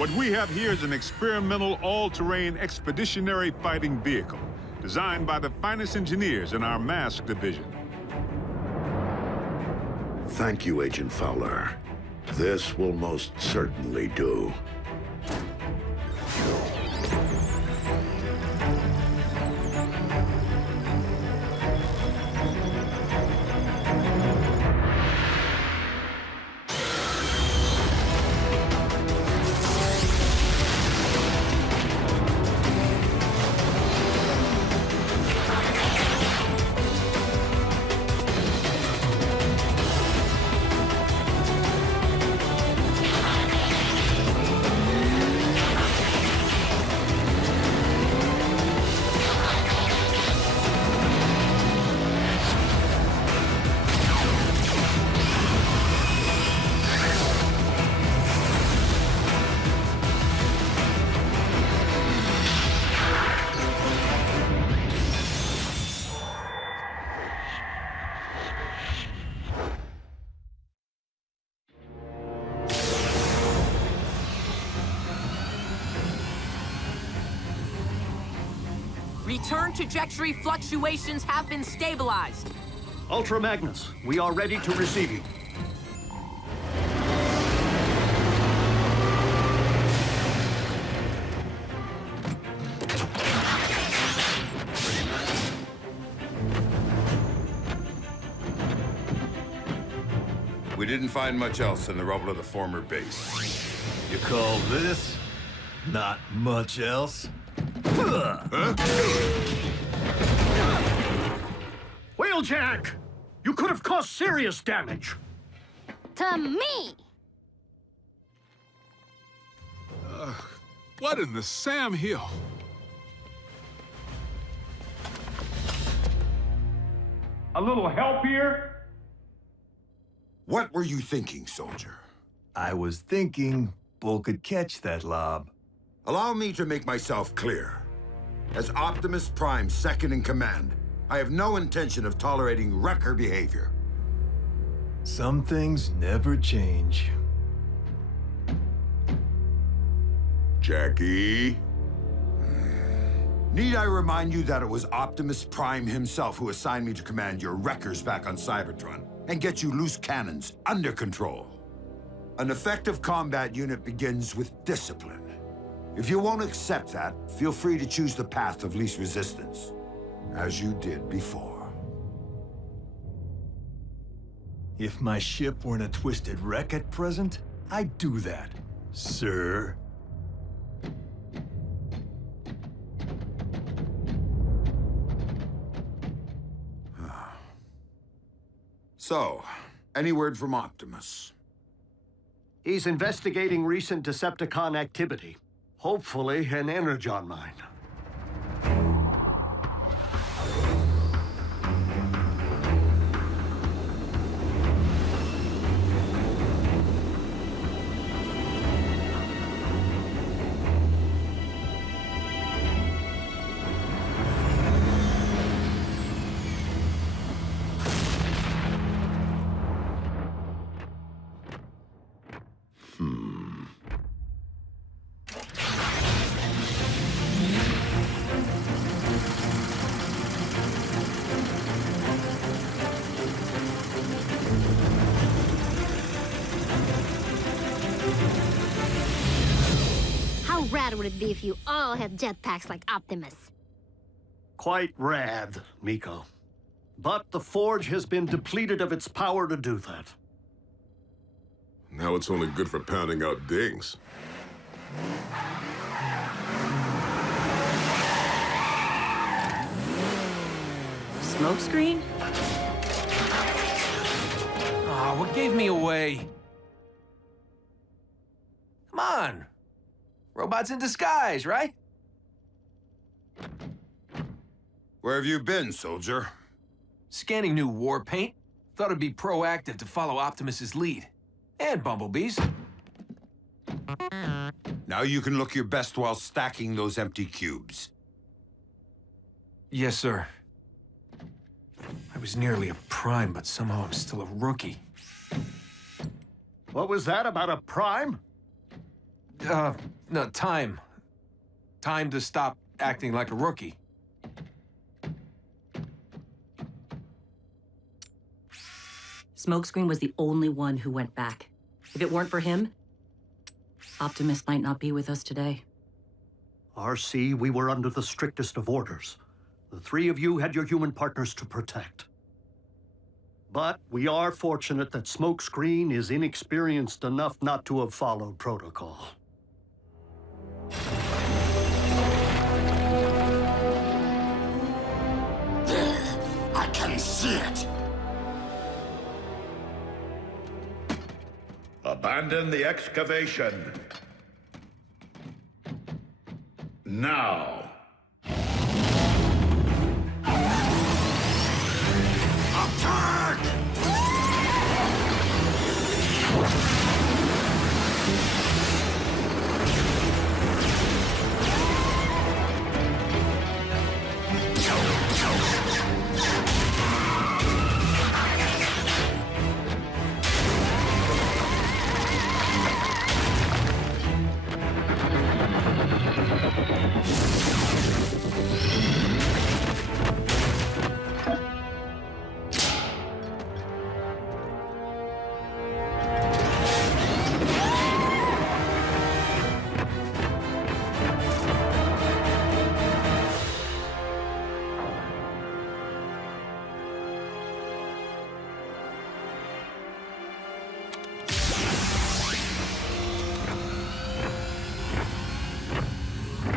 What we have here is an experimental all-terrain expeditionary fighting vehicle designed by the finest engineers in our mask division. Thank you, Agent Fowler. This will most certainly do. Return trajectory fluctuations have been stabilized. Ultra Magnus, we are ready to receive you. We didn't find much else in the rubble of the former base. You call this not much else? Huh? Wheeljack! You could have caused serious damage. To me! What in the Sam Hill? A little help here? What were you thinking, soldier? I was thinking Bull could catch that lob. Allow me to make myself clear. As Optimus Prime's second in command, I have no intention of tolerating wrecker behavior. Some things never change. Jackie? Need I remind you that it was Optimus Prime himself who assigned me to command your wreckers back on Cybertron and get you loose cannons under control? An effective combat unit begins with discipline. If you won't accept that, feel free to choose the path of least resistance, as you did before. If my ship weren't a twisted wreck at present, I'd do that, sir. So, any word from Optimus? He's investigating recent Decepticon activity. Hopefully, an Energon mine. How rad would it be if you all had jetpacks like Optimus? Quite rad, Miko. But the Forge has been depleted of its power to do that. Now it's only good for pounding out dings. Smokescreen? Aw, what gave me away? Come on. Robots in disguise, right? Where have you been, soldier? Scanning new war paint. Thought it'd be proactive to follow Optimus's lead. And Bumblebee's. Now you can look your best while stacking those empty cubes. Yes, sir. I was nearly a prime, but somehow I'm still a rookie. What was that about a prime? No, time. Time to stop acting like a rookie. Smokescreen was the only one who went back. If it weren't for him, Optimus might not be with us today. RC, we were under the strictest of orders. The three of you had your human partners to protect. But we are fortunate that Smokescreen is inexperienced enough not to have followed protocol. There! I can see it! Abandon the excavation. Now. Attack!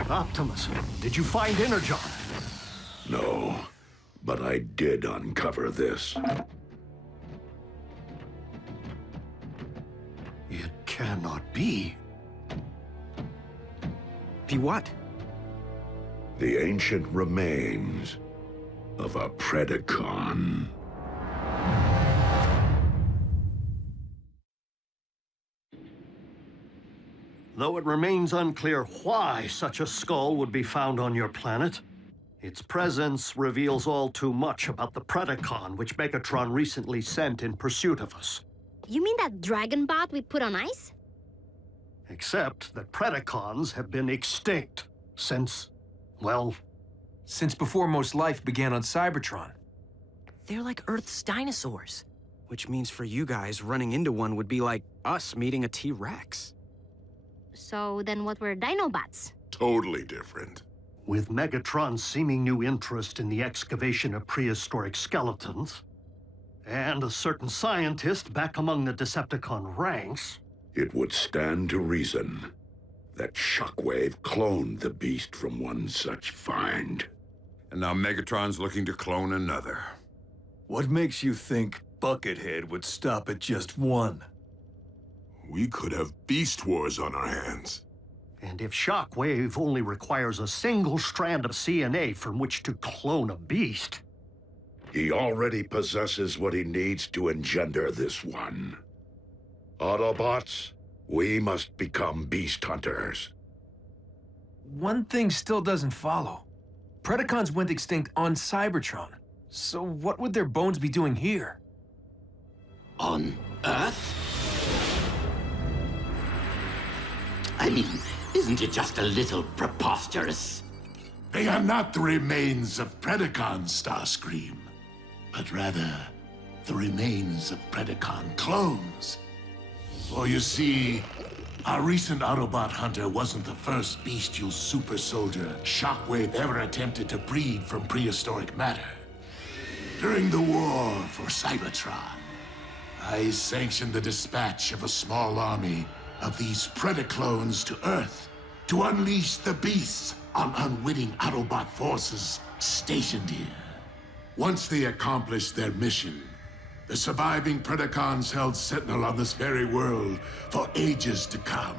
Optimus, did you find Energon? No, but I did uncover this. It cannot be. Be what? The ancient remains of a Predacon. Though it remains unclear why such a skull would be found on your planet, its presence reveals all too much about the Predacon which Megatron recently sent in pursuit of us. You mean that dragon bot we put on ice? Except that Predacons have been extinct since, well... Since before most life began on Cybertron. They're like Earth's dinosaurs. Which means for you guys, running into one would be like us meeting a T-Rex. So then what were Dinobots? Totally different. With Megatron's seeming new interest in the excavation of prehistoric skeletons, and a certain scientist back among the Decepticon ranks... It would stand to reason that Shockwave cloned the beast from one such find. And now Megatron's looking to clone another. What makes you think Buckethead would stop at just one? We could have Beast Wars on our hands. And if Shockwave only requires a single strand of CNA from which to clone a beast... He already possesses what he needs to engender this one. Autobots, we must become beast hunters. One thing still doesn't follow. Predacons went extinct on Cybertron. So what would their bones be doing here? On Earth? I mean, isn't it just a little preposterous? They are not the remains of Predacon, Starscream, but rather the remains of Predacon clones. For you see, our recent Autobot hunter wasn't the first bestial super soldier Shockwave ever attempted to breed from prehistoric matter. During the war for Cybertron, I sanctioned the dispatch of a small army of these Predaclones to Earth to unleash the beasts on unwitting Autobot forces stationed here. Once they accomplished their mission, the surviving Predacons held sentinel on this very world for ages to come,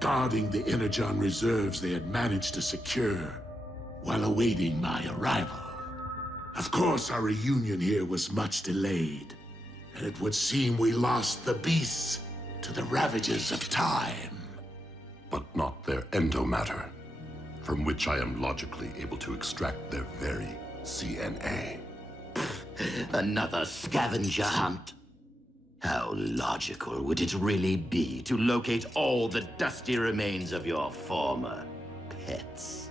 guarding the Energon reserves they had managed to secure while awaiting my arrival. Of course, our reunion here was much delayed, and it would seem we lost the beasts to the ravages of time. But not their endomatter, from which I am logically able to extract their very CNA. Another scavenger hunt. How logical would it really be to locate all the dusty remains of your former pets?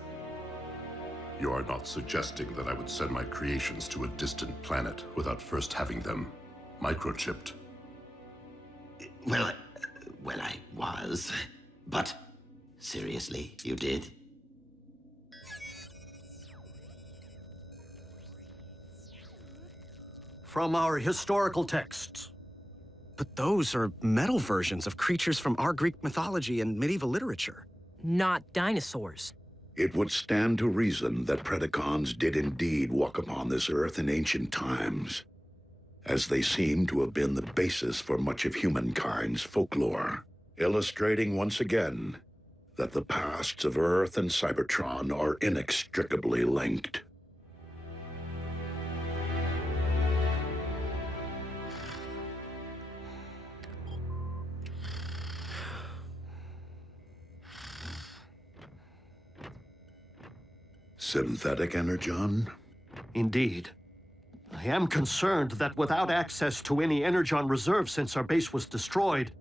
You are not suggesting that I would send my creations to a distant planet without first having them microchipped? Well, I was. But seriously, you did? From our historical texts. But those are metal versions of creatures from our Greek mythology and medieval literature. Not dinosaurs. It would stand to reason that Predacons did indeed walk upon this earth in ancient times, as they seem to have been the basis for much of humankind's folklore, illustrating once again that the pasts of Earth and Cybertron are inextricably linked. Synthetic Energon? Indeed. I am concerned that without access to any Energon reserves since our base was destroyed,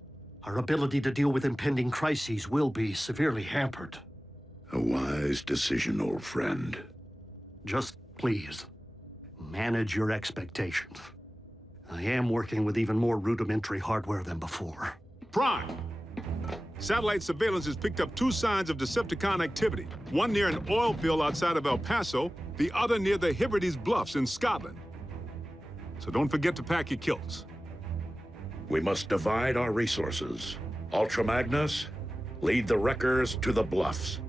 our ability to deal with impending crises will be severely hampered. A wise decision, old friend. Just please, manage your expectations. I am working with even more rudimentary hardware than before. Prime! Satellite surveillance has picked up 2 signs of Decepticon activity. One near an oil field outside of El Paso, the other near the Hebrides Bluffs in Scotland. So don't forget to pack your kilts. We must divide our resources. Ultra Magnus, lead the wreckers to the bluffs.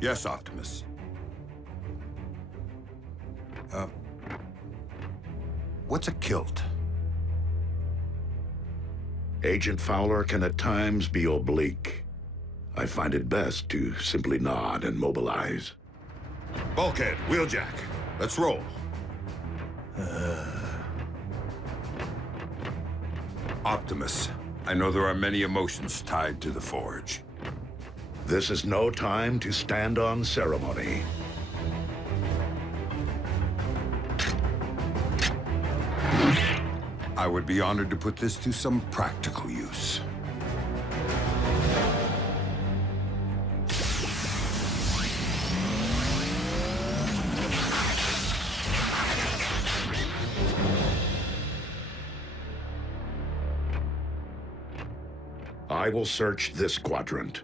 Yes, Optimus. What's a kilt? Agent Fowler can at times be oblique. I find it best to simply nod and mobilize. Bulkhead, Wheeljack, let's roll. Optimus, I know there are many emotions tied to the Forge. This is no time to stand on ceremony. I would be honored to put this to some practical use. I will search this quadrant.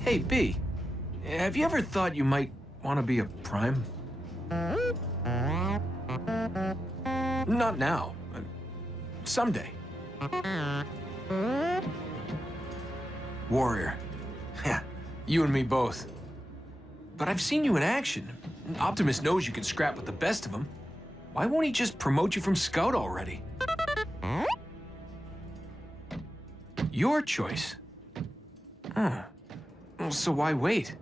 Hey, B, have you ever thought you might want to be a Prime? Not now. Someday. Warrior. Yeah, you and me both. But I've seen you in action. Optimus knows you can scrap with the best of them. Why won't he just promote you from Scout already? Your choice. Huh. Well, so why wait?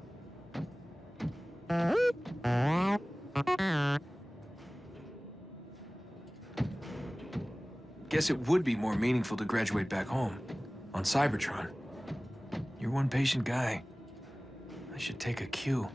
Guess it would be more meaningful to graduate back home, on Cybertron. You're one patient guy. I should take a cue.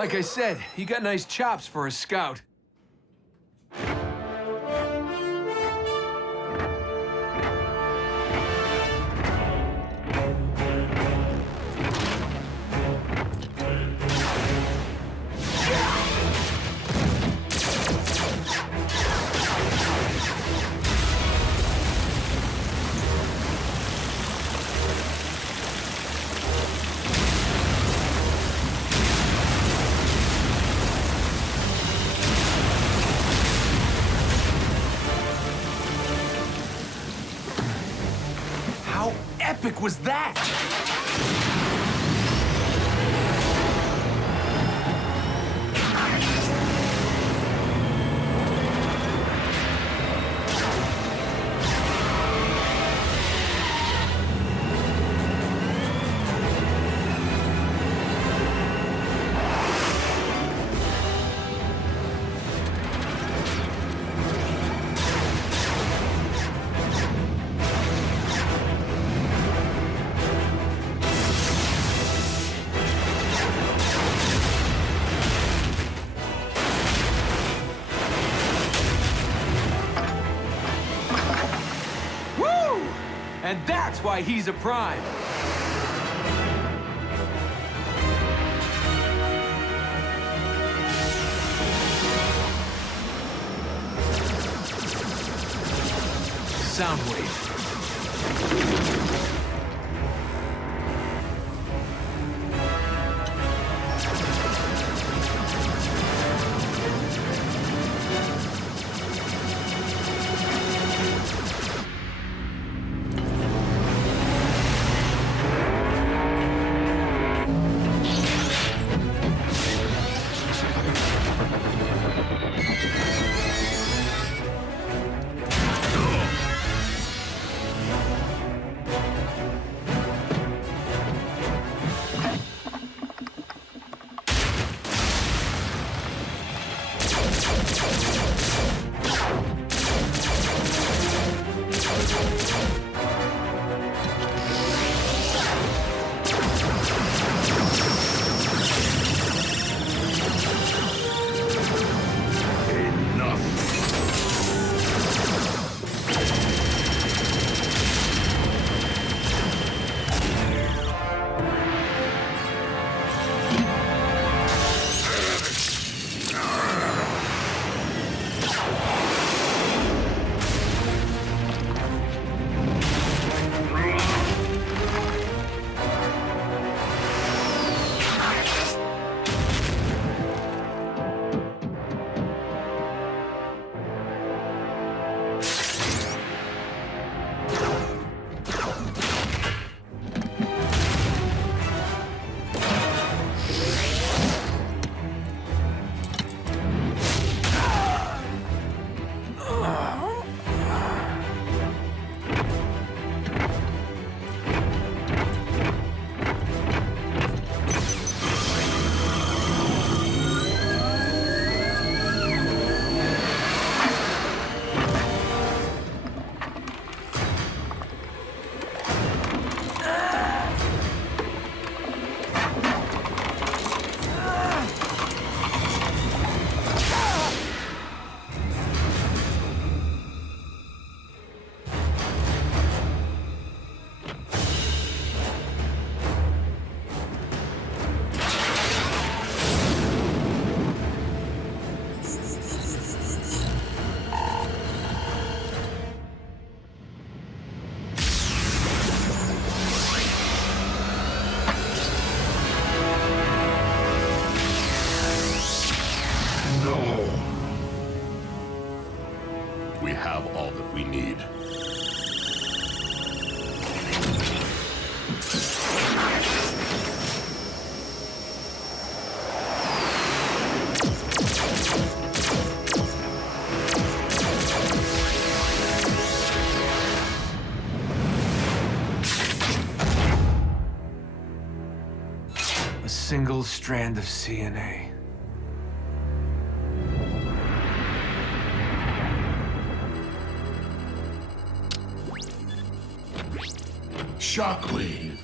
Like I said, you got nice chops for a scout. How epic was that? And that's why he's a Prime. Soundwave. We have all that we need. A single strand of CNA. Shockwave.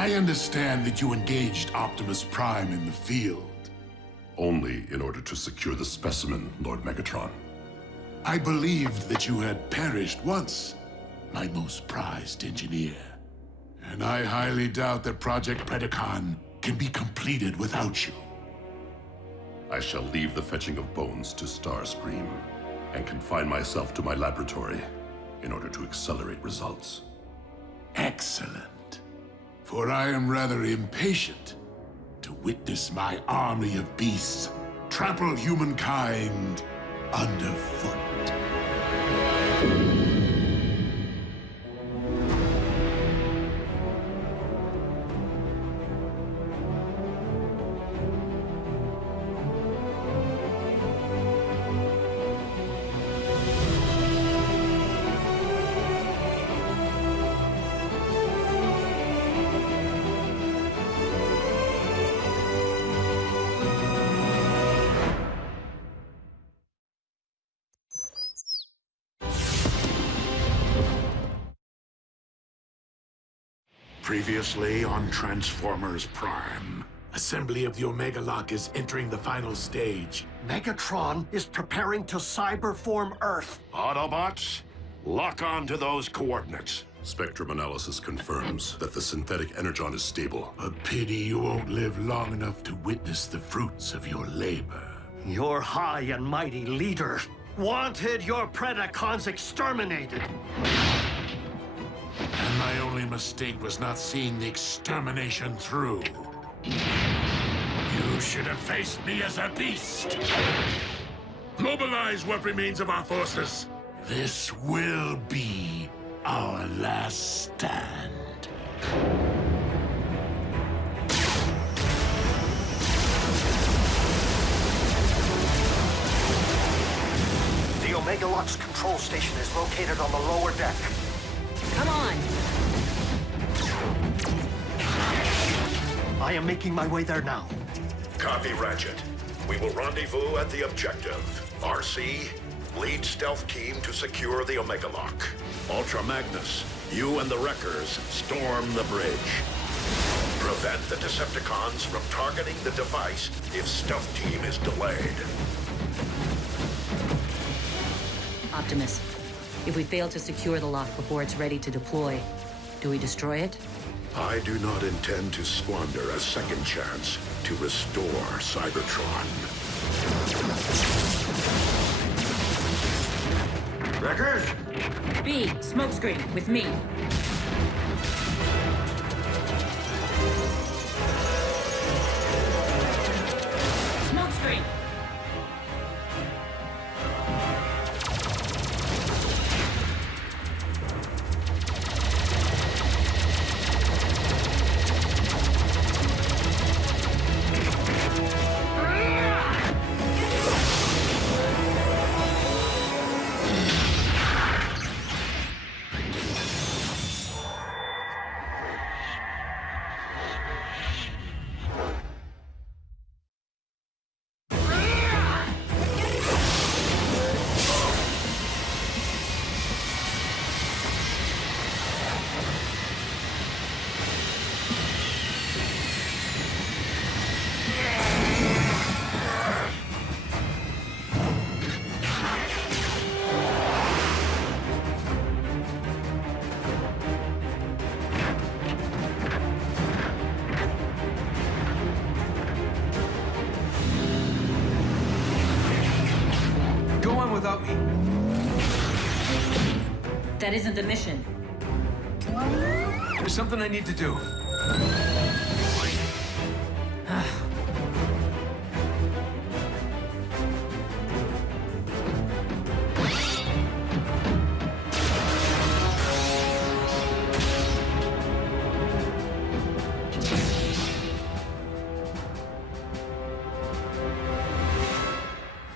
I understand that you engaged Optimus Prime in the field. Only in order to secure the specimen, Lord Megatron. I believed that you had perished once, my most prized engineer. And I highly doubt that Project Predacon can be completed without you. I shall leave the fetching of bones to Starscream, and confine myself to my laboratory in order to accelerate results. Excellent. For I am rather impatient to witness my army of beasts trample humankind underfoot. Previously on Transformers Prime. Assembly of the Omega Lock is entering the final stage. Megatron is preparing to cyberform Earth. Autobots, lock on to those coordinates. Spectrum analysis confirms that the synthetic Energon is stable. A pity you won't live long enough to witness the fruits of your labor. Your high and mighty leader wanted your Predacons exterminated. And my only mistake was not seeing the extermination through. You should have faced me as a beast. Mobilize what remains of our forces. This will be our last stand. The Omega Lock's control station is located on the lower deck. Come on! I am making my way there now. Copy, Ratchet. We will rendezvous at the objective. RC, lead stealth team to secure the Omega Lock. Ultra Magnus, you and the Wreckers storm the bridge. Prevent the Decepticons from targeting the device if stealth team is delayed. Optimus, if we fail to secure the lock before it's ready to deploy, do we destroy it? I do not intend to squander a second chance to restore Cybertron. Wreckers! B, smokescreen, with me. Smokescreen! Without me. That isn't the mission. There's something I need to do.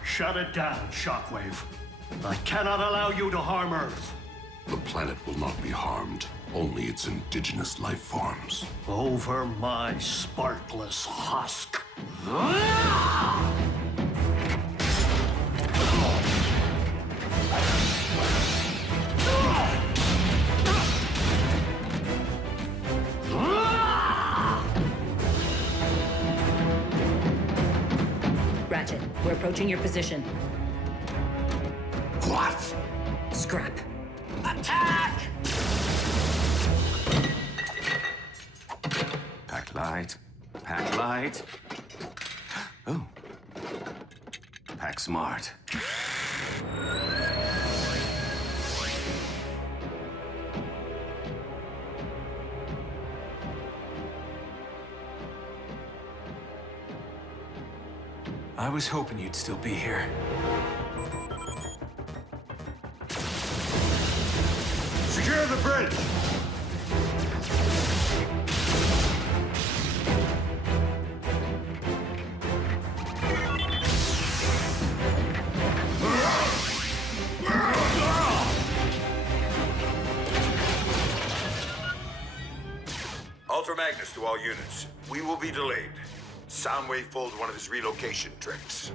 Shut it down, Shockwave. I cannot allow you to harm Earth. The planet will not be harmed, only its indigenous life forms. Over my sparkless husk. Ratchet, we're approaching your position. What? Scrap. Attack! Pack light. Pack light. Oh. Pack smart. I was hoping you'd still be here. Secure the bridge! Ultra Magnus to all units. We will be delayed. Soundwave pulled one of his relocation tricks.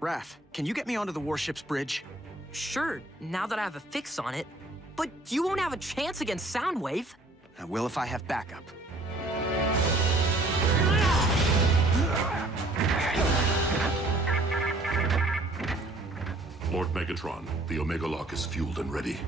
Raph, can you get me onto the warship's bridge? Sure, now that I have a fix on it. But you won't have a chance against Soundwave. I will if I have backup. Lord Megatron, the Omega Lock is fueled and ready.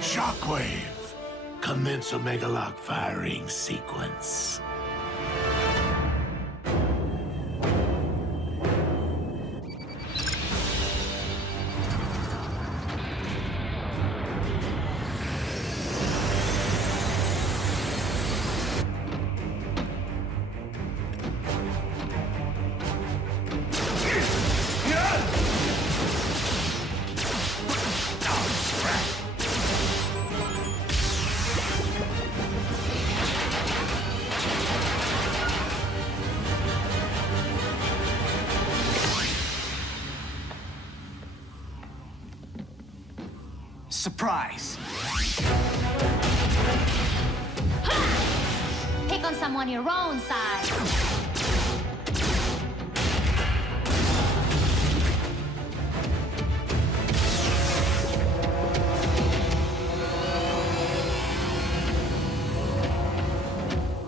Shockwave. Commence Omega Lock firing sequence. Surprise! Pick on someone your own size.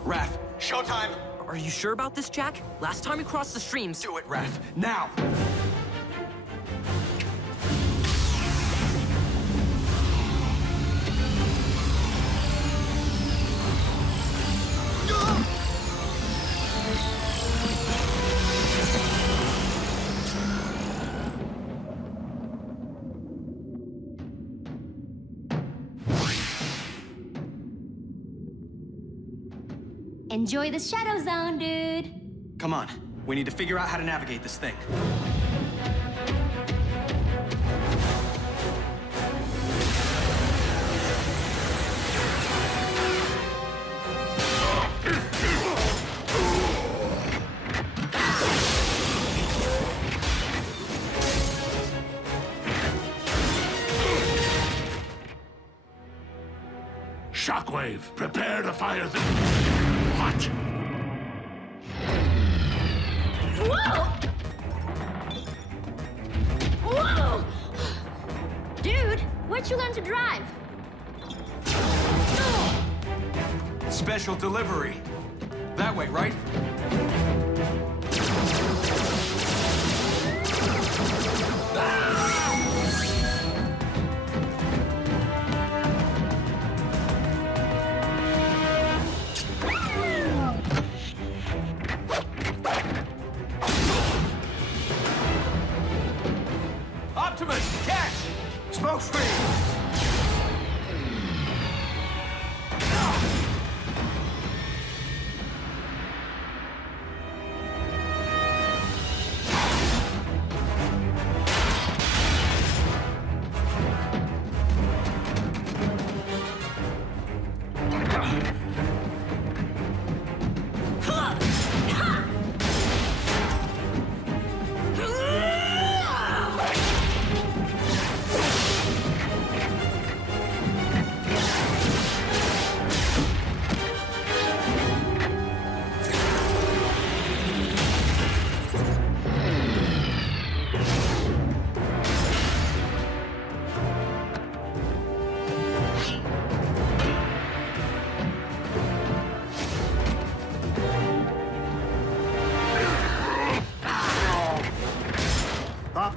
Raph, showtime! Are you sure about this, Jack? Last time we crossed the streams... Do it, Raph, now! Enjoy the Shadow Zone, dude. Come on, we need to figure out how to navigate this thing. Shockwave, prepare to fire the... What? Whoa! Whoa! Dude, where'd you learn to drive? Special delivery. That way, right? Optimus, catch! Smoke screen!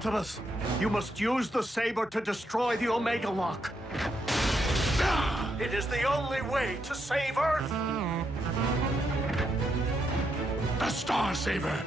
Optimus, you must use the saber to destroy the Omega Lock. It is the only way to save Earth. The Star Saber!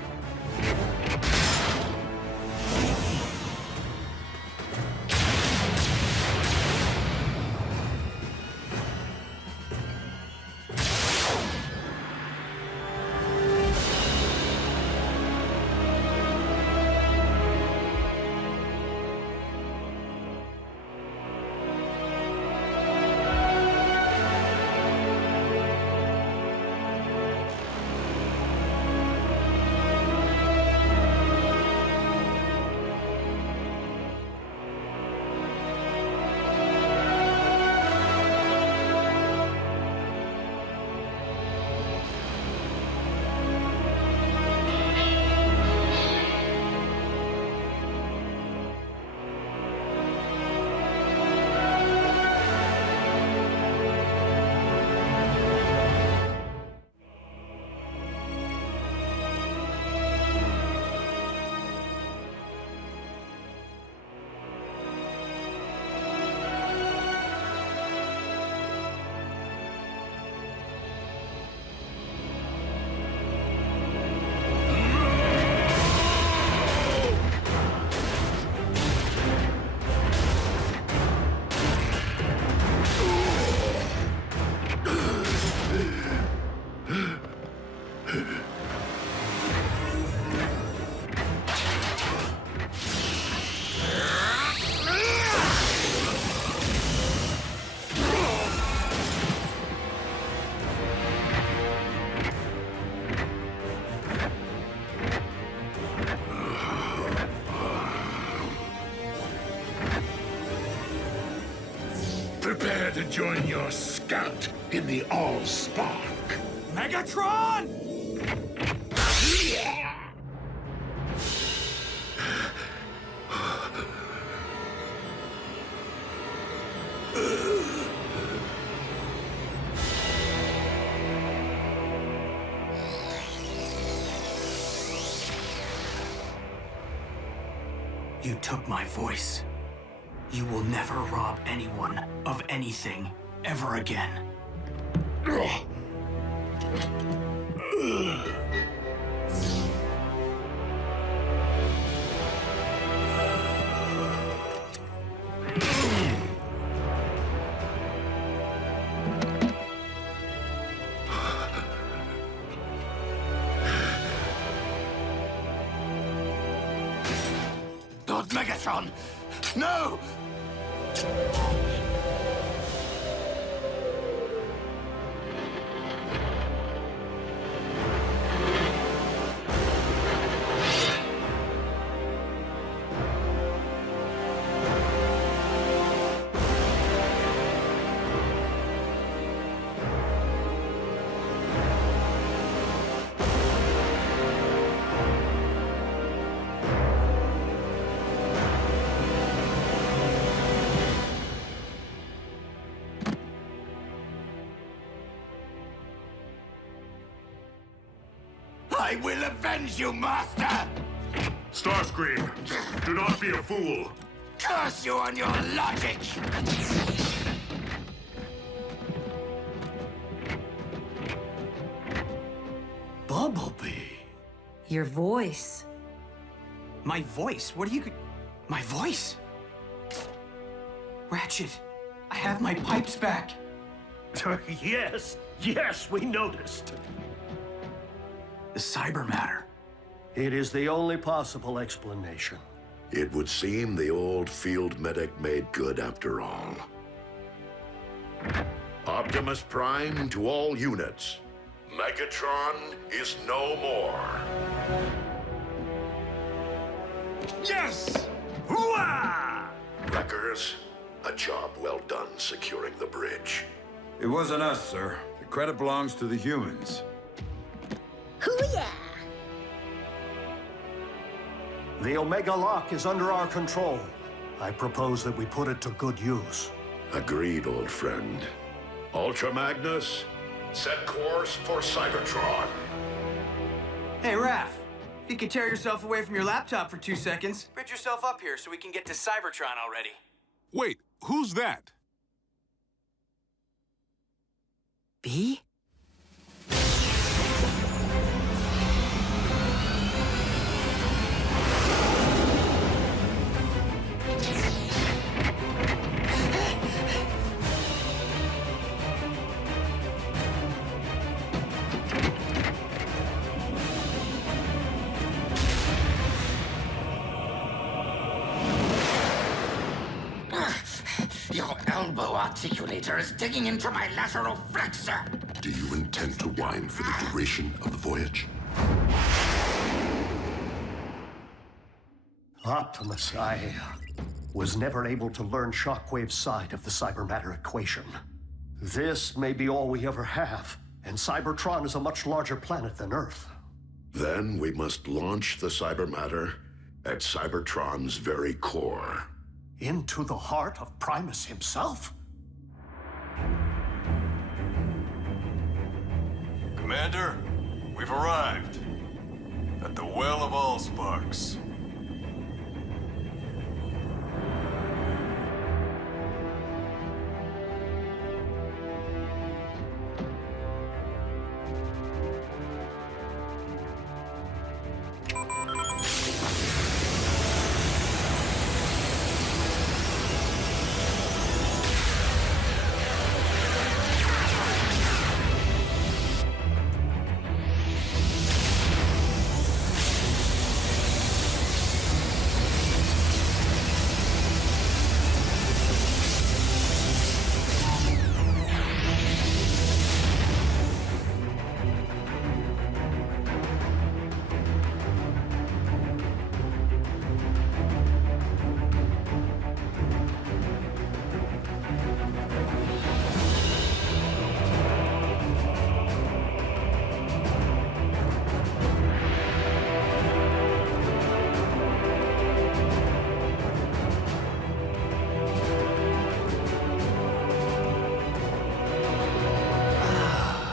Prepare to join your scout in the All-Spark. Megatron! You took my voice. You will never rob anyone of anything ever again. Lord Megatron! No! I will avenge you, Master! Starscream, do not be a fool. Curse you on your logic! Bumblebee. Your voice. My voice? What are you... My voice? Ratchet, I have my pipes back. Yes, we noticed. The cyber matter. It is the only possible explanation. It would seem the old field medic made good after all. Optimus Prime to all units. Megatron is no more. Yes! Hooah! Wreckers, a job well done securing the bridge. It wasn't us, sir. The credit belongs to the humans. Hoo-yeah! The Omega Lock is under our control. I propose that we put it to good use. Agreed, old friend. Ultra Magnus, set course for Cybertron. Hey, Raph. If you could tear yourself away from your laptop for 2 seconds, bridge yourself up here so we can get to Cybertron already. Wait, who's that? B? Your elbow articulator is digging into my lateral flexor. Do you intend to whine for the duration of the voyage? Optimus, I was never able to learn Shockwave's side of the cybermatter equation. This may be all we ever have, and Cybertron is a much larger planet than Earth. Then we must launch the cybermatter at Cybertron's very core. Into the heart of Primus himself? Commander, we've arrived at the Well of Allsparks.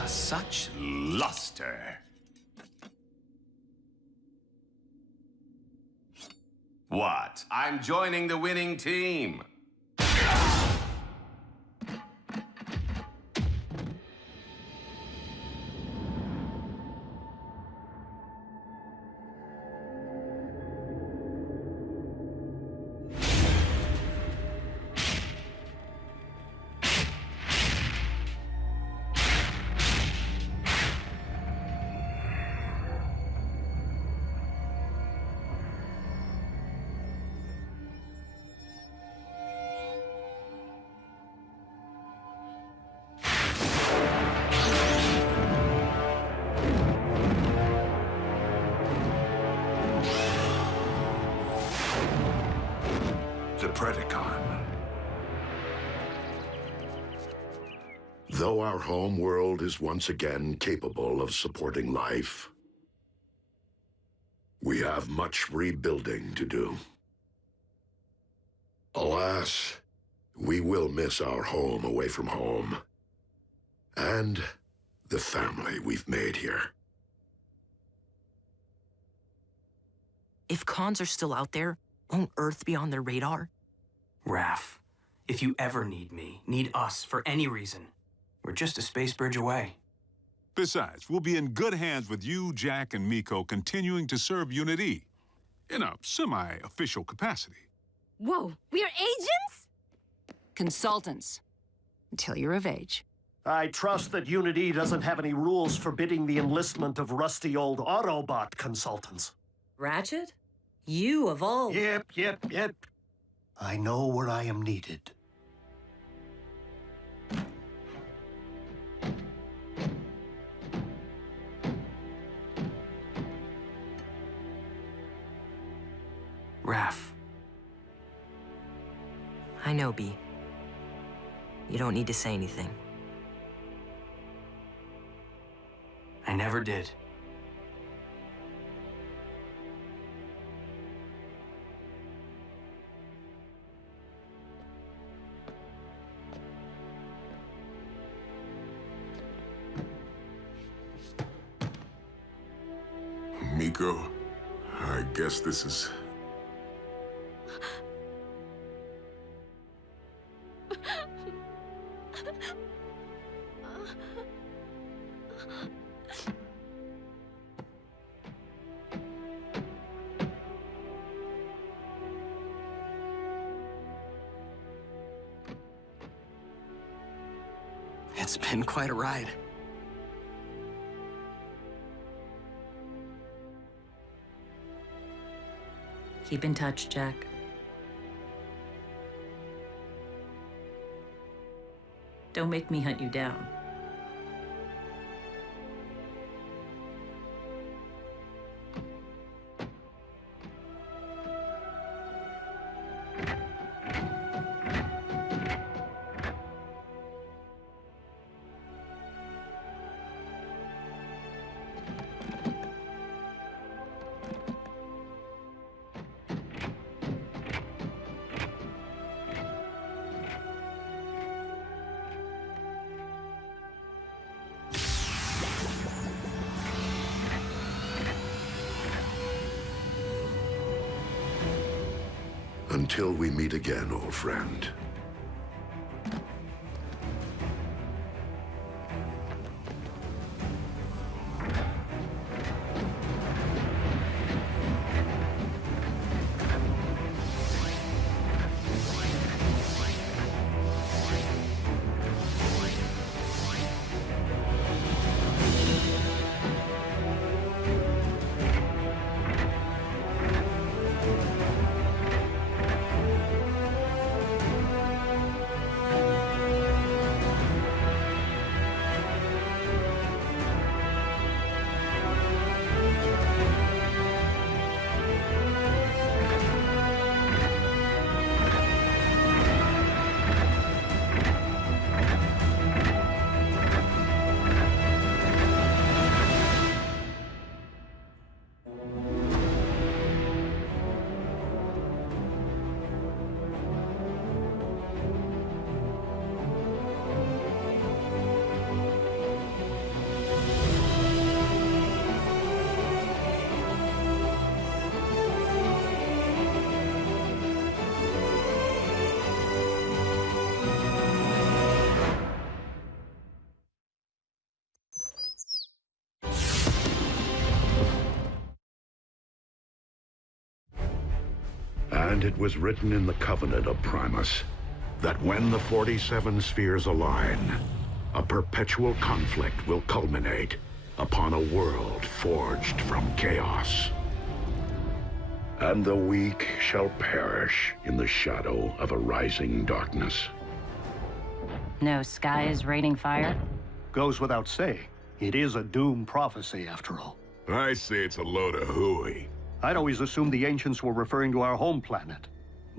Such luster. What? I'm joining the winning team. The Predacon. Though our home world is once again capable of supporting life, we have much rebuilding to do. Alas, we will miss our home away from home, and the family we've made here. If cons are still out there, won't Earth be on their radar? Raph, if you ever need me, need us for any reason, we're just a space bridge away. Besides, we'll be in good hands with you, Jack, and Miko continuing to serve Unit E in a semi-official capacity. Whoa, we are agents? Consultants. Until you're of age. I trust that Unit E doesn't have any rules forbidding the enlistment of rusty old Autobot consultants. Ratchet? You of all... Yep. I know where I am needed. Raph. I know, B. You don't need to say anything. I never did. Miko, I guess this is... It's been quite a ride. Keep in touch, Jack. Don't make me hunt you down. Until we meet again, old friend. And it was written in the Covenant of Primus that when the 47 spheres align, a perpetual conflict will culminate upon a world forged from chaos. And the weak shall perish in the shadow of a rising darkness. No sky is raining fire? Goes without saying. It is a doom prophecy, after all. I say it's a load of hooey. I'd always assumed the ancients were referring to our home planet.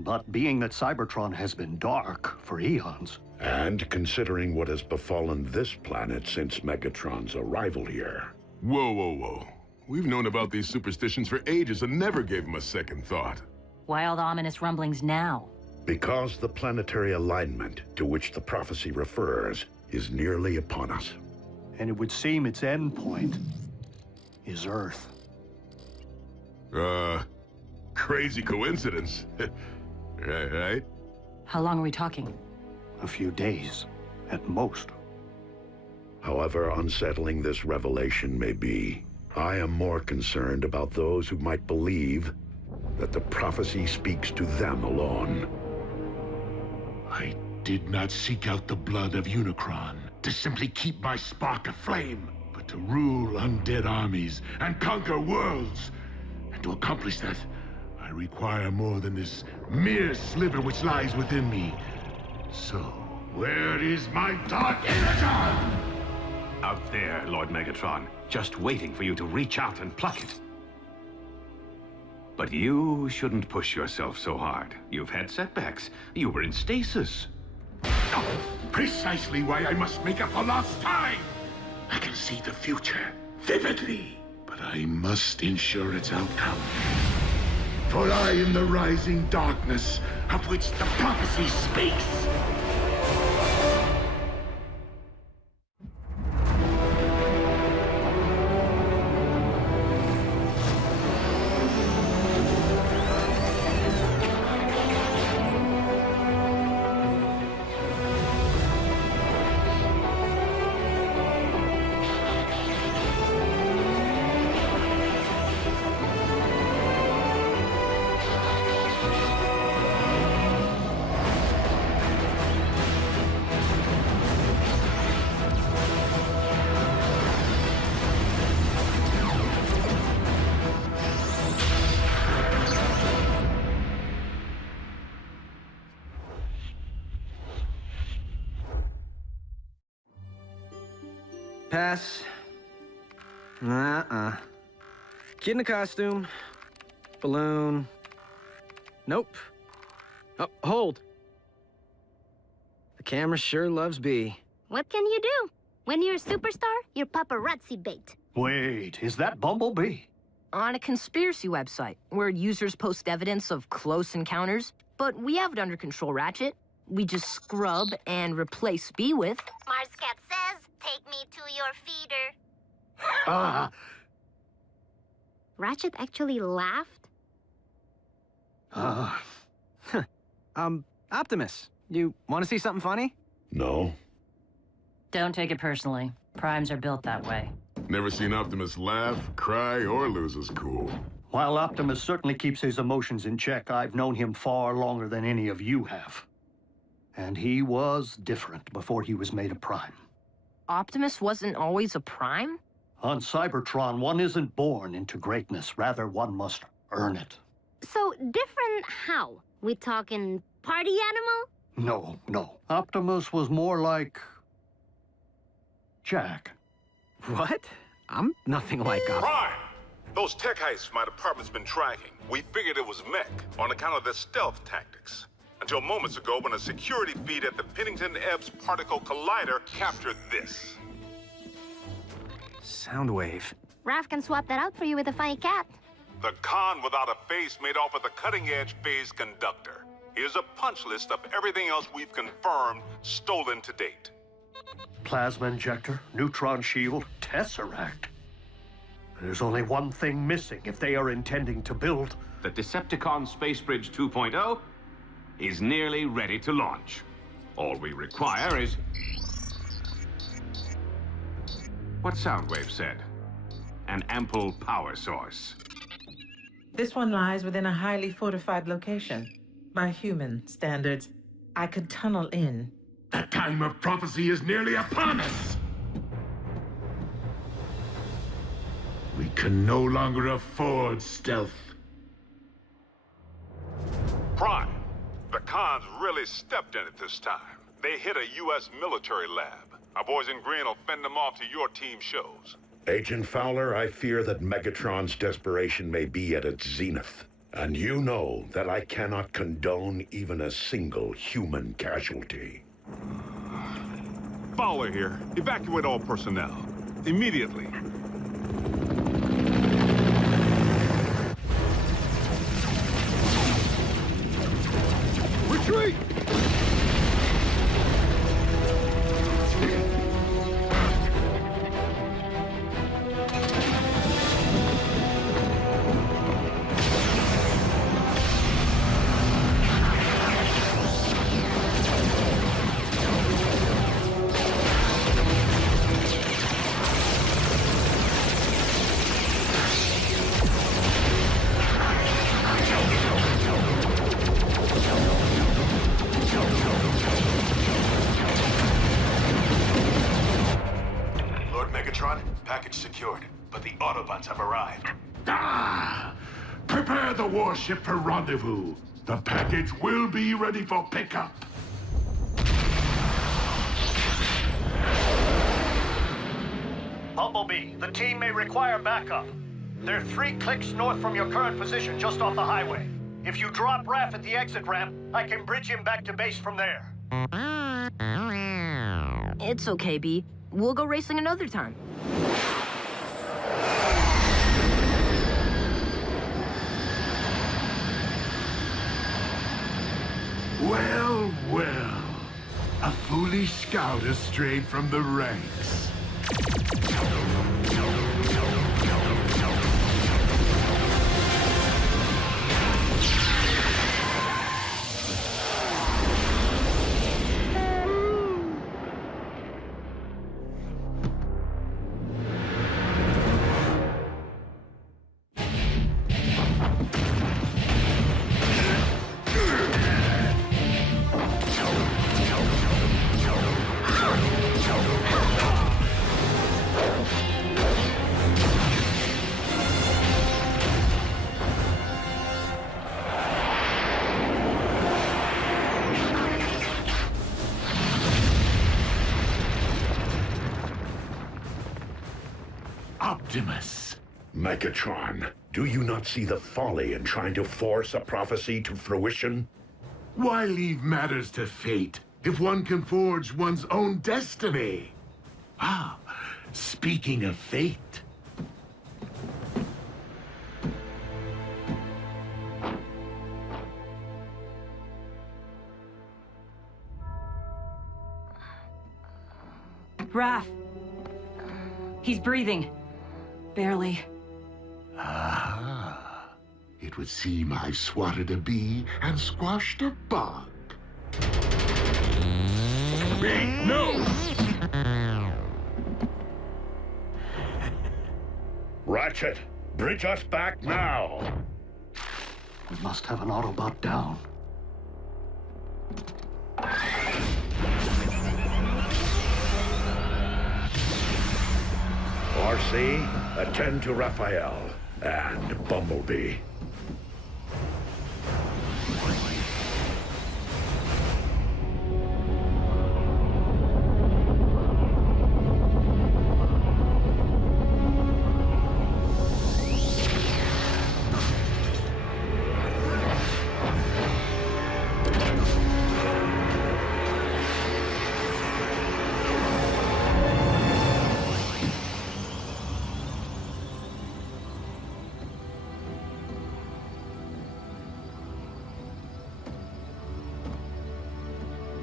But being that Cybertron has been dark for eons... And considering what has befallen this planet since Megatron's arrival here... Whoa, whoa, whoa. We've known about these superstitions for ages and never gave them a second thought. Why all the ominous rumblings now? Because the planetary alignment to which the prophecy refers is nearly upon us. And it would seem its end point is Earth. Crazy coincidence. Right? How long are we talking? A few days, at most. However unsettling this revelation may be, I am more concerned about those who might believe that the prophecy speaks to them alone. I did not seek out the blood of Unicron to simply keep my spark aflame, but to rule undead armies and conquer worlds. And to accomplish that, I require more than this mere sliver which lies within me. So, where is my dark Energon? Out there, Lord Megatron, just waiting for you to reach out and pluck it. But you shouldn't push yourself so hard. You've had setbacks. You were in stasis. Oh, precisely why I must make up for lost time! I can see the future vividly, but I must ensure its outcome. For I am the rising darkness of which the prophecy speaks. Pass. Kid in a costume. Balloon. Nope. Oh, hold. The camera sure loves B. What can you do? When you're a superstar, you're paparazzi bait. Wait, is that Bumblebee? On a conspiracy website, where users post evidence of close encounters. But we have it under control, Ratchet. We just scrub and replace B with... Marscat says, take me to your feeder. Ratchet actually laughed? Optimus, you want to see something funny? No. Don't take it personally. Primes are built that way. Never seen Optimus laugh, cry, or lose his cool. While Optimus certainly keeps his emotions in check, I've known him far longer than any of you have. And he was different before he was made a Prime. Optimus wasn't always a Prime? On Cybertron, one isn't born into greatness. Rather, one must earn it. So, different how? We talking party animal? No. Optimus was more like... Jack. What? I'm nothing like Optimus. Prime! Those tech heists my department's been tracking. We figured it was mech on account of their stealth tactics. Until moments ago when a security feed at the Pennington Ebbs Particle Collider captured this. Soundwave. Raph can swap that out for you with a funny cat. The con without a face made off with a cutting-edge phase conductor. Here's a punch list of everything else we've confirmed stolen to date. Plasma injector, neutron shield, Tesseract. There's only one thing missing if they are intending to build... The Decepticon Space Bridge 2.0 is nearly ready to launch. All we require is... what Soundwave said. An ample power source. This one lies within a highly fortified location. By human standards, I could tunnel in. The time of prophecy is nearly upon us! We can no longer afford stealth. Prime, the cons really stepped in it this time. They hit a U.S. military lab. Our boys in green will fend them off to your team shows. Agent Fowler, I fear that Megatron's desperation may be at its zenith. And you know that I cannot condone even a single human casualty. Fowler here. Evacuate all personnel. Immediately. Retreat! Package secured, but the Autobots have arrived. Prepare the warship for rendezvous. The package will be ready for pickup. Bumblebee, the team may require backup. They're 3 clicks north from your current position, just off the highway. If you drop Raph at the exit ramp, I can bridge him back to base from there. It's okay, B. We'll go racing another time. Well, well. A foolish scout has strayed from the ranks. Optimus. Megatron, do you not see the folly in trying to force a prophecy to fruition? Why leave matters to fate if one can forge one's own destiny? Ah, speaking of fate. Raph. He's breathing. Barely. Ah. It would seem I've swatted a bee and squashed a bug. No! Ratchet, bridge us back now! We must have an Autobot down. RC, attend to Raphael and Bumblebee.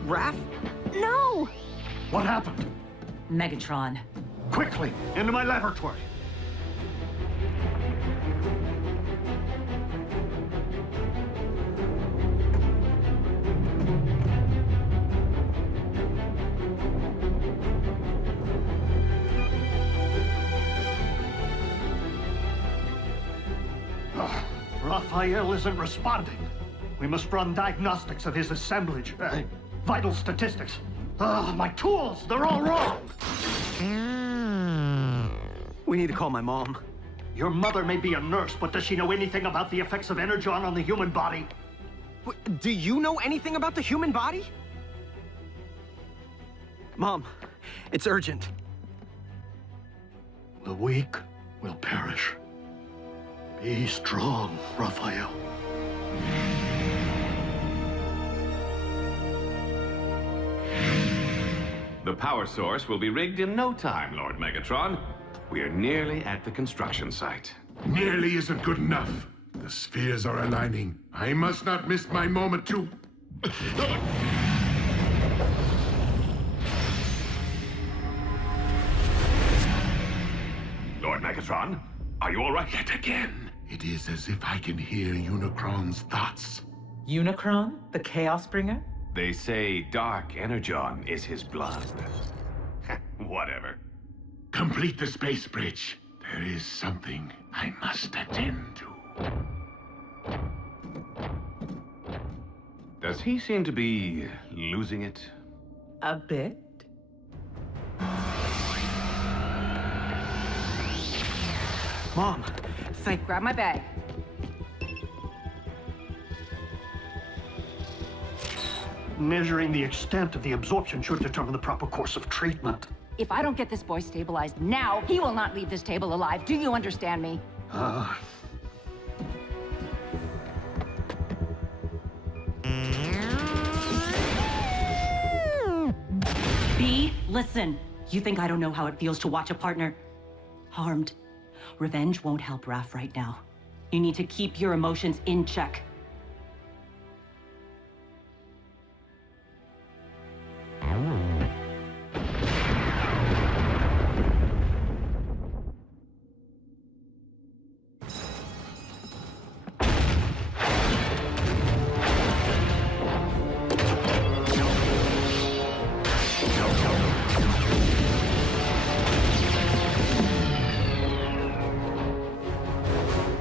Raph? No! What happened? Megatron. Quickly, into my laboratory. Raphael isn't responding. We must run diagnostics of his assemblage. Vital statistics. My tools, they're all wrong. We need to call my mom. Your mother may be a nurse, but does she know anything about the effects of Energon on the human body? Do you know anything about the human body? Mom, it's urgent. The weak will perish. Be strong, Raphael. The power source will be rigged in no time, Lord Megatron. We are nearly at the construction site. Nearly isn't good enough. The spheres are aligning. I must not miss my moment to... Lord Megatron, are you all right? Yet again, it is as if I can hear Unicron's thoughts. Unicron, the Chaos Bringer? They say Dark Energon is his blood. Whatever. Complete the space bridge. There is something I must attend to. Does he seem to be losing it? A bit. Mom, Grab my bag. Measuring the extent of the absorption should determine the proper course of treatment. If I don't get this boy stabilized now, he will not leave this table alive. Do you understand me? B, listen. You think I don't know how it feels to watch a partner harmed? Revenge won't help Raph right now. You need to keep your emotions in check.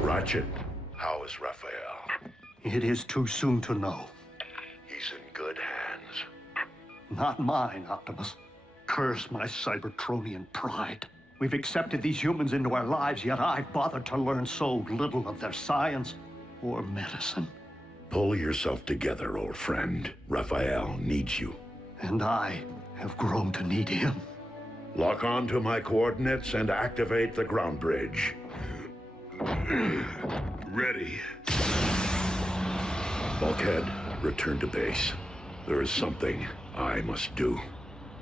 Ratchet, how is Raphael? It is too soon to know. He's in good hands. Not mine, Optimus. Curse my Cybertronian pride. We've accepted these humans into our lives, yet I've bothered to learn so little of their science or medicine. Pull yourself together, old friend. Raphael needs you. And I have grown to need him. Lock on to my coordinates and activate the ground bridge. Ready. Bulkhead, return to base. There is something I must do.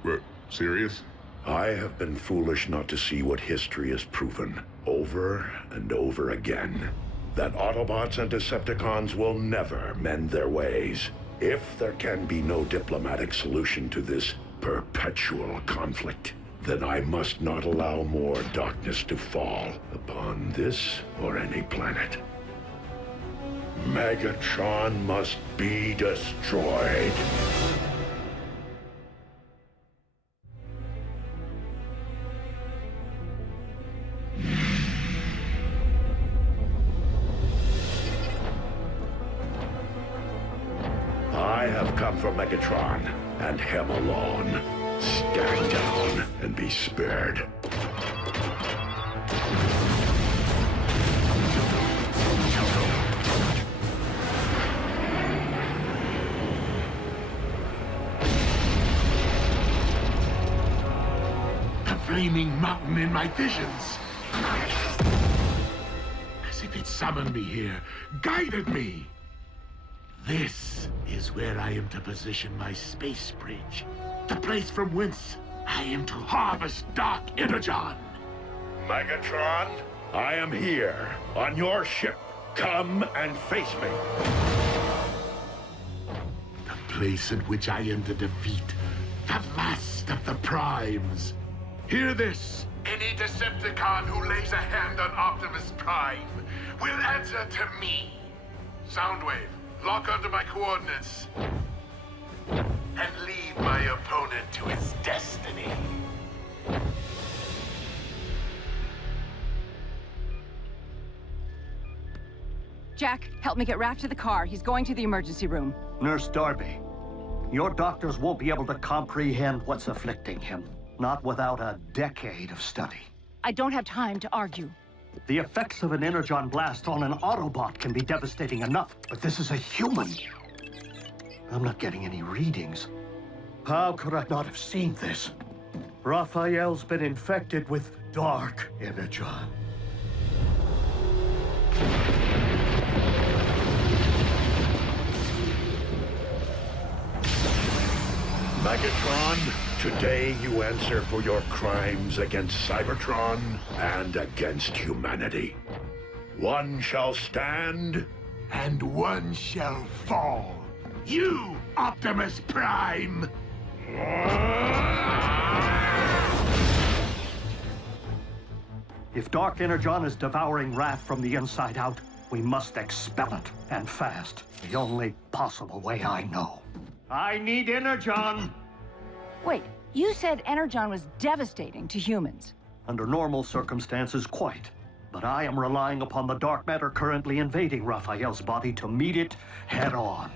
What, serious? I have been foolish not to see what history has proven, over and over again. That Autobots and Decepticons will never mend their ways. If there can be no diplomatic solution to this perpetual conflict, then I must not allow more darkness to fall upon this or any planet. Megatron must be destroyed. I have come for Megatron, and him alone. Stand down and be spared. The flaming mountain in my visions. As if it summoned me here, guided me. This is where I am to position my space bridge. The place from whence I am to harvest Dark Energon. Megatron, I am here, on your ship. Come and face me. The place in which I am to defeat the last of the Primes. Hear this. Any Decepticon who lays a hand on Optimus Prime will answer to me. Soundwave, lock onto my coordinates. And lead my opponent to his destiny. Jack, help me get Raph to the car. He's going to the emergency room. Nurse Darby, your doctors won't be able to comprehend what's afflicting him. Not without a decade of study. I don't have time to argue. The effects of an Energon blast on an Autobot can be devastating enough, but this is a human. I'm not getting any readings. How could I not have seen this? Raphael's been infected with Dark Energon. Megatron, today you answer for your crimes against Cybertron and against humanity. One shall stand, and one shall fall. You, Optimus Prime! If Dark Energon is devouring Raph from the inside out, we must expel it, and fast. The only possible way I know. I need Energon! Wait, you said Energon was devastating to humans. Under normal circumstances, quite. But I am relying upon the dark matter currently invading Raphael's body to meet it head-on.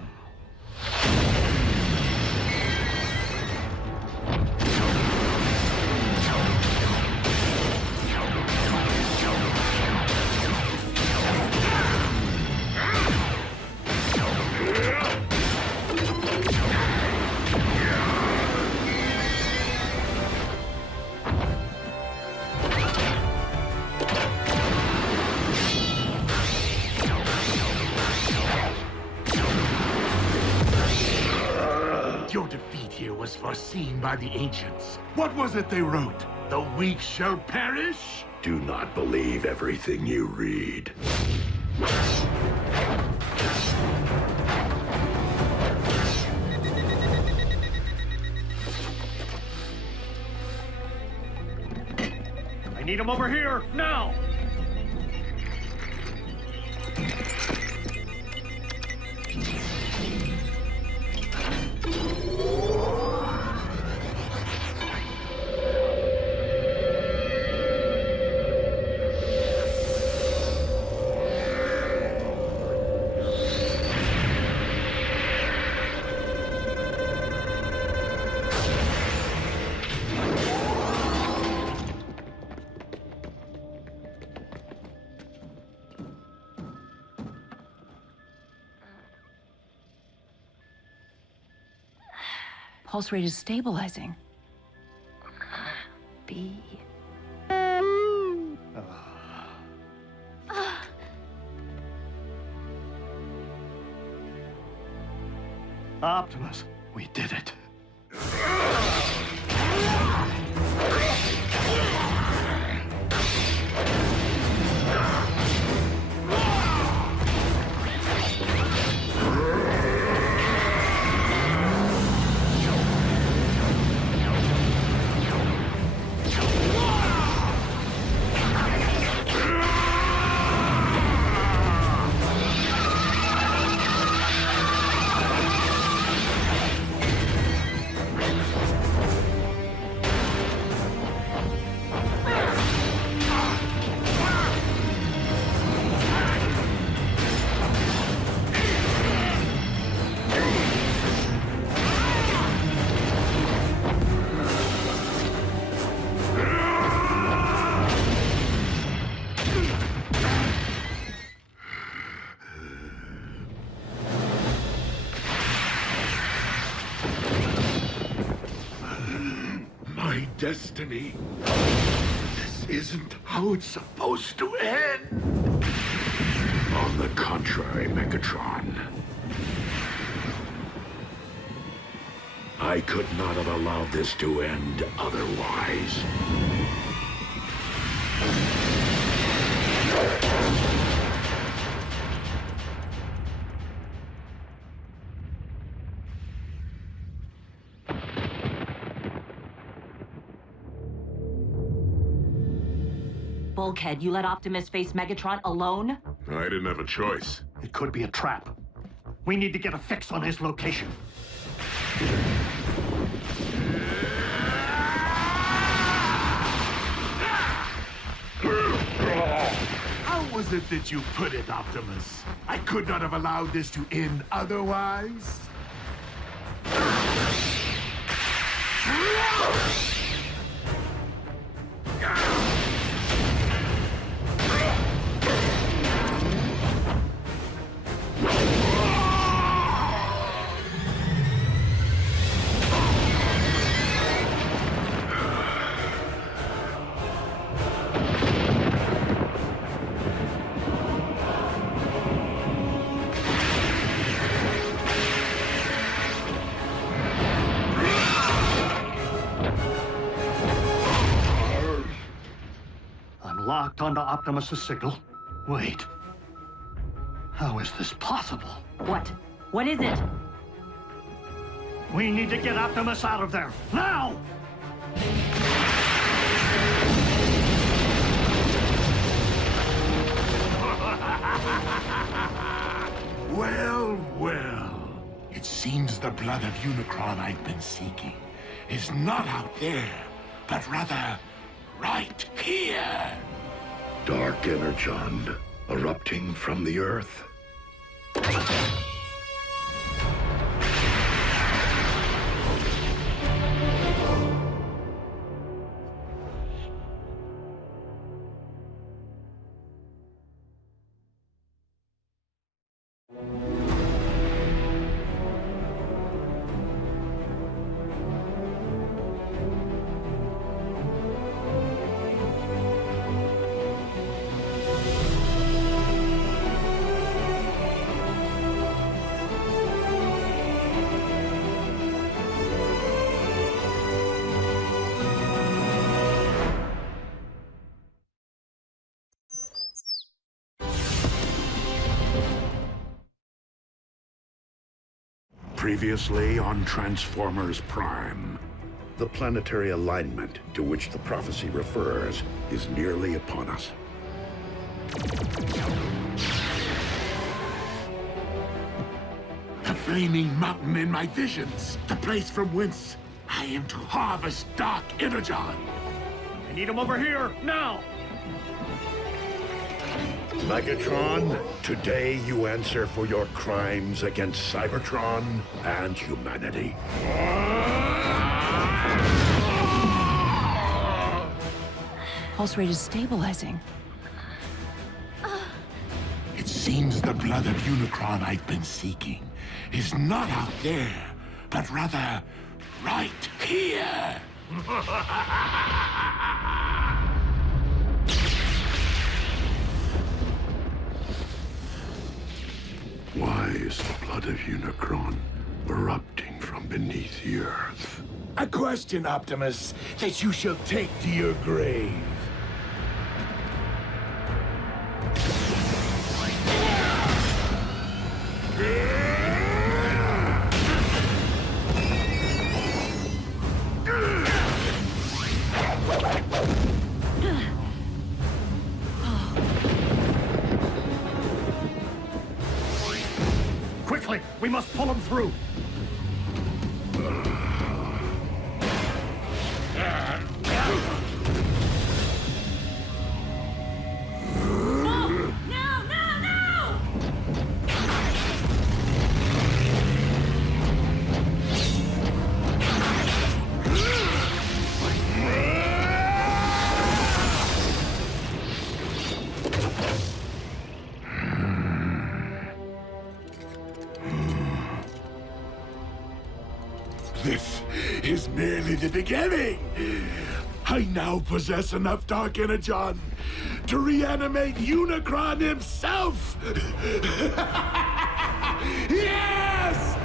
Your defeat here was foreseen by the ancients. What was it they wrote? The weak shall perish? Do not believe everything you read. I need him over here, now! Pulse rate is stabilizing. be. Optimus, we did it. My destiny. This isn't how it's supposed to end. On the contrary, Megatron. I could not have allowed this to end otherwise. Bulkhead, you let Optimus face Megatron alone? I didn't have a choice. It could be a trap. We need to get a fix on his location. How was it that you put it, Optimus? I could not have allowed this to end otherwise? Locked onto Optimus's signal. Wait. How is this possible? What? What is it? We need to get Optimus out of there. Now! Well, well. It seems the blood of Unicron I've been seeking is not out there, but rather right here. Dark Energon erupting from the Earth. Previously on Transformers Prime. The planetary alignment to which the prophecy refers is nearly upon us. The flaming mountain in my visions. The place from whence I am to harvest Dark Energon. I need him over here, now! Megatron, today you answer for your crimes against Cybertron and humanity. Pulse rate is stabilizing. It seems the blood of Unicron I've been seeking is not out there, but rather right here. Why is the blood of Unicron erupting from beneath the Earth? A question, Optimus, that you shall take to your grave. Quickly, we must pull him through. This is merely the beginning. I now possess enough Dark Energon to reanimate Unicron himself. Yes!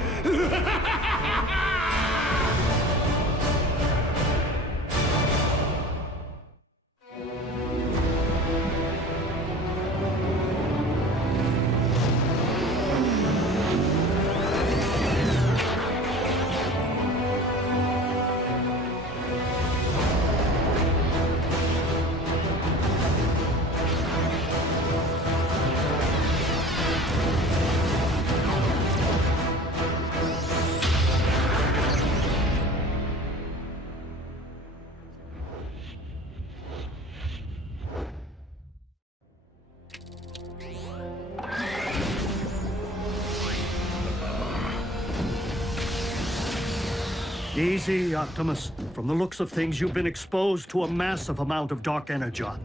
Easy, Optimus. From the looks of things, you've been exposed to a massive amount of Dark Energon.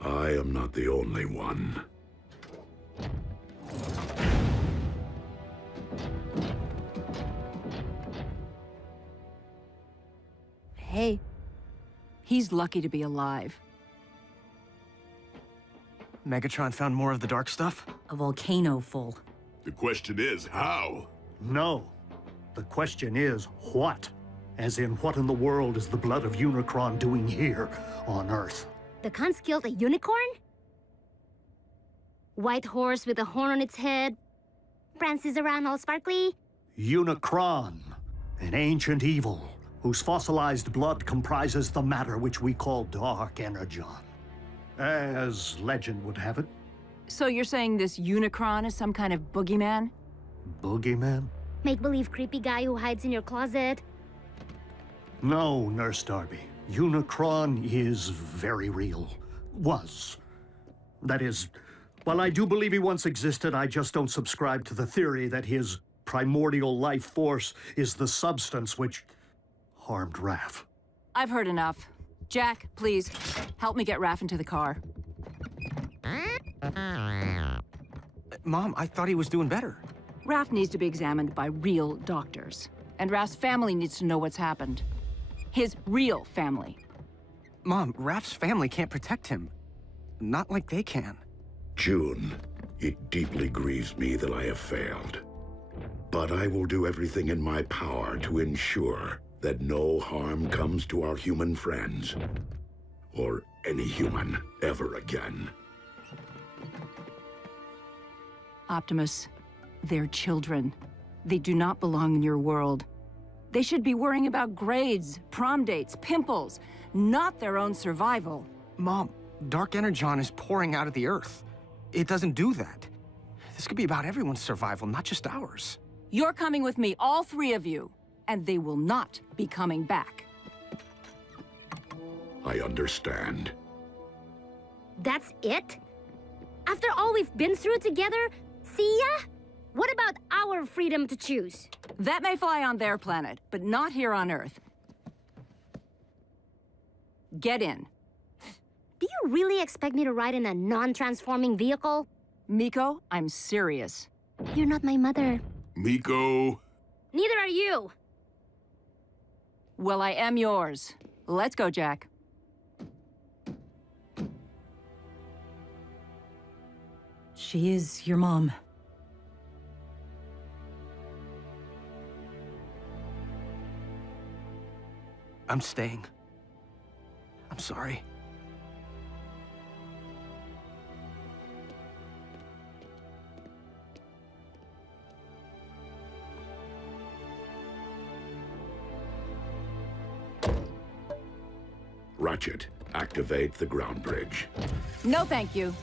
I am not the only one. Hey, he's lucky to be alive. Megatron found more of the dark stuff? A volcano full. The question is, how? No. The question is, what? As in, what in the world is the blood of Unicron doing here on Earth? The cons killed a unicorn? White horse with a horn on its head. Prances around all sparkly. Unicron, an ancient evil, whose fossilized blood comprises the matter which we call Dark Energon. As legend would have it. So you're saying this Unicron is some kind of boogeyman? Boogeyman? Make-believe creepy guy who hides in your closet. No, Nurse Darby. Unicron is very real. Was. That is, while I do believe he once existed, I just don't subscribe to the theory that his primordial life force is the substance which harmed Raph. I've heard enough. Jack, please, help me get Raph into the car. Mom, I thought he was doing better. Raph needs to be examined by real doctors. And Raph's family needs to know what's happened. His real family. Mom, Raph's family can't protect him. Not like they can. June, it deeply grieves me that I have failed. But I will do everything in my power to ensure that no harm comes to our human friends. Or any human ever again. Optimus, they're children. They do not belong in your world. They should be worrying about grades, prom dates, pimples, not their own survival. Mom, Dark Energon is pouring out of the Earth. It doesn't do that. This could be about everyone's survival, not just ours. You're coming with me, all three of you, and they will not be coming back. I understand. That's it? After all we've been through together, see ya? What about our freedom to choose? That may fly on their planet, but not here on Earth. Get in. Do you really expect me to ride in a non-transforming vehicle? Miko, I'm serious. You're not my mother. Miko. Neither are you. Well, I am yours. Let's go, Jack. She is your mom. I'm staying. I'm sorry. Ratchet, activate the ground bridge. No, thank you.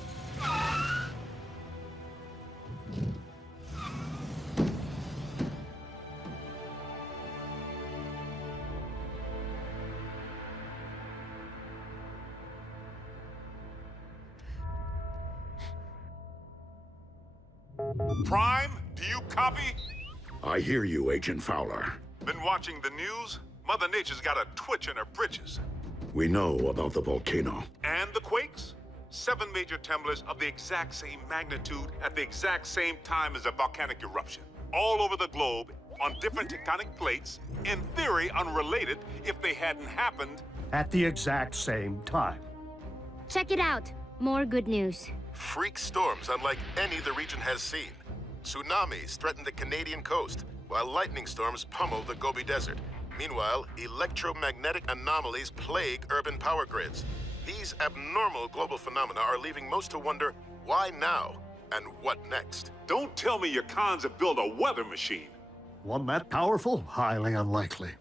Prime, do you copy? I hear you, Agent Fowler. Been watching the news? Mother Nature's got a twitch in her britches. We know about the volcano. And the quakes? 7 major tremblers of the exact same magnitude at the exact same time as a volcanic eruption. All over the globe, on different tectonic plates, in theory unrelated if they hadn't happened. At the exact same time. Check it out. More good news. Freak storms unlike any the region has seen. Tsunamis threaten the Canadian coast, while lightning storms pummel the Gobi Desert. Meanwhile, electromagnetic anomalies plague urban power grids. These abnormal global phenomena are leaving most to wonder, why now? And what next? Don't tell me your cons have built a weather machine. One that powerful? Highly unlikely.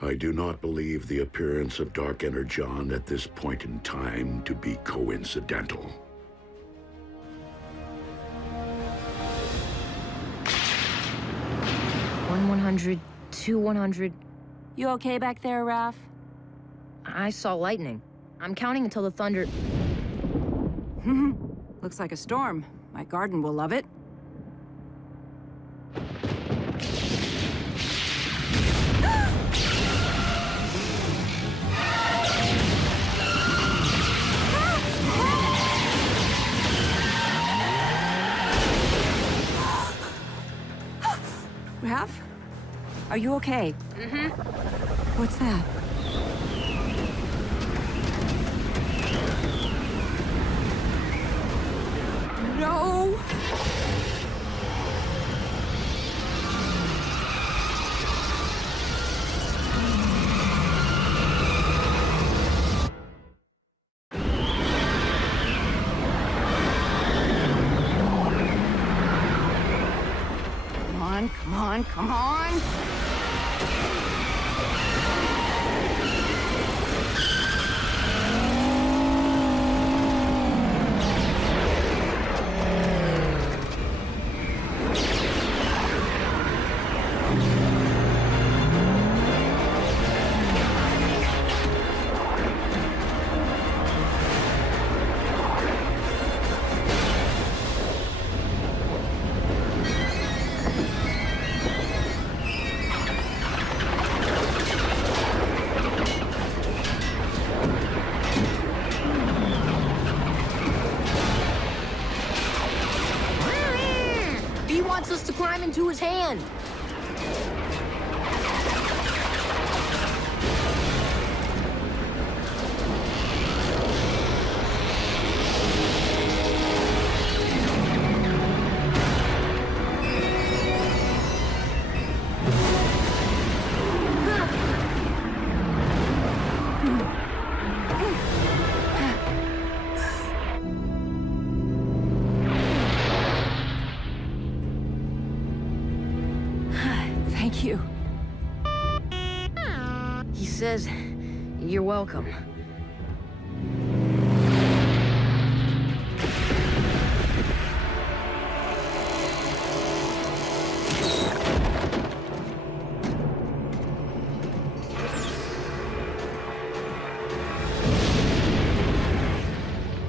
I do not believe the appearance of Dark Energon at this point in time to be coincidental. 100, 100. You okay back there, Raph? I saw lightning. I'm counting until the thunder... Looks like a storm. My garden will love it. Raph? Are you okay? What's that? No! Come on, come on! Us to climb into his hand. Thank you. He says, you're welcome.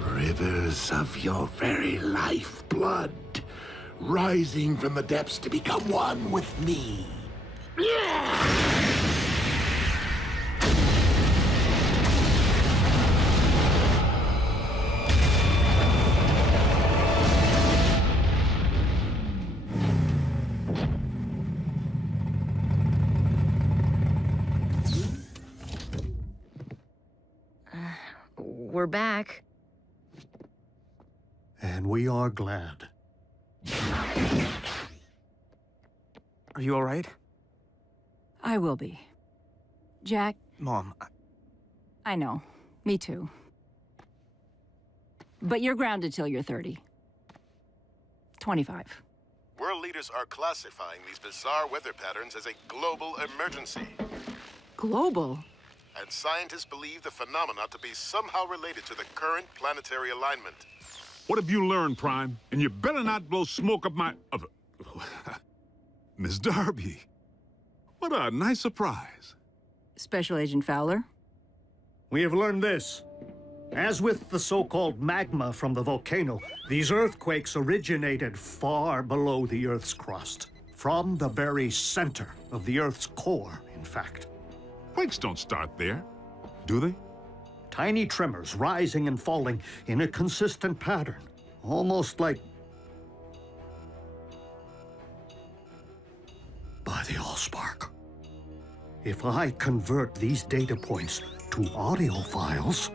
Rivers of your very lifeblood, rising from the depths to become one with me. we're back. And we are glad. Are you all right? I will be. Jack? Mom, I know. Me too. But you're grounded till you're 30. 25. World leaders are classifying these bizarre weather patterns as a global emergency. Global? And scientists believe the phenomena to be somehow related to the current planetary alignment. What have you learned, Prime? And you better not blow smoke up my... Miss Darby. What a nice surprise. Special Agent Fowler? We have learned this. As with the so-called magma from the volcano, these earthquakes originated far below the Earth's crust. From the very center of the Earth's core, in fact. Quakes don't start there, do they? Tiny tremors rising and falling in a consistent pattern. Almost like... by the Allspark. If I convert these data points to audio files...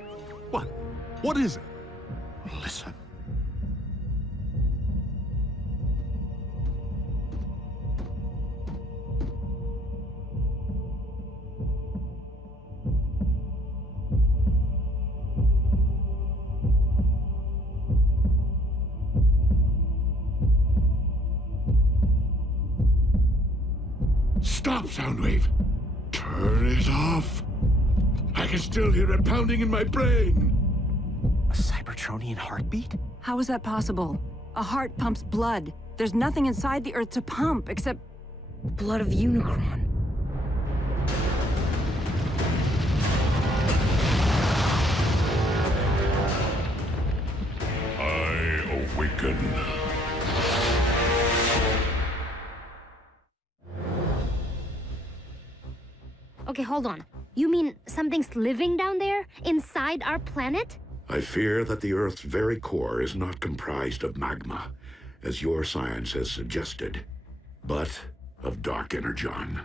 What? What is it? Listen. Stop, Soundwave. Turn it off. I can still hear it pounding in my brain. A Cybertronian heartbeat? How is that possible? A heart pumps blood. There's nothing inside the Earth to pump except... blood of Unicron. I awaken. Okay, hold on. You mean something's living down there, inside our planet? I fear that the Earth's very core is not comprised of magma, as your science has suggested, but of dark energon.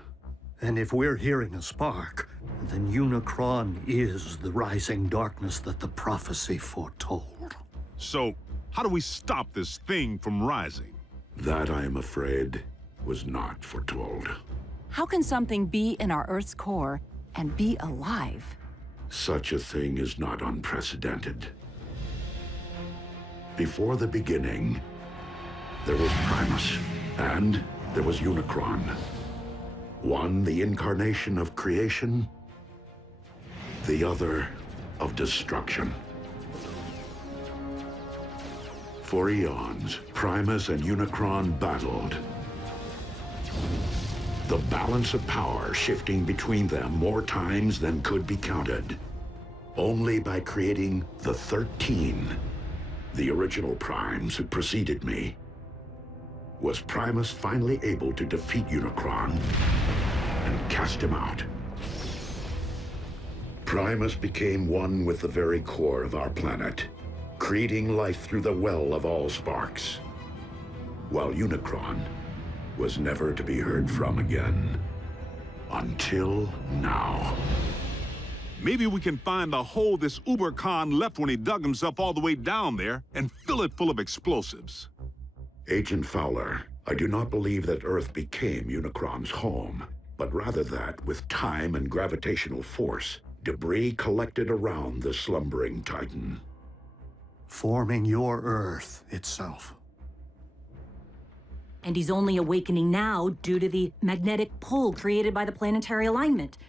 And if we're hearing a spark, then Unicron is the rising darkness that the prophecy foretold. So, how do we stop this thing from rising? That, I am afraid, was not foretold. How can something be in our Earth's core and be alive? Such a thing is not unprecedented. Before the beginning, there was Primus, and there was Unicron. One, the incarnation of creation, the other, of destruction. For eons, Primus and Unicron battled. The balance of power shifting between them more times than could be counted. Only by creating the 13, the original Primes who preceded me, was Primus finally able to defeat Unicron and cast him out. Primus became one with the very core of our planet, creating life through the well of Allsparks, while Unicron was never to be heard from again. Until now. Maybe we can find the hole this Uber-Khan left when he dug himself all the way down there and fill it full of explosives. Agent Fowler, I do not believe that Earth became Unicron's home, but rather that, with time and gravitational force, debris collected around the slumbering Titan. Forming your Earth itself. And he's only awakening now due to the magnetic pull created by the planetary alignment.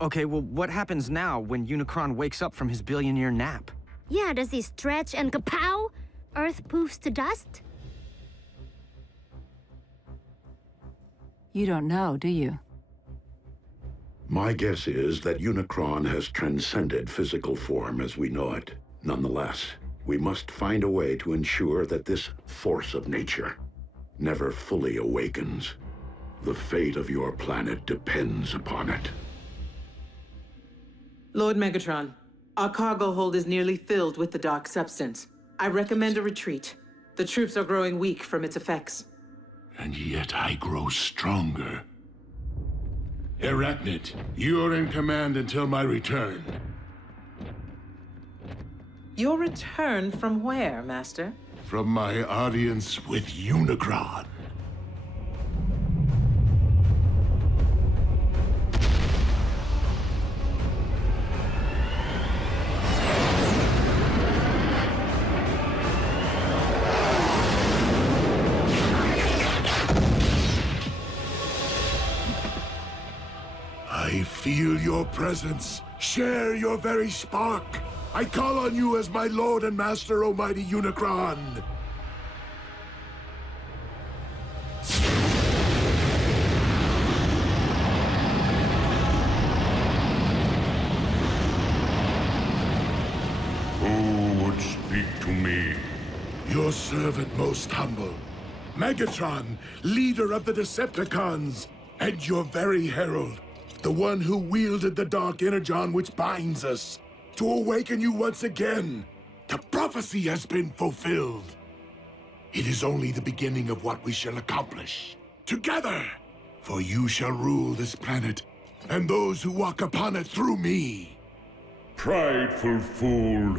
Okay, well, what happens now when Unicron wakes up from his billion-year nap? Yeah, does he stretch and kapow? Earth poofs to dust? You don't know, do you? My guess is that Unicron has transcended physical form as we know it. Nonetheless, we must find a way to ensure that this force of nature never fully awakens. The fate of your planet depends upon it. Lord Megatron, our cargo hold is nearly filled with the dark substance. I recommend a retreat. The troops are growing weak from its effects. And yet I grow stronger. Arachnid, you're in command until my return. Your return from where, Master? From my audience with Unicron. I feel your presence. Share your very spark. I call on you as my Lord and Master, Almighty Unicron. Who would speak to me? Your servant most humble. Megatron, leader of the Decepticons, and your very herald. The one who wielded the dark Energon which binds us. To awaken you once again. The prophecy has been fulfilled. It is only the beginning of what we shall accomplish. Together! For you shall rule this planet, and those who walk upon it through me. Prideful fool.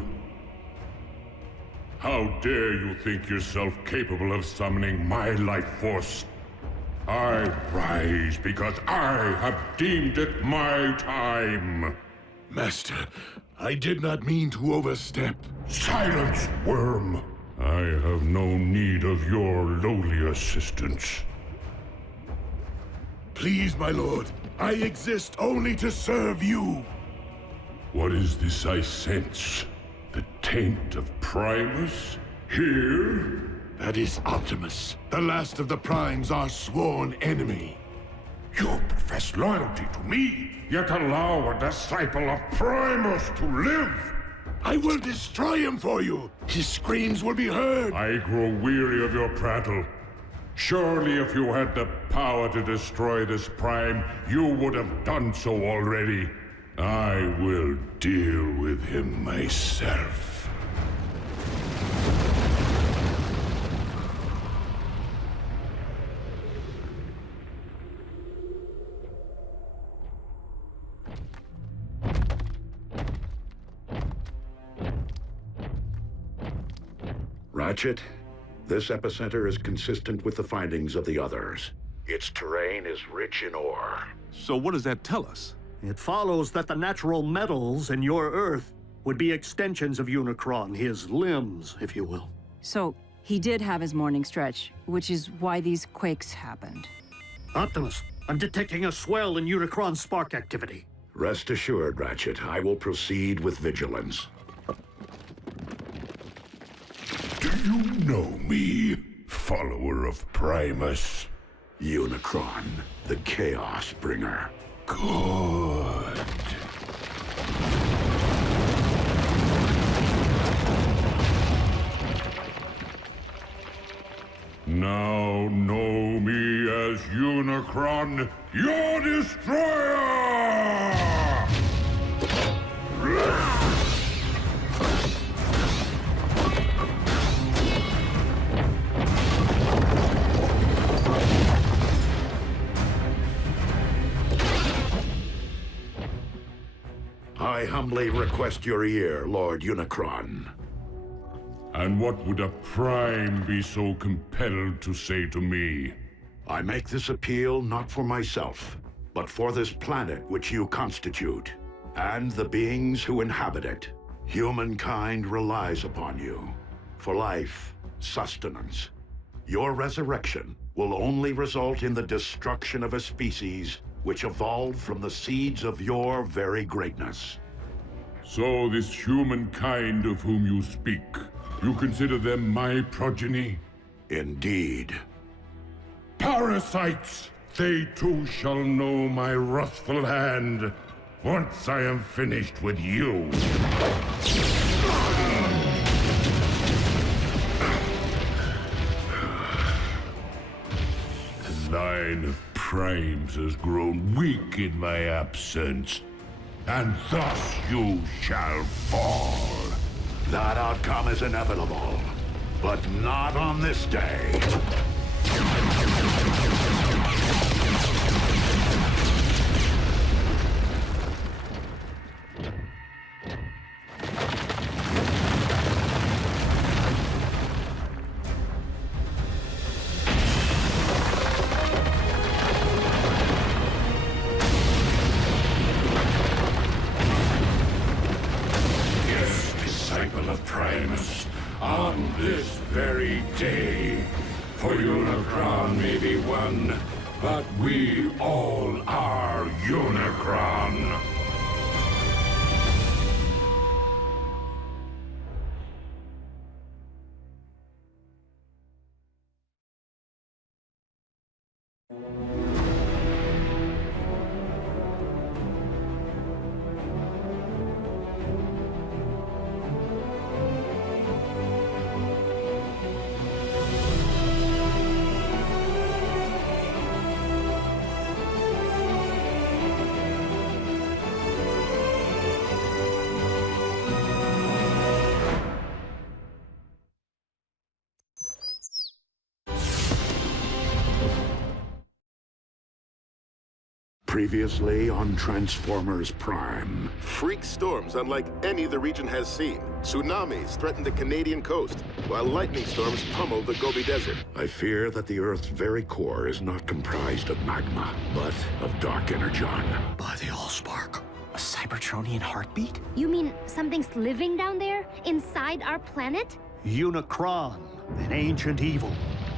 How dare you think yourself capable of summoning my life force? I rise because I have deemed it my time. Master, I did not mean to overstep. Silence, worm! I have no need of your lowly assistance. Please, my lord, I exist only to serve you. What is this I sense? The taint of Primus? Here? That is Optimus, the last of the Primes, our sworn enemy. You profess loyalty to me, yet allow a disciple of Primus to live! I will destroy him for you! His screams will be heard! I grow weary of your prattle. Surely if you had the power to destroy this Prime, you would have done so already. I will deal with him myself. Ratchet, this epicenter is consistent with the findings of the others. Its terrain is rich in ore. So what does that tell us? It follows that the natural metals in your Earth would be extensions of Unicron, his limbs, if you will. So, he did have his morning stretch, which is why these quakes happened. Optimus, I'm detecting a swell in Unicron spark activity. Rest assured, Ratchet, I will proceed with vigilance. Do you know me, follower of Primus? Unicron, the Chaos Bringer. Good. Now know me as Unicron, your destroyer! I humbly request your ear, Lord Unicron. And what would a Prime be so compelled to say to me? I make this appeal not for myself, but for this planet which you constitute, and the beings who inhabit it. Humankind relies upon you for life, sustenance. Your resurrection will only result in the destruction of a species which evolved from the seeds of your very greatness. So this humankind of whom you speak, you consider them my progeny? Indeed. Parasites! They too shall know my wrathful hand, once I am finished with you. The line of Primes has grown weak in my absence, and thus you shall fall. That outcome is inevitable, but not on this day. Primus, on this very day. For Unicron may be one, but we all are Unicron. Previously on Transformers Prime. Freak storms unlike any the region has seen. Tsunamis threaten the Canadian coast, while lightning storms pummel the Gobi Desert. I fear that the Earth's very core is not comprised of magma, but of dark energon. By the Allspark. A Cybertronian heartbeat? You mean something's living down there, inside our planet? Unicron, an ancient evil,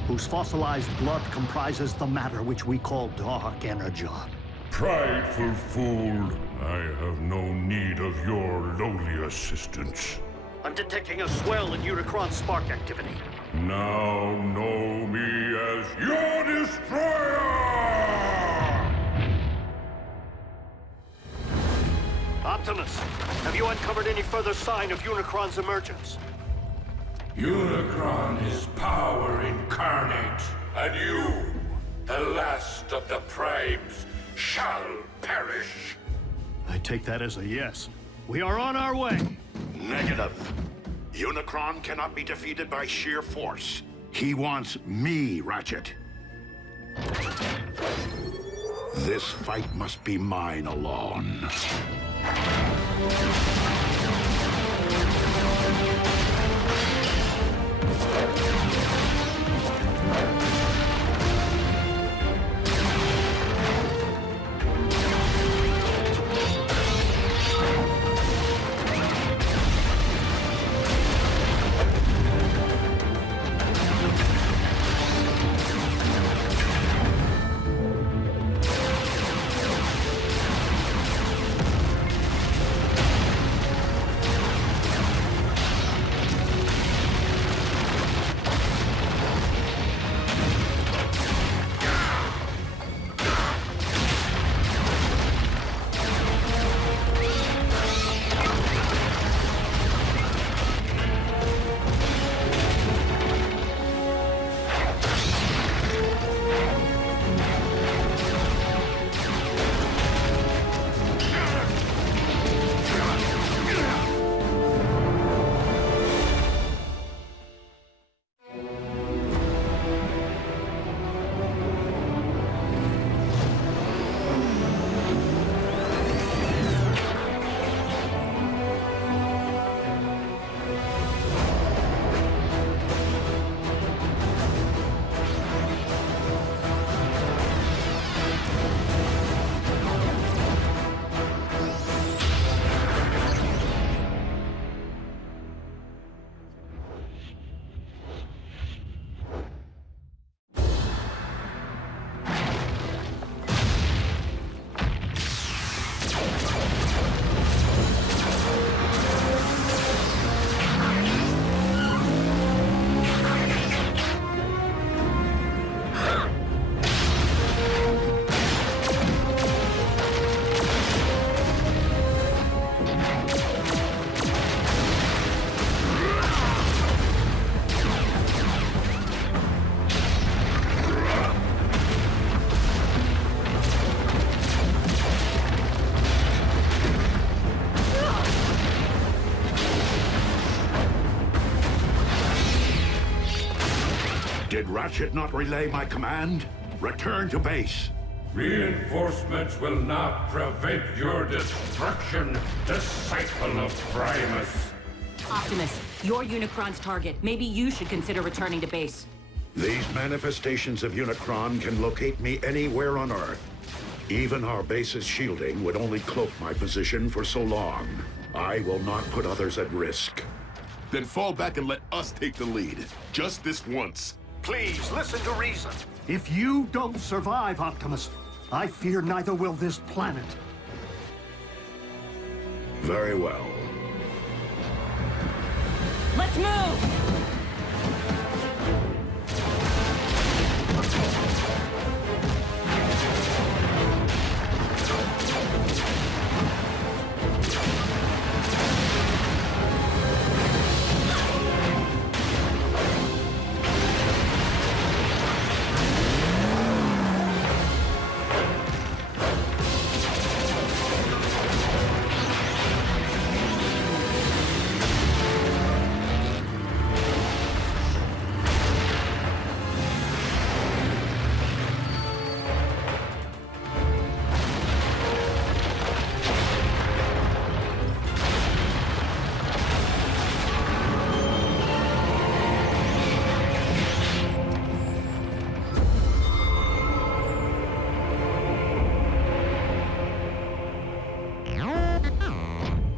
whose fossilized blood comprises the matter which we call dark energon. Prideful fool, I have no need of your lowly assistance. I'm detecting a swell in Unicron spark activity. Now know me as your destroyer! Optimus, have you uncovered any further sign of Unicron's emergence? Unicron is power incarnate, and you, the last of the Primes, shall perish. I take that as a yes. We are on our way. Negative. Unicron cannot be defeated by sheer force. He wants me, Ratchet. This fight must be mine alone. Did Ratchet not relay my command? Return to base. Reinforcements will not prevent your destruction, disciple of Primus. Optimus, you're Unicron's target. Maybe you should consider returning to base. These manifestations of Unicron can locate me anywhere on Earth. Even our base's shielding would only cloak my position for so long. I will not put others at risk. Then fall back and let us take the lead. Just this once. Please, listen to reason. If you don't survive, Optimus, I fear neither will this planet. Very well. Let's move!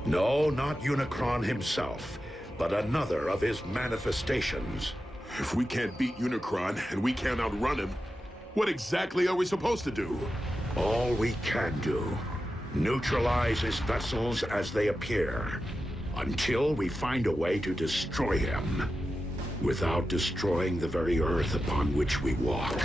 No, not Unicron himself, but another of his manifestations. If we can't beat Unicron and we can't outrun him, what exactly are we supposed to do? All we can do. Neutralize his vessels as they appear, until we find a way to destroy him, without destroying the very Earth upon which we walk.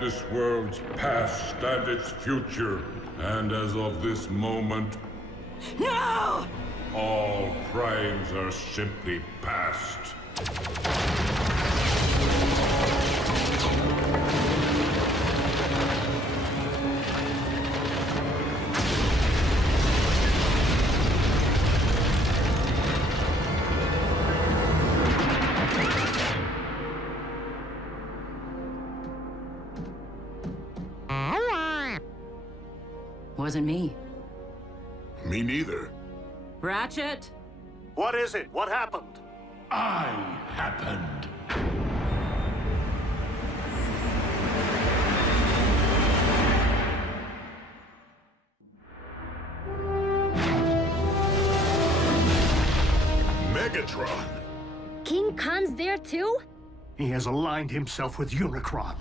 This world's past and its future, and as of this moment, No! all crimes are simply past. Wasn't me. Me neither. Ratchet? What is it? What happened? I happened. Megatron! King Khan's there too? He has aligned himself with Unicron.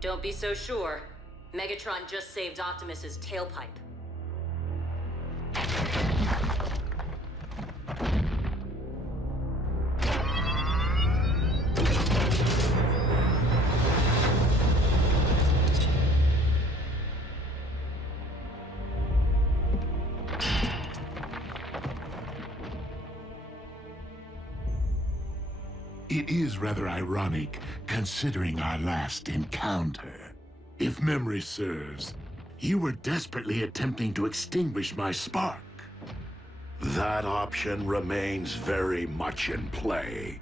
Don't be so sure. Megatron just saved Optimus's tailpipe. It is rather ironic, considering our last encounter. If memory serves, you were desperately attempting to extinguish my spark. That option remains very much in play.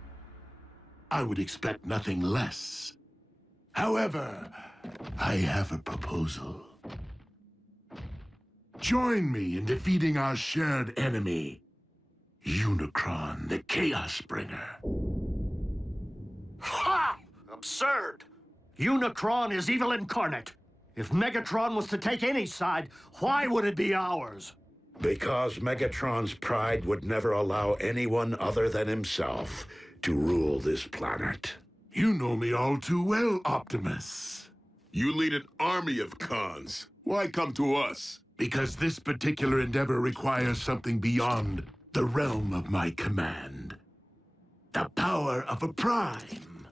I would expect nothing less. However, I have a proposal. Join me in defeating our shared enemy, Unicron, the Chaos Bringer. Ha! Absurd! Unicron is evil incarnate. If Megatron was to take any side, why would it be ours? Because Megatron's pride would never allow anyone other than himself to rule this planet. You know me all too well, Optimus. You lead an army of cons. Why come to us? Because this particular endeavor requires something beyond the realm of my command. The power of a prime.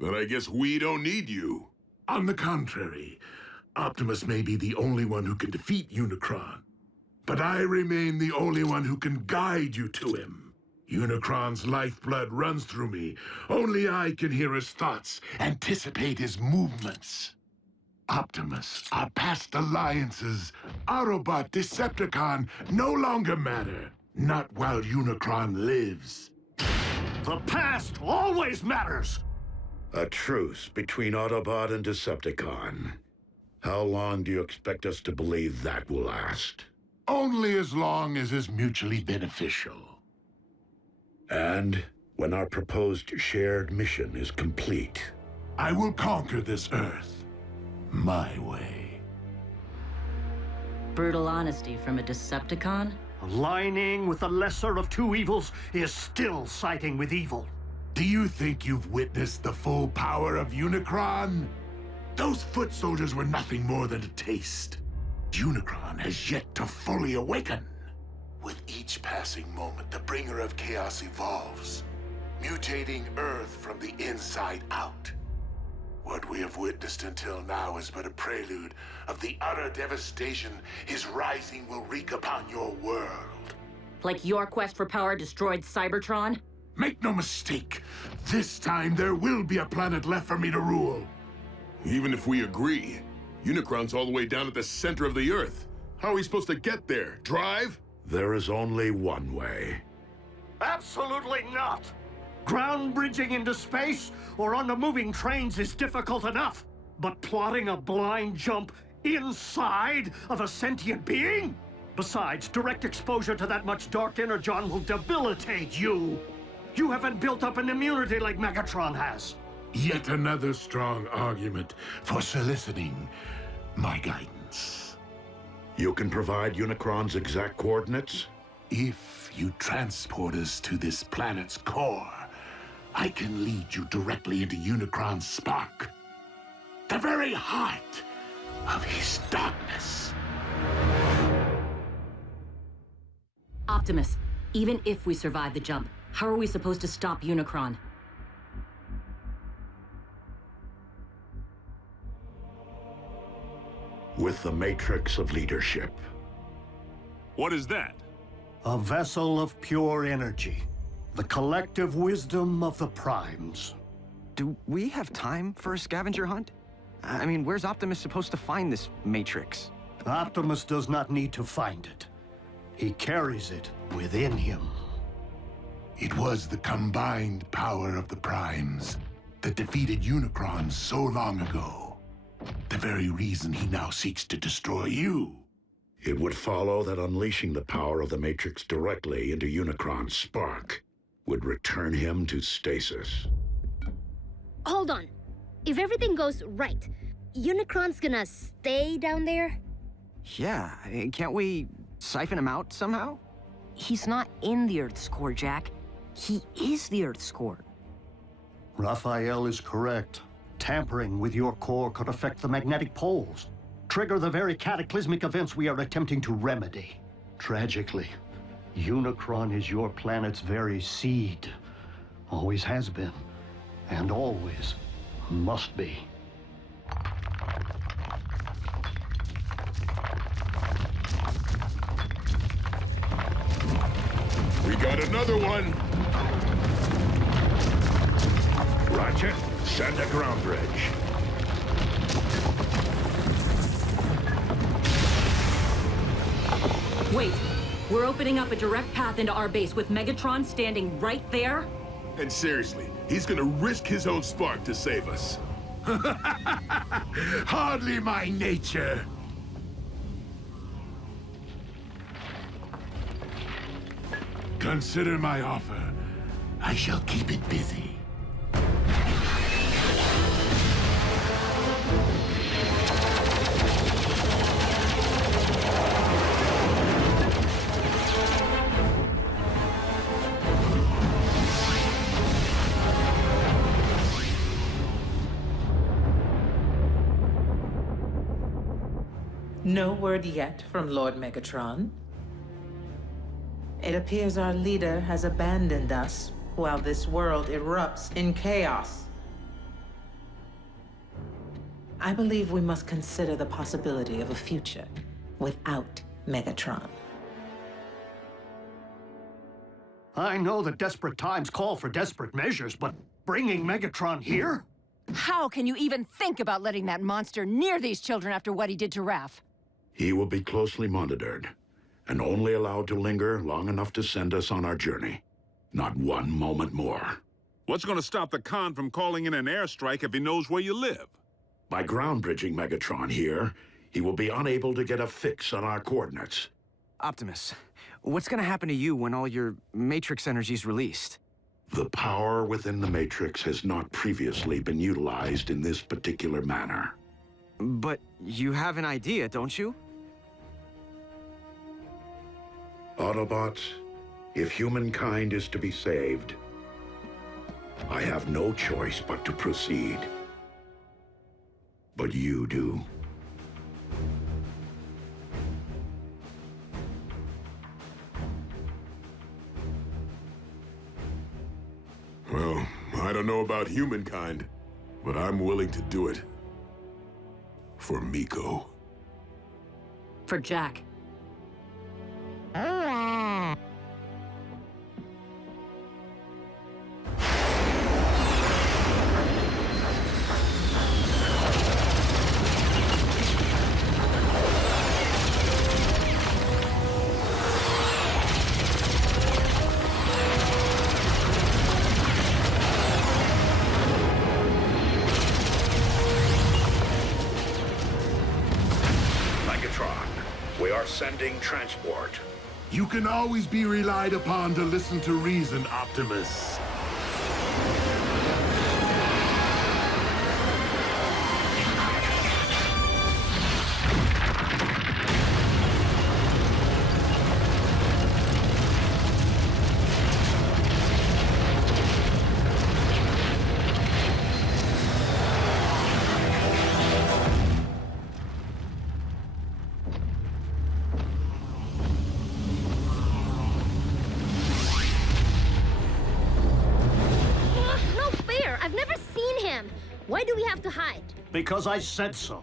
Then I guess we don't need you. On the contrary, Optimus may be the only one who can defeat Unicron. But I remain the only one who can guide you to him. Unicron's lifeblood runs through me. Only I can hear his thoughts, anticipate his movements. Optimus, our past alliances, Autobot, Decepticon, no longer matter. Not while Unicron lives. The past always matters! A truce between Autobot and Decepticon. How long do you expect us to believe that will last? Only as long as is mutually beneficial. And when our proposed shared mission is complete, I will conquer this Earth my way. Brutal honesty from a Decepticon? Aligning with the lesser of two evils is still siding with evil. Do you think you've witnessed the full power of Unicron? Those foot soldiers were nothing more than a taste. Unicron has yet to fully awaken. With each passing moment, the bringer of chaos evolves, mutating Earth from the inside out. What we have witnessed until now is but a prelude of the utter devastation his rising will wreak upon your world. Like your quest for power destroyed Cybertron? Make no mistake, this time there will be a planet left for me to rule. Even if we agree, Unicron's all the way down at the center of the Earth. How are we supposed to get there? Drive? there is only one way. Absolutely not! Ground bridging into space or on the moving trains is difficult enough. But plotting a blind jump inside of a sentient being? Besides, direct exposure to that much dark Energon will debilitate you. You haven't built up an immunity like Megatron has. Yet another strong argument for soliciting my guidance. You can provide Unicron's exact coordinates? If you transport us to this planet's core, I can lead you directly into Unicron's spark. The very heart of his darkness. Optimus, even if we survive the jump, how are we supposed to stop Unicron? With the Matrix of Leadership. What is that? A vessel of pure energy. The collective wisdom of the Primes. Do we have time for a scavenger hunt? I mean, where's Optimus supposed to find this Matrix? Optimus does not need to find it. He carries it within him. It was the combined power of the Primes that defeated Unicron so long ago. The very reason he now seeks to destroy you. It would follow that unleashing the power of the Matrix directly into Unicron's spark would return him to stasis. Hold on. If everything goes right, Unicron's gonna stay down there? Yeah, can't we siphon him out somehow? He's not in the Earth's core, Jack. He is the Earth's core. Raphael is correct. Tampering with your core could affect the magnetic poles, trigger the very cataclysmic events we are attempting to remedy. Tragically, Unicron is your planet's very seed. Always has been, and always must be. We got another one! Roger. Send a ground bridge. Wait, we're opening up a direct path into our base with Megatron standing right there? And seriously, he's gonna risk his own spark to save us. Hardly my nature. Consider my offer. I shall keep it busy. No word yet from Lord Megatron. It appears our leader has abandoned us while this world erupts in chaos. I believe we must consider the possibility of a future without Megatron. I know that desperate times call for desperate measures, but bringing Megatron here? How can you even think about letting that monster near these children after what he did to Raph? He will be closely monitored, and only allowed to linger long enough to send us on our journey. Not one moment more. What's going to stop the Khan from calling in an airstrike if he knows where you live? By ground bridging Megatron here, he will be unable to get a fix on our coordinates. Optimus, what's gonna happen to you when all your Matrix energy's released? The power within the Matrix has not previously been utilized in this particular manner. But you have an idea, don't you? Autobots, if humankind is to be saved, I have no choice but to proceed. But you do. Well, I don't know about humankind, but I'm willing to do it. For Miko. For Jack. Sending transport. You can always be relied upon to listen to reason, Optimus. Why do we have to hide? Because I said so.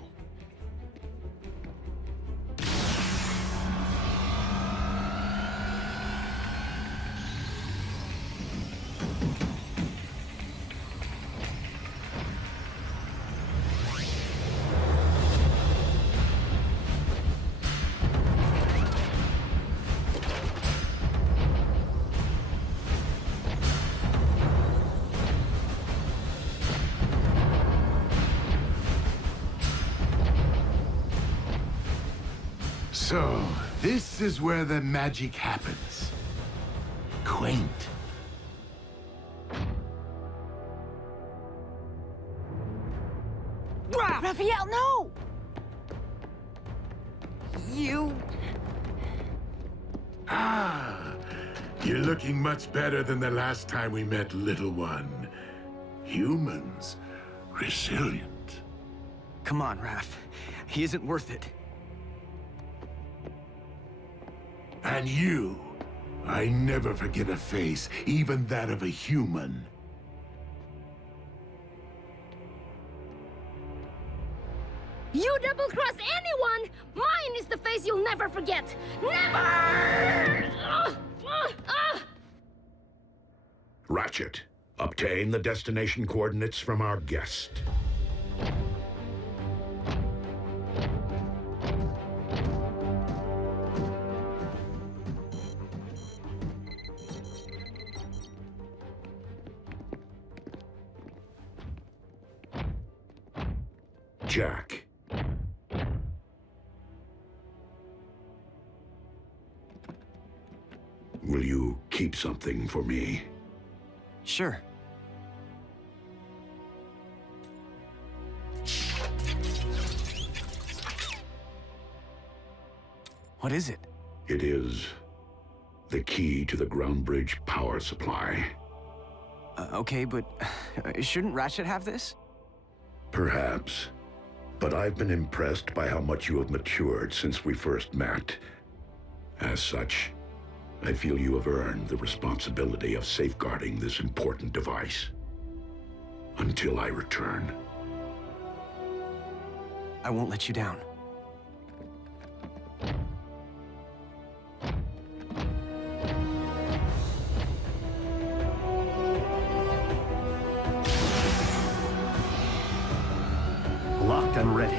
So, this is where the magic happens. Quaint. Raphael, no! You... Ah, you're looking much better than the last time we met, little one. Humans, resilient. Come on, Raph. He isn't worth it. And you, I never forget a face, even that of a human. You double-cross anyone! Mine is the face you'll never forget! Never! Ratchet, obtain the destination coordinates from our guest. Jack. Will you keep something for me? Sure. What is it? It is the key to the ground bridge power supply. Okay, but shouldn't Ratchet have this? Perhaps. But I've been impressed by how much you have matured since we first met. As such, I feel you have earned the responsibility of safeguarding this important device. Until I return. I won't let you down. Locked and ready.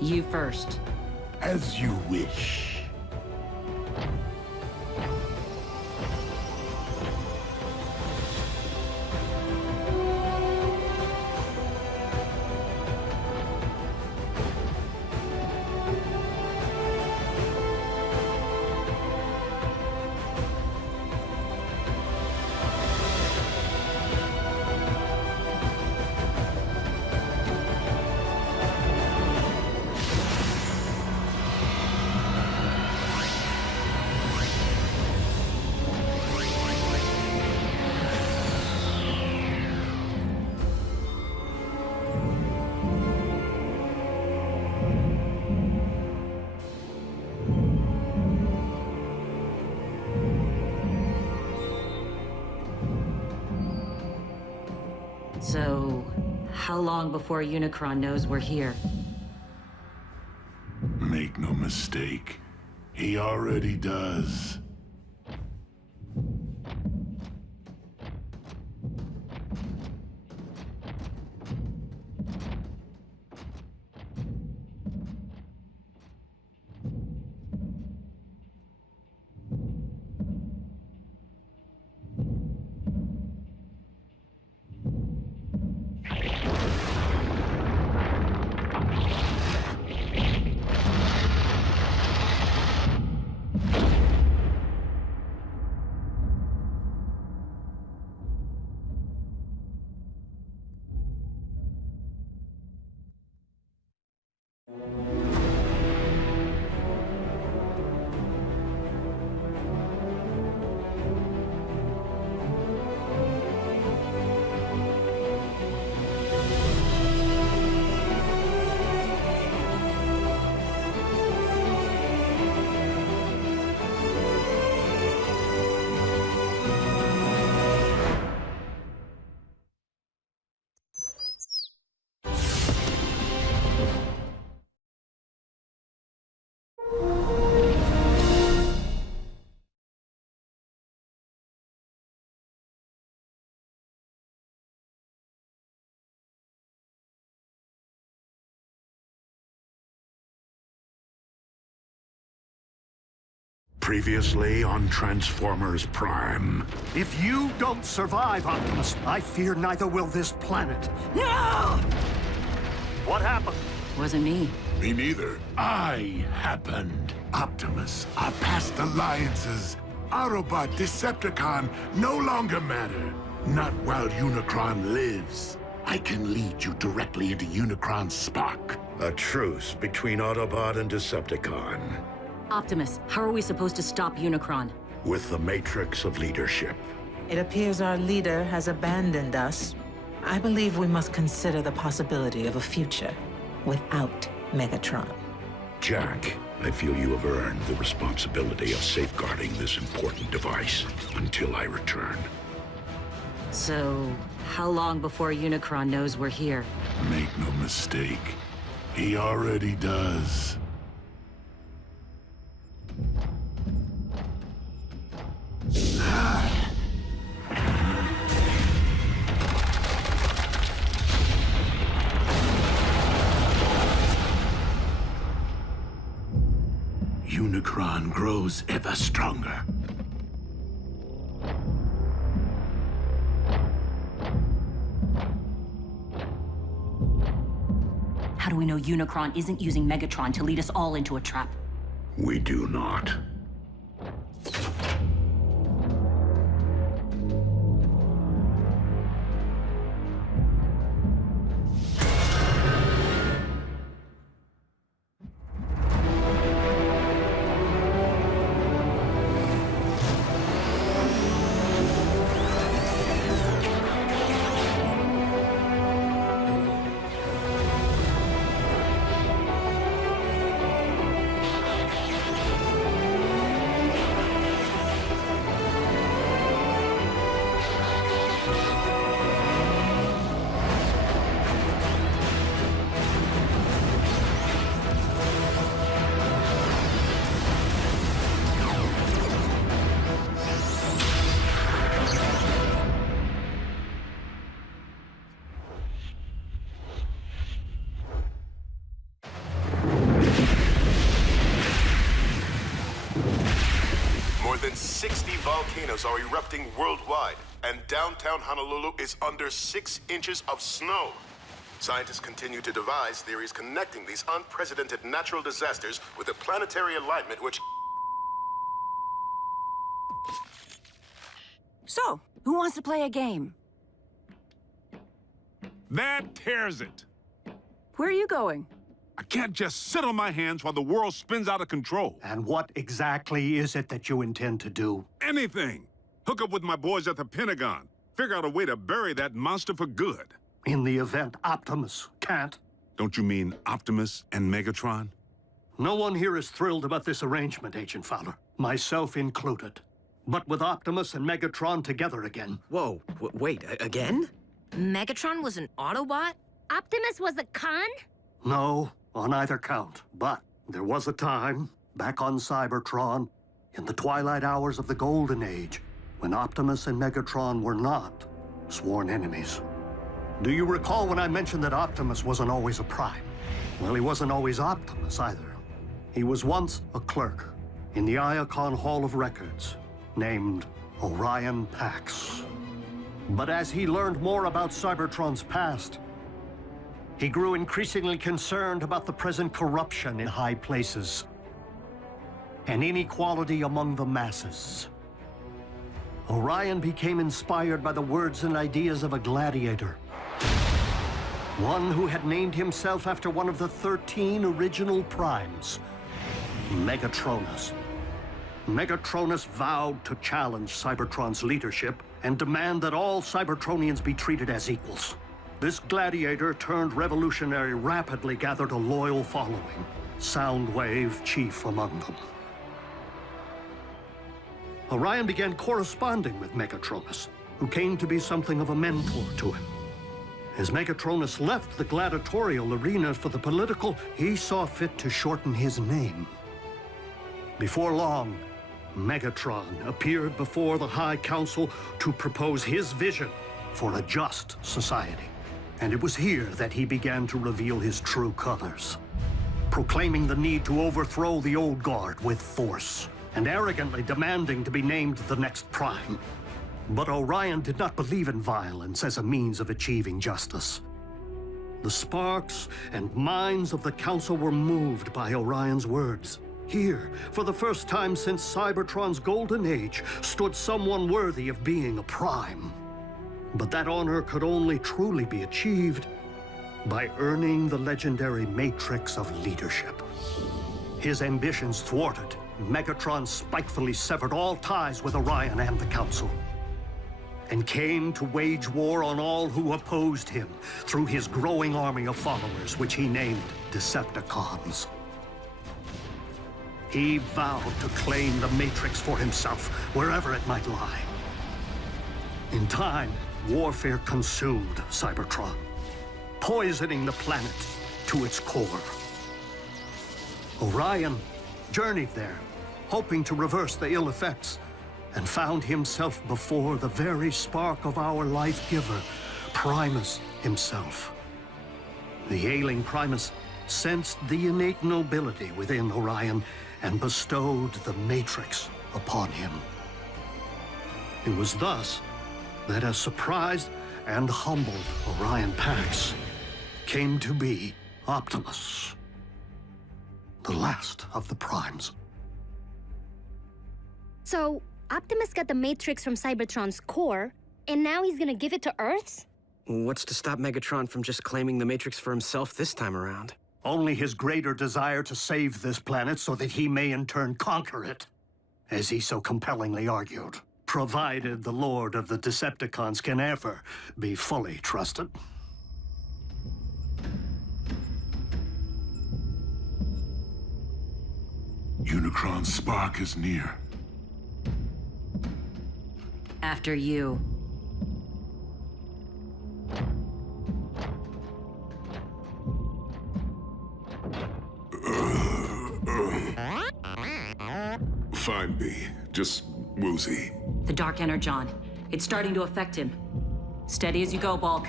You first. As you wish. So, how long before Unicron knows we're here? Make no mistake, he already does. Previously on Transformers Prime. If you don't survive, Optimus, I fear neither will this planet. No! What happened? Wasn't me. Me neither. I happened. Optimus, our past alliances, Autobot, Decepticon, no longer matter. Not while Unicron lives. I can lead you directly into Unicron's spark. A truce between Autobot and Decepticon. Optimus, how are we supposed to stop Unicron? With the matrix of leadership. It appears our leader has abandoned us. I believe we must consider the possibility of a future without Megatron. Jack, I feel you have earned the responsibility of safeguarding this important device until I return. So, how long before Unicron knows we're here? Make no mistake, he already does. Unicron grows ever stronger. How do we know Unicron isn't using Megatron to lead us all into a trap? We do not. More than 60 volcanoes are erupting worldwide, and downtown Honolulu is under 6 inches of snow. Scientists continue to devise theories connecting these unprecedented natural disasters with a planetary alignment which... So, who wants to play a game? That tears it. Where are you going? I can't just sit on my hands while the world spins out of control. And what exactly is it that you intend to do? Anything. Hook up with my boys at the Pentagon. Figure out a way to bury that monster for good. In the event Optimus can't. Don't you mean Optimus and Megatron? No one here is thrilled about this arrangement, Agent Fowler. Myself included. But with Optimus and Megatron together again. Whoa, wait, again? Megatron was an Autobot? Optimus was a con? No, on either count. But there was a time, back on Cybertron, in the twilight hours of the Golden Age, when Optimus and Megatron were not sworn enemies. Do you recall when I mentioned that Optimus wasn't always a Prime? Well, he wasn't always Optimus either. He was once a clerk in the Iacon Hall of Records, named Orion Pax. But as he learned more about Cybertron's past, he grew increasingly concerned about the present corruption in high places and inequality among the masses. Orion became inspired by the words and ideas of a gladiator, one who had named himself after one of the 13 original primes, Megatronus. Megatronus vowed to challenge Cybertron's leadership and demand that all Cybertronians be treated as equals. This gladiator turned revolutionary rapidly gathered a loyal following, Soundwave chief among them. Orion began corresponding with Megatronus, who came to be something of a mentor to him. As Megatronus left the gladiatorial arena for the political, he saw fit to shorten his name. Before long, Megatron appeared before the High Council to propose his vision for a just society. And it was here that he began to reveal his true colors, proclaiming the need to overthrow the old guard with force, and arrogantly demanding to be named the next Prime. But Orion did not believe in violence as a means of achieving justice. The sparks and minds of the Council were moved by Orion's words. Here, for the first time since Cybertron's golden age, stood someone worthy of being a Prime. But that honor could only truly be achieved by earning the legendary matrix of leadership. His ambitions thwarted, Megatron spitefully severed all ties with Orion and the Council, and came to wage war on all who opposed him through his growing army of followers, which he named Decepticons. He vowed to claim the Matrix for himself, wherever it might lie. In time, warfare consumed Cybertron, poisoning the planet to its core. Orion journeyed there, hoping to reverse the ill effects, and found himself before the very spark of our life-giver, Primus himself. The ailing Primus sensed the innate nobility within Orion and bestowed the Matrix upon him. It was thus that a surprised and humbled Orion Pax came to be Optimus, the last of the Primes. So, Optimus got the Matrix from Cybertron's core, and now he's gonna give it to Earth's? What's to stop Megatron from just claiming the Matrix for himself this time around? Only his greater desire to save this planet so that he may in turn conquer it, as he so compellingly argued, provided the Lord of the Decepticons can ever be fully trusted. Unicron's spark is near. After you. Fine, B. Just woozy. The Dark Energon. It's starting to affect him. Steady as you go, Bulk.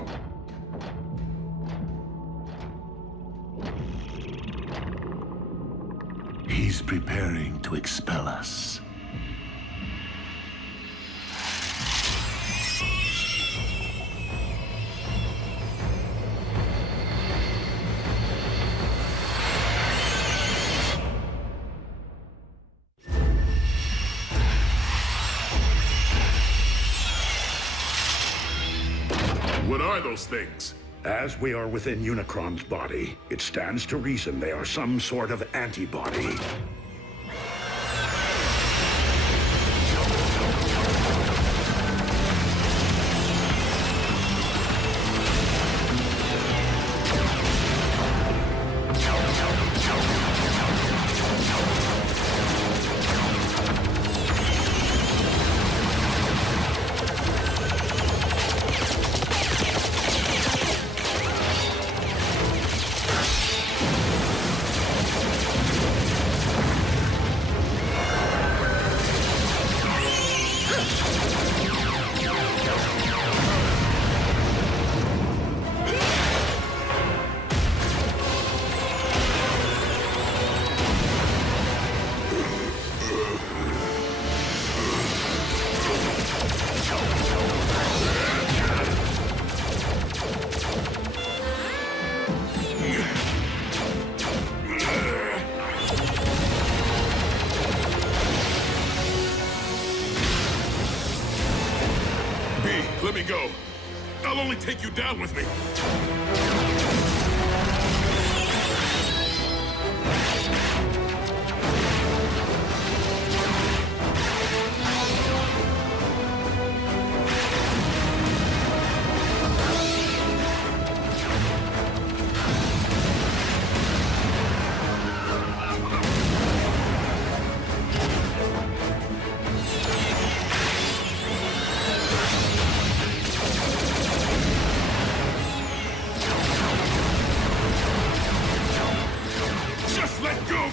He's preparing to expel us. What are those things? As we are within Unicron's body, it stands to reason they are some sort of antibody. Let me go. I'll only take you down with me.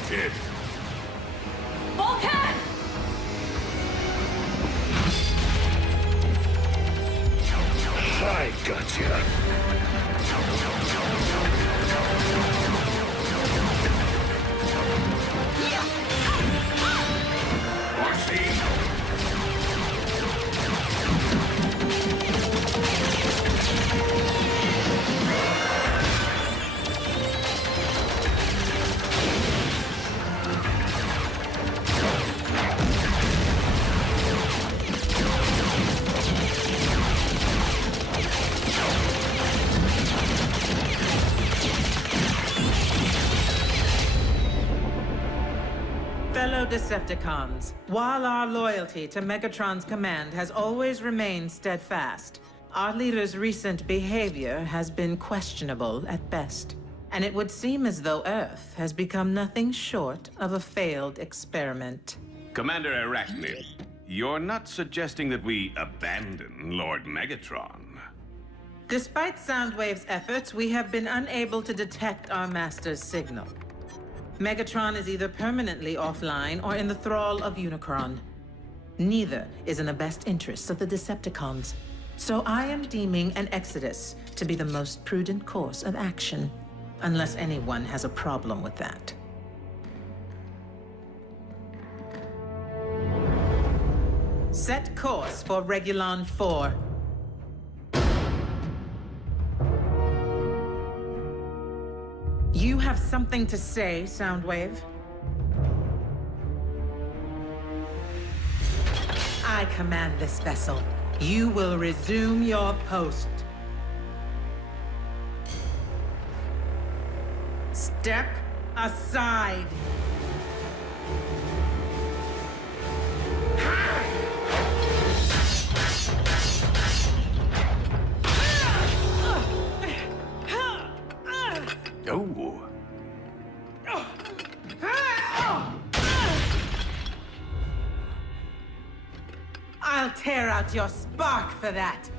Kid. Volcan! I gotcha. Fellow Decepticons, while our loyalty to Megatron's command has always remained steadfast, our leader's recent behavior has been questionable at best. And it would seem as though Earth has become nothing short of a failed experiment. Commander Arachnid, you're not suggesting that we abandon Lord Megatron? Despite Soundwave's efforts, we have been unable to detect our master's signal. Megatron is either permanently offline or in the thrall of Unicron. Neither is in the best interests of the Decepticons. So I am deeming an exodus to be the most prudent course of action, unless anyone has a problem with that. Set course for Regulon 4. You have something to say, Soundwave? I command this vessel. You will resume your post. Step aside. Oh. I'll tear out your spark for that.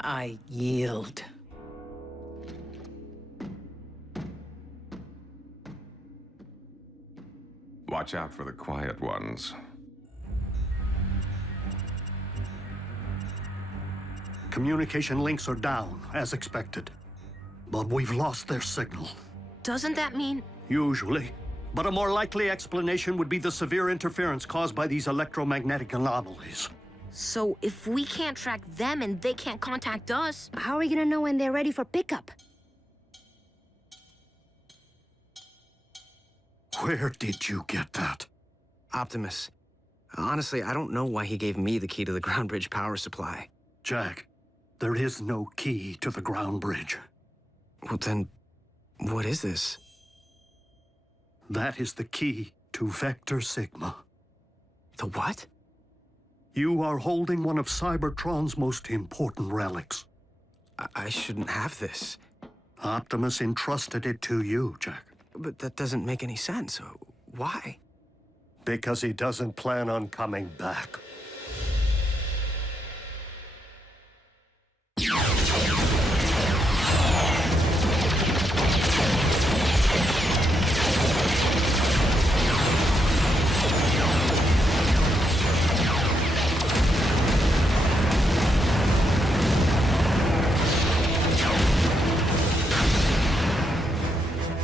I yield. Watch out for the quiet ones. Communication links are down, as expected. But we've lost their signal. Doesn't that mean... Usually. But a more likely explanation would be the severe interference caused by these electromagnetic anomalies. So if we can't track them and they can't contact us... How are we gonna know when they're ready for pickup? Where did you get that? Optimus. Honestly, I don't know why he gave me the key to the ground bridge power supply. Jack, there is no key to the ground bridge. Well then, what is this? That is the key to Vector Sigma. The what? You are holding one of Cybertron's most important relics. I shouldn't have this. Optimus entrusted it to you, Jack. But that doesn't make any sense. Why? Because he doesn't plan on coming back.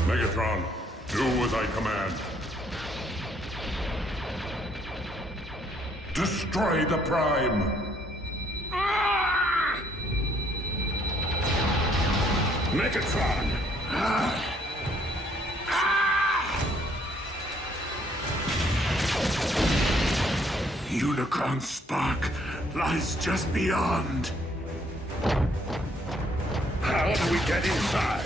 Megatron, do as I command. Destroy the Prime! Megatron! Unicron's spark lies just beyond. How do we get inside?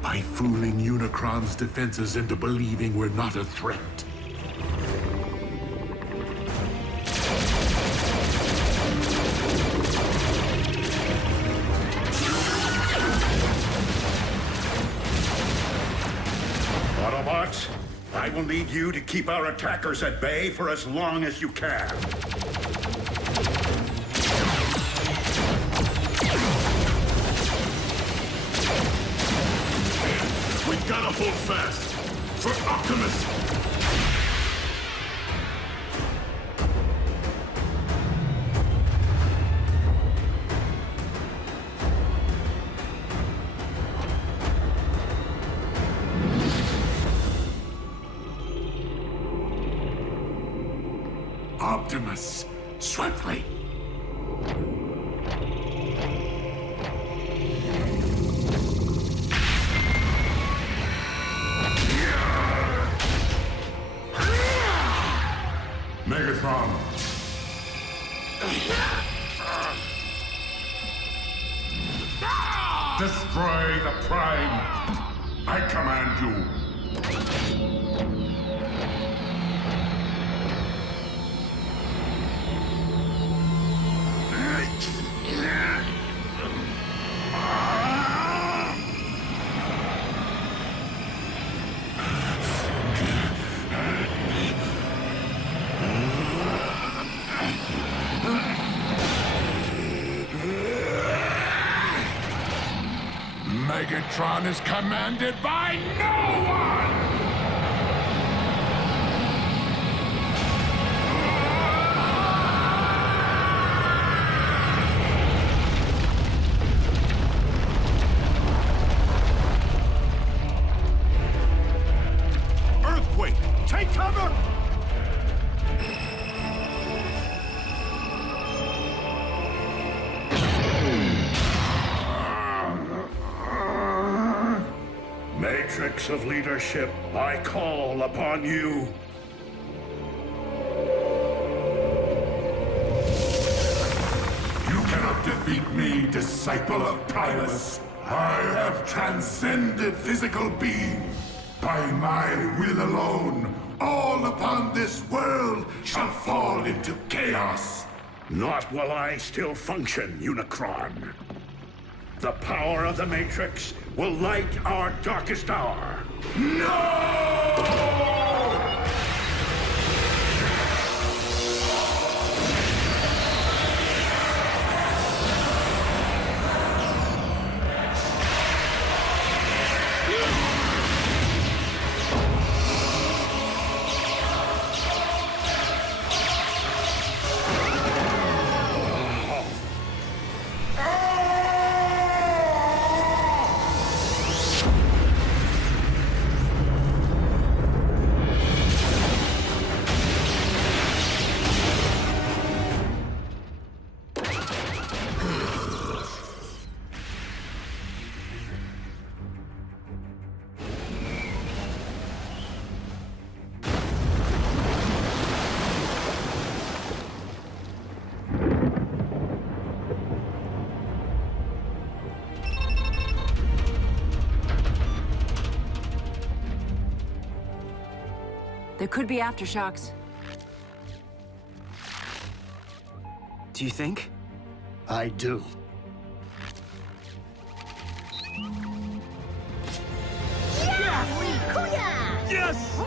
By fooling Unicron's defenses into believing we're not a threat. Autobots, I will need you to keep our attackers at bay for as long as you can. We gotta hold fast! For Optimus! Optimus, swiftly! Megatron! Destroy the Prime! I command you! Megatron is commanded by no one! Earthquake! Take cover! Matrix of leadership, I call upon you. You cannot defeat me, disciple of Primus. I have transcended physical being. By my will alone, all upon this world shall fall into chaos. Not while I still function, Unicron. The power of the Matrix will light our darkest hour. No! There could be aftershocks. Do you think? I do. Yes!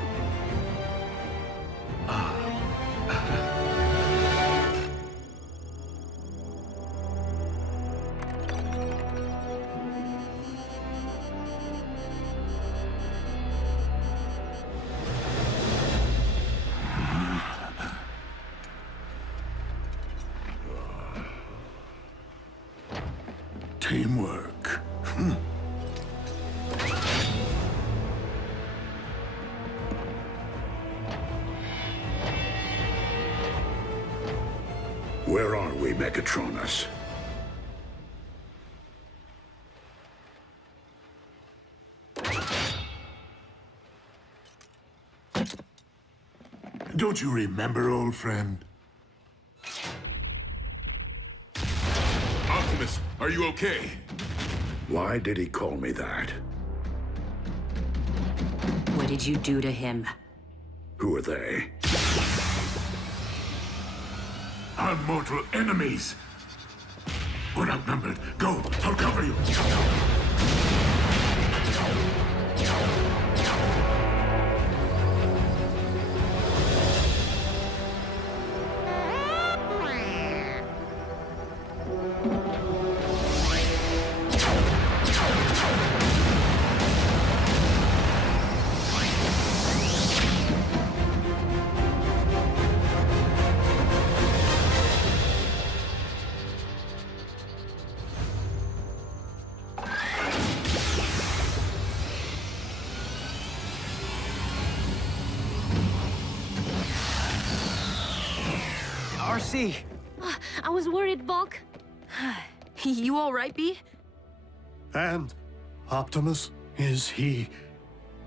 Teamwork. Where are we, Megatronus? Don't you remember, old friend? Optimus, are you okay? Why did he call me that? What did you do to him? Who are they? Our mortal enemies. We're outnumbered. Go, I'll cover you. RC! I was worried, Bulk. You all right, B? And Optimus, is he...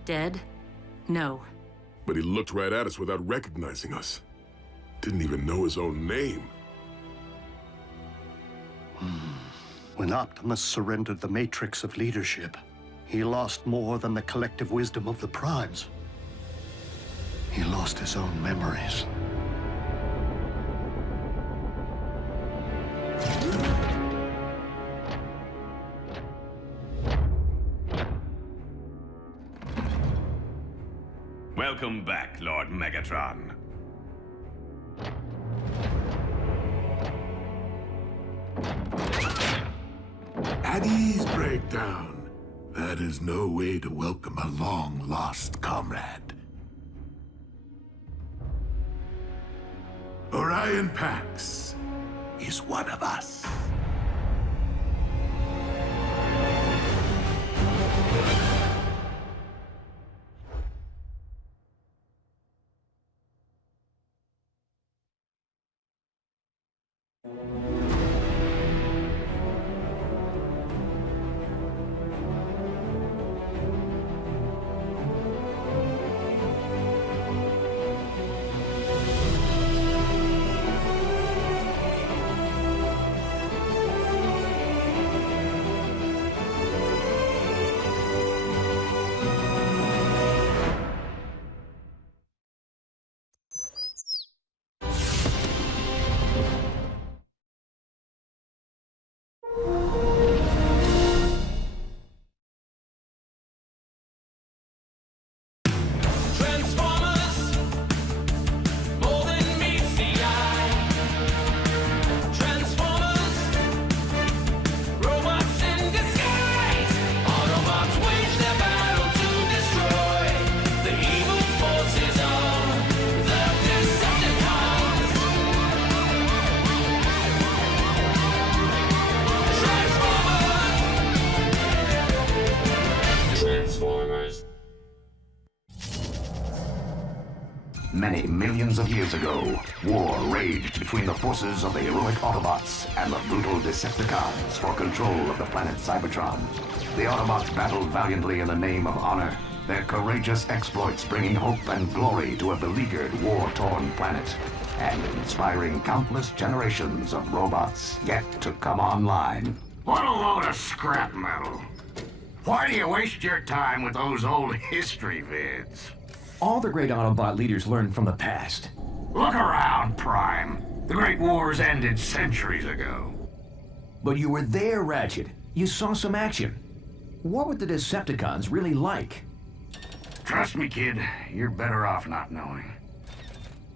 Dead? No. But he looked right at us without recognizing us. Didn't even know his own name. When Optimus surrendered the matrix of leadership, he lost more than the collective wisdom of the Primes. He lost his own memories. Welcome back, Lord Megatron. At ease, Breakdown. That is no way to welcome a long-lost comrade. Orion Pax is one of us. Many millions of years ago, war raged between the forces of the heroic Autobots and the brutal Decepticons for control of the planet Cybertron. The Autobots battled valiantly in the name of honor, their courageous exploits bringing hope and glory to a beleaguered, war-torn planet, and inspiring countless generations of robots yet to come online. What a load of scrap metal. Why do you waste your time with those old history vids? All the great Autobot leaders learned from the past. Look around, Prime. The Great Wars ended centuries ago. But you were there, Ratchet. You saw some action. What were the Decepticons really like? Trust me, kid. You're better off not knowing.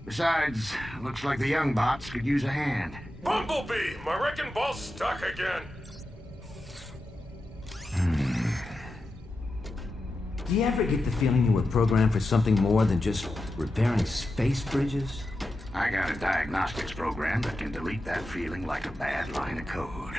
Besides, looks like the young bots could use a hand. Bumblebee! My wrecking ball's stuck again. Do you ever get the feeling you were programmed for something more than just repairing space bridges? I got a diagnostics program that can delete that feeling like a bad line of code.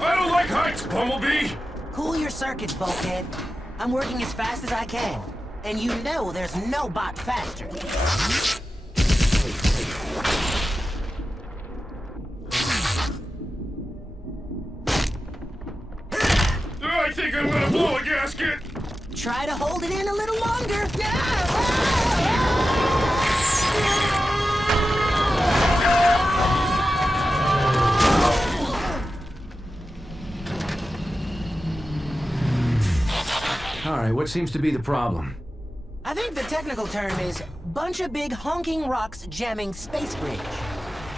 I don't like heights, Bumblebee! Cool your circuits, bulkhead. I'm working as fast as I can. And you know there's no bot faster. I think I'm gonna blow a gasket! Try to hold it in a little longer. All right, what seems to be the problem? I think the technical term is bunch of big honking rocks jamming space bridge.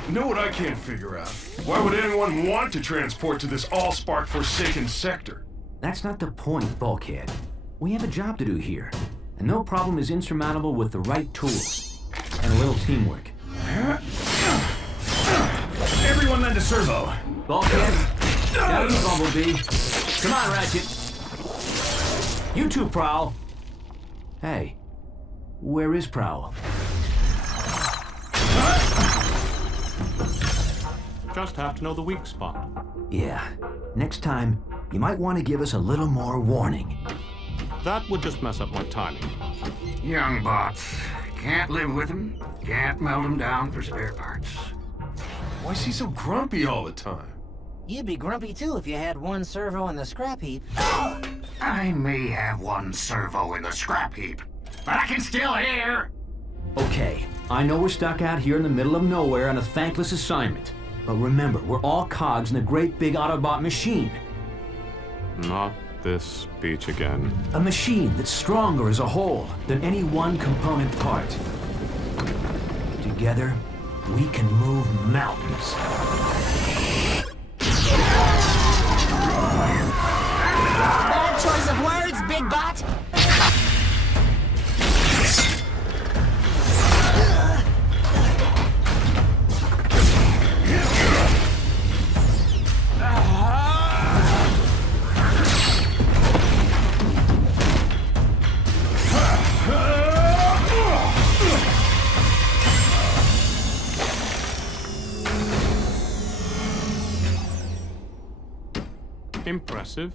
You know what I can't figure out? Why would anyone want to transport to this all-spark forsaken sector? That's not the point, Bulkhead. We have a job to do here, and no problem is insurmountable with the right tools and a little teamwork. Everyone lend a servo. Bulkhead, got it, Bumblebee. Come on, Ratchet. You two, Prowl. Hey, where is Prowl? Just have to know the weak spot. Yeah, next time, you might want to give us a little more warning. That would just mess up my timing. Young bots. Can't live with them. Can't melt them down for spare parts. Why is he so grumpy all the time? You'd be grumpy too if you had one servo in the scrap heap. I may have one servo in the scrap heap, but I can still hear. Okay, I know we're stuck out here in the middle of nowhere on a thankless assignment. But remember, we're all cogs in a great big Autobot machine. Not this speech again. A machine that's stronger as a whole than any one component part. Together, we can move mountains. Bad choice of words, big bot. Impressive.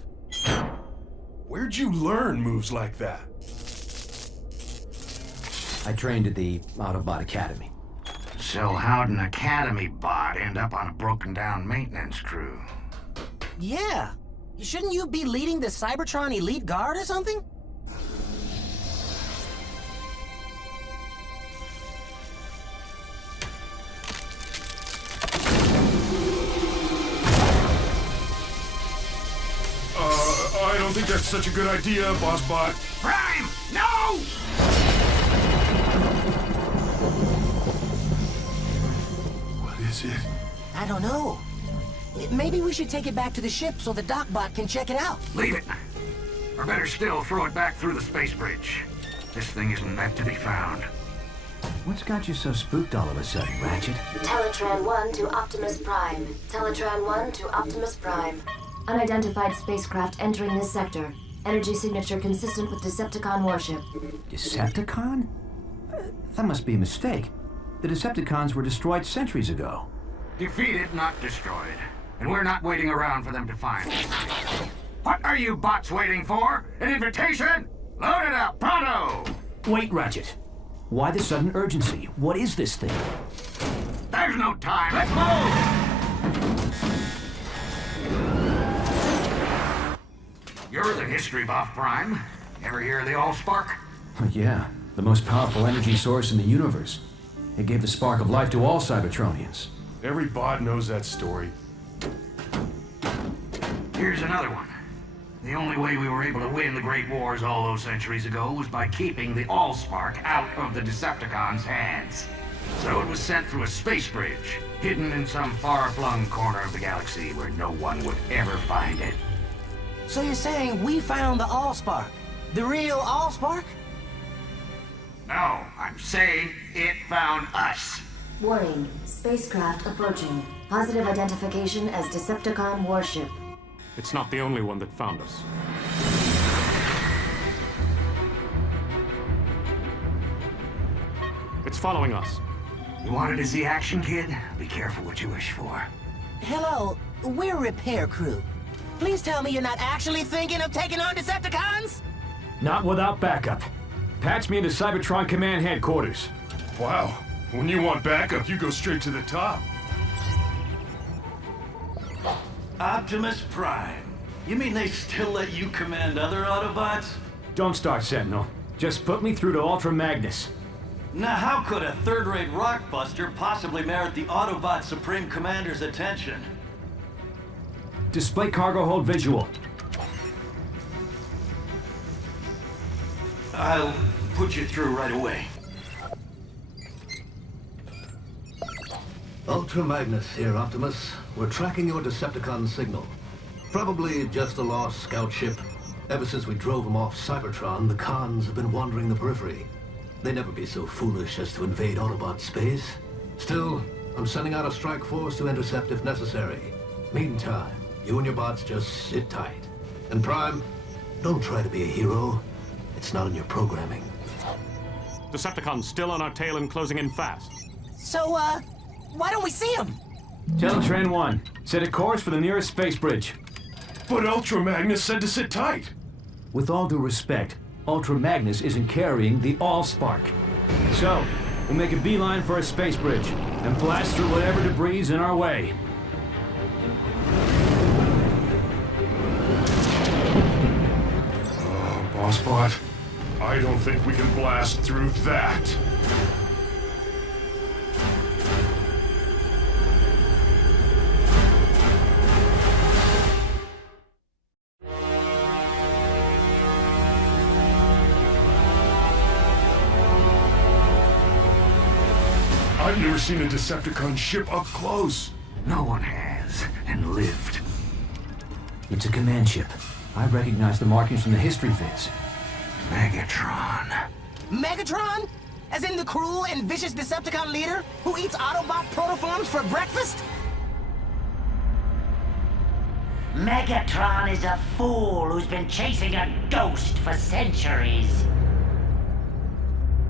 Where'd you learn moves like that? I trained at the Autobot Academy. So how'd an Academy bot end up on a broken-down maintenance crew? Yeah. Shouldn't you be leading the Cybertron Elite Guard or something? I don't think that's such a good idea, Boss Bot. Prime! No! What is it? I don't know. Maybe we should take it back to the ship so the Docbot can check it out. Leave it. Or better still, throw it back through the space bridge. This thing isn't meant to be found. What's got you so spooked all of a sudden, Ratchet? Teletran 1 to Optimus Prime. Teletran 1 to Optimus Prime. Unidentified spacecraft entering this sector. Energy signature consistent with Decepticon warship. Decepticon? That must be a mistake. The Decepticons were destroyed centuries ago. Defeated, not destroyed. And we're not waiting around for them to find us. What are you bots waiting for? An invitation? Load it up, pronto! Wait, Ratchet. Why the sudden urgency? What is this thing? There's no time. Let's move! You're the history buff, Prime. Ever hear of the Allspark? Yeah, The most powerful energy source in the universe. It gave the spark of life to all Cybertronians. Every bot knows that story. Here's another one. The only way we were able to win the Great Wars all those centuries ago was by keeping the Allspark out of the Decepticons' hands. So it was sent through a space bridge, hidden in some far-flung corner of the galaxy where no one would ever find it. So you're saying we found the Allspark? The real Allspark? No, I'm saying it found us. Warning, spacecraft approaching. Positive identification as Decepticon warship. It's not the only one that found us. It's following us. You wanted to see action, kid? Be careful what you wish for. Hello, we're a repair crew. Please tell me you're not actually thinking of taking on Decepticons? Not without backup. Patch me into Cybertron Command Headquarters. Wow. When you want backup, you go straight to the top. Optimus Prime. You mean they still let you command other Autobots? Don't start, Sentinel. Just put me through to Ultra Magnus. Now how could a third-rate rockbuster possibly merit the Autobot Supreme Commander's attention? Display cargo hold visual. I'll put you through right away. Ultra Magnus here, Optimus. We're tracking your Decepticon signal. Probably just a lost scout ship. Ever since we drove them off Cybertron, the cons have been wandering the periphery. They'd never be so foolish as to invade Autobot space. Still, I'm sending out a strike force to intercept if necessary. Meantime, you and your bots just sit tight. And Prime, don't try to be a hero. It's not in your programming. Decepticons still on our tail and closing in fast. So, why don't we see him? Teletran 1, set a course for the nearest space bridge. But Ultra Magnus said to sit tight. With all due respect, Ultra Magnus isn't carrying the Allspark. So, we'll make a beeline for a space bridge and blast through whatever debris is in our way. Oh, Bossbot, I don't think we can blast through that. I've never seen a Decepticon ship up close. No one has, and lived. It's a command ship. I recognize the markings from the history vids. Megatron. Megatron? As in the cruel and vicious Decepticon leader who eats Autobot protoforms for breakfast? Megatron is a fool who's been chasing a ghost for centuries.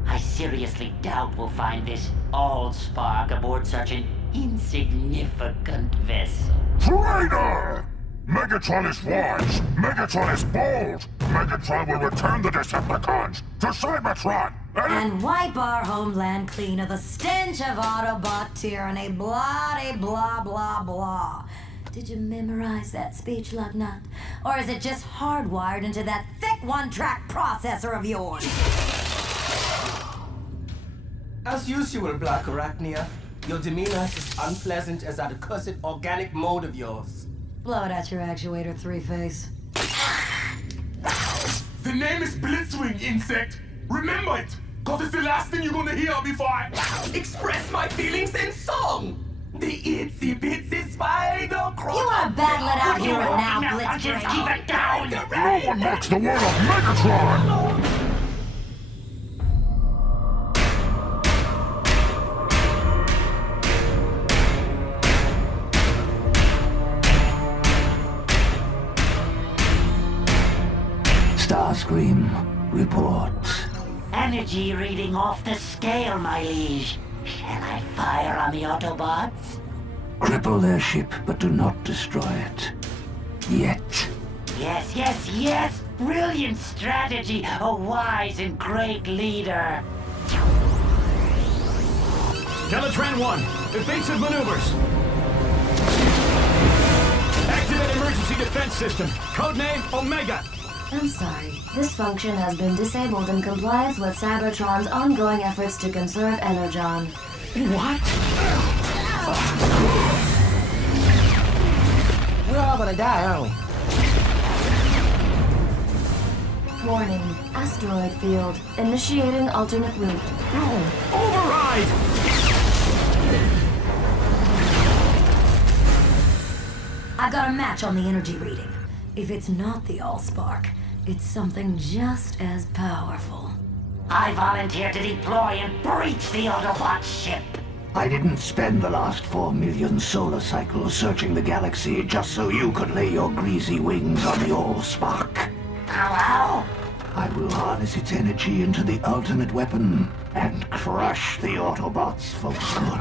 I seriously doubt we'll find this Allspark aboard such an insignificant vessel. Traitor! Megatron is wise! Megatron is bold! Megatron will return the Decepticons to Cybertron! And wipe our homeland clean of the stench of Autobot tyranny, blah blah blah blah. Did you memorize that speech, Lugnut? Or is it just hardwired into that thick one-track processor of yours? As usual, Black Arachnia, your demeanor is as unpleasant as that accursed organic mode of yours. Blow it at your actuator, Three-Face. The name is Blitzwing, insect! Remember it! Cause it's the last thing you're gonna hear before I express my feelings in song! The itsy bitsy spider crawl! You wanna battle it out here and now, Blitzwing? Keep it down! No one mocks the word of Megatron! Starscream reports. Energy reading off the scale, my liege. Shall I fire on the Autobots? Cripple their ship, but do not destroy it. Yet. Yes, yes, yes! Brilliant strategy! A wise and great leader! Teletran 1, evasive maneuvers. Activate emergency defense system. Codename Omega. I'm sorry. This function has been disabled in compliance with Cybertron's ongoing efforts to conserve Energon. What? We're all gonna die, aren't we? Warning. Asteroid field. Initiating alternate route. Override! I got a match on the energy reading. If it's not the Allspark, it's something just as powerful. I volunteer to deploy and breach the Autobot ship. I didn't spend the last 4 million solar cycles searching the galaxy just so you could lay your greasy wings on the Allspark. Hello? I will harness its energy into the ultimate weapon and crush the Autobots for good.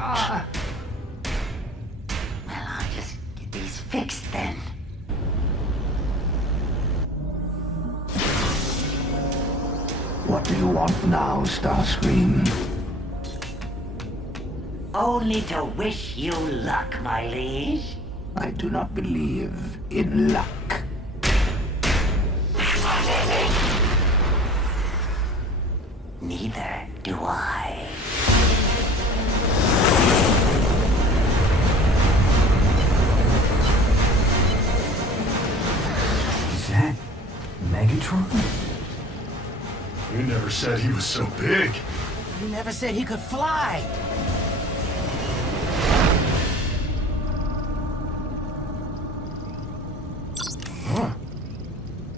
Well, I'll just get these fixed then. What do you want now, Starscream? Only to wish you luck, my liege. I do not believe in luck. Neither do I. Is that Megatron? You never said he was so big. You never said he could fly. Huh.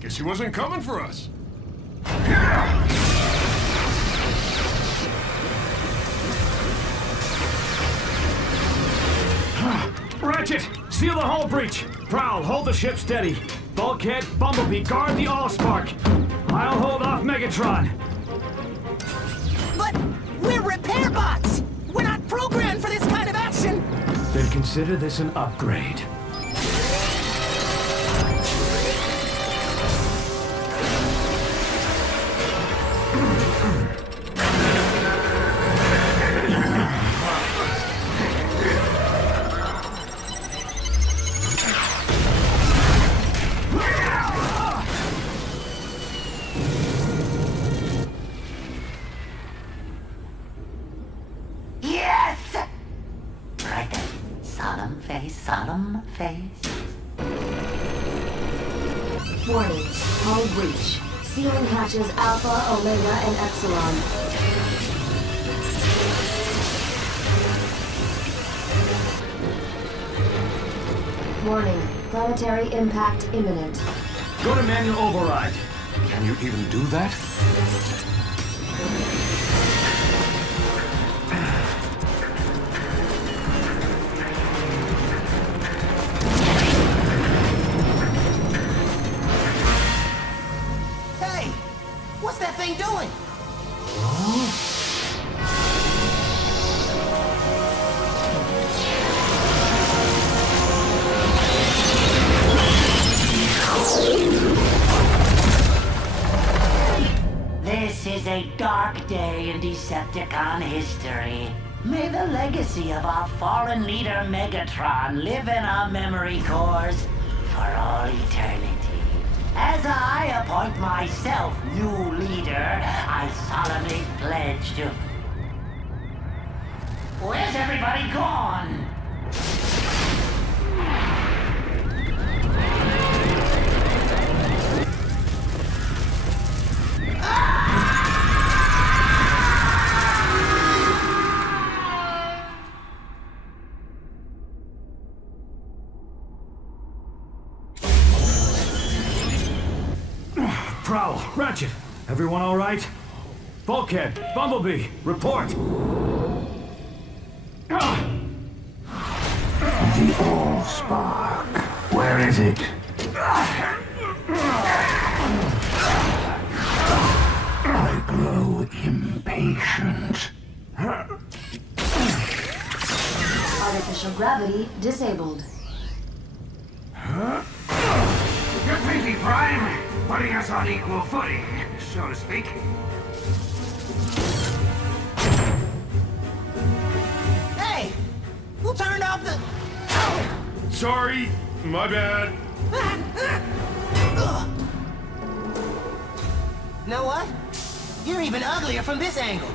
Guess he wasn't coming for us. Ratchet, seal the hull breach. Prowl, hold the ship steady. Bulkhead, Bumblebee, guard the Allspark. I'll hold off Megatron. But we're repair bots! We're not programmed for this kind of action! Then consider this an upgrade. Solemn face. Warning. Hull breach. Sealing hatches Alpha, Omega, and Epsilon. Warning. Planetary impact imminent. Go to manual override. Can you even do that? What's that thing doing? This is a dark day in Decepticon history. May the legacy of our fallen leader Megatron live in our memory cores for all eternity. As I appoint myself new leader, I solemnly pledge to... Where's everybody gone? Prowl, Ratchet, everyone all right? Bulkhead, Bumblebee, report. The Allspark. Where is it? I grow impatient. Artificial gravity disabled. Good thinking, Prime. Putting us on equal footing, so to speak. Hey! Who turned off the... Sorry, my bad. Know what? You're even uglier from this angle.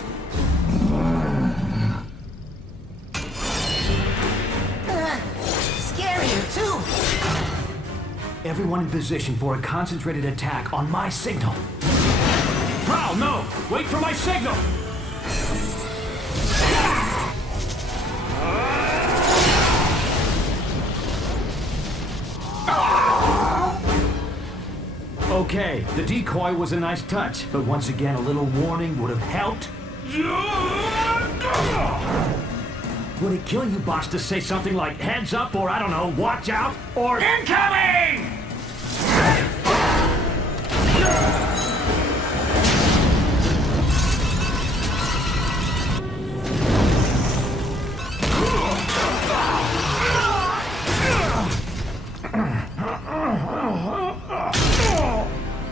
Scarier, too. Everyone in position for a concentrated attack on my signal. Prowl, no! Wait for my signal! Okay, the decoy was a nice touch, but once again, a little warning would have helped. Would it kill you, boss, to say something like heads up, or I don't know, watch out, or incoming?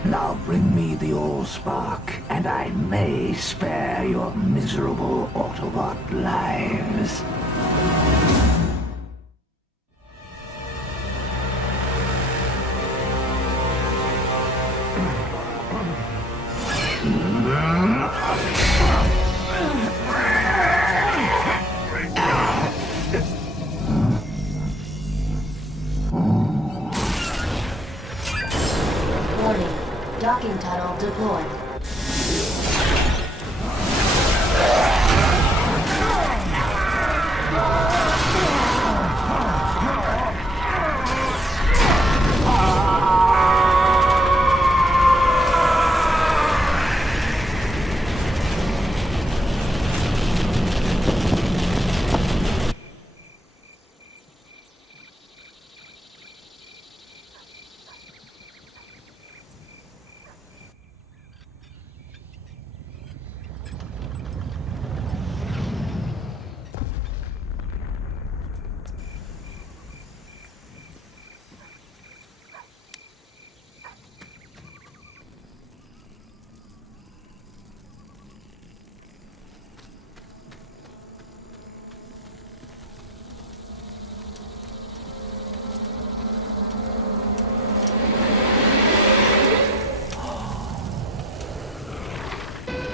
Now bring me the Allspark, and I may spare your miserable Autobot lives. Warning. Docking tunnel deployed.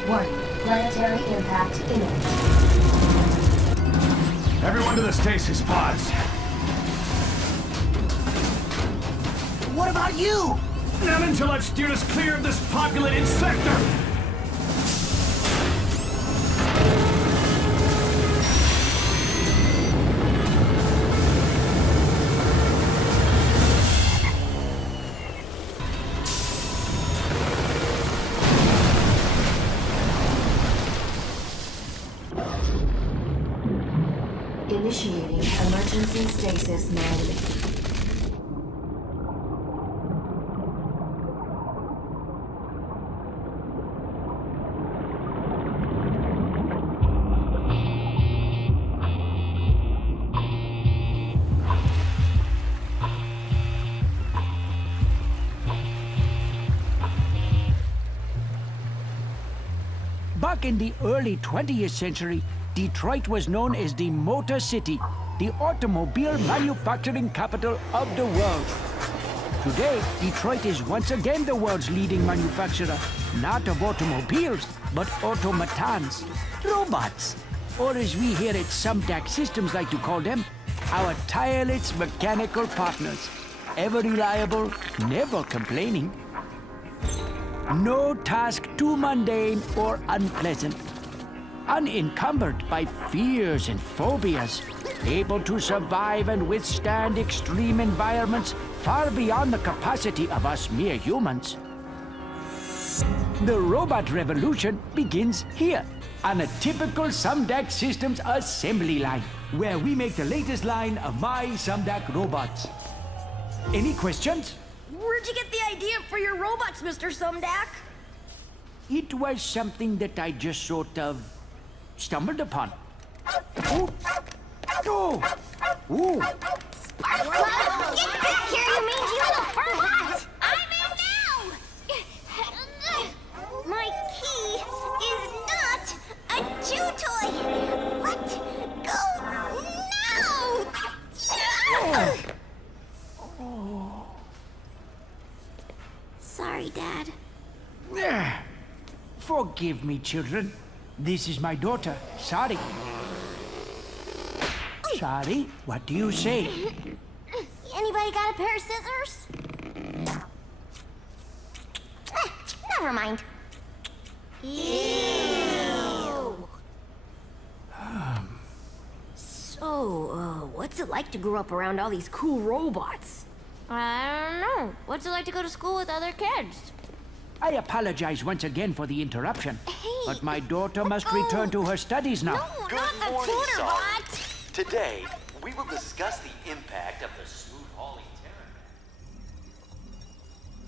Warning. Planetary impact imminent. Everyone to the stasis pods. What about you? Not until I've steered us clear of this populated sector! Initiating emergency stasis mode. Back in the early 20th century, Detroit was known as the Motor City, the automobile manufacturing capital of the world. Today, Detroit is once again the world's leading manufacturer, not of automobiles, but automatons, robots, or as we here at Sumdac Systems like to call them, our tireless mechanical partners, ever reliable, never complaining. No task too mundane or unpleasant. Unencumbered by fears and phobias, able to survive and withstand extreme environments far beyond the capacity of us mere humans. The robot revolution begins here, on a typical Sumdac Systems assembly line, where we make the latest line of my Sumdac robots. Any questions? Where'd you get the idea for your robots, Mr. Sumdac? It was something that I just sort of stumbled upon. Oh! Oh! Ooh! Sparkle! Get back here, you mangy little furbot! I'm in now! My key is not a chew toy! Let go now! Sorry, Dad. Forgive me, children. This is my daughter, Sari. Sari, what do you say? Anybody got a pair of scissors? Never mind. Ew. So, what's it like to grow up around all these cool robots? I don't know. What's it like to go to school with other kids? I apologize once again for the interruption. But my daughter must return to her studies now. No, Good not the morning, tutor Sari. bot! Today, we will discuss the impact of the smooth hauling terror.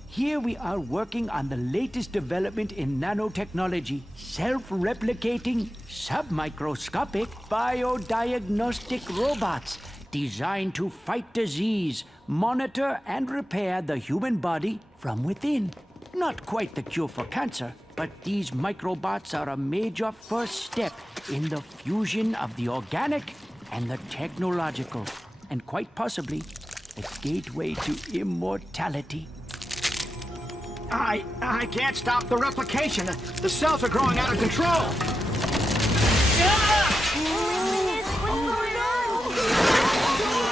Here we are working on the latest development in nanotechnology, self-replicating, submicroscopic biodiagnostic robots designed to fight disease, monitor and repair the human body from within. Not quite the cure for cancer, but these microbots are a major first step in the fusion of the organic and the technological, and quite possibly the gateway to immortality. I can't stop the replication. The cells are growing out of control.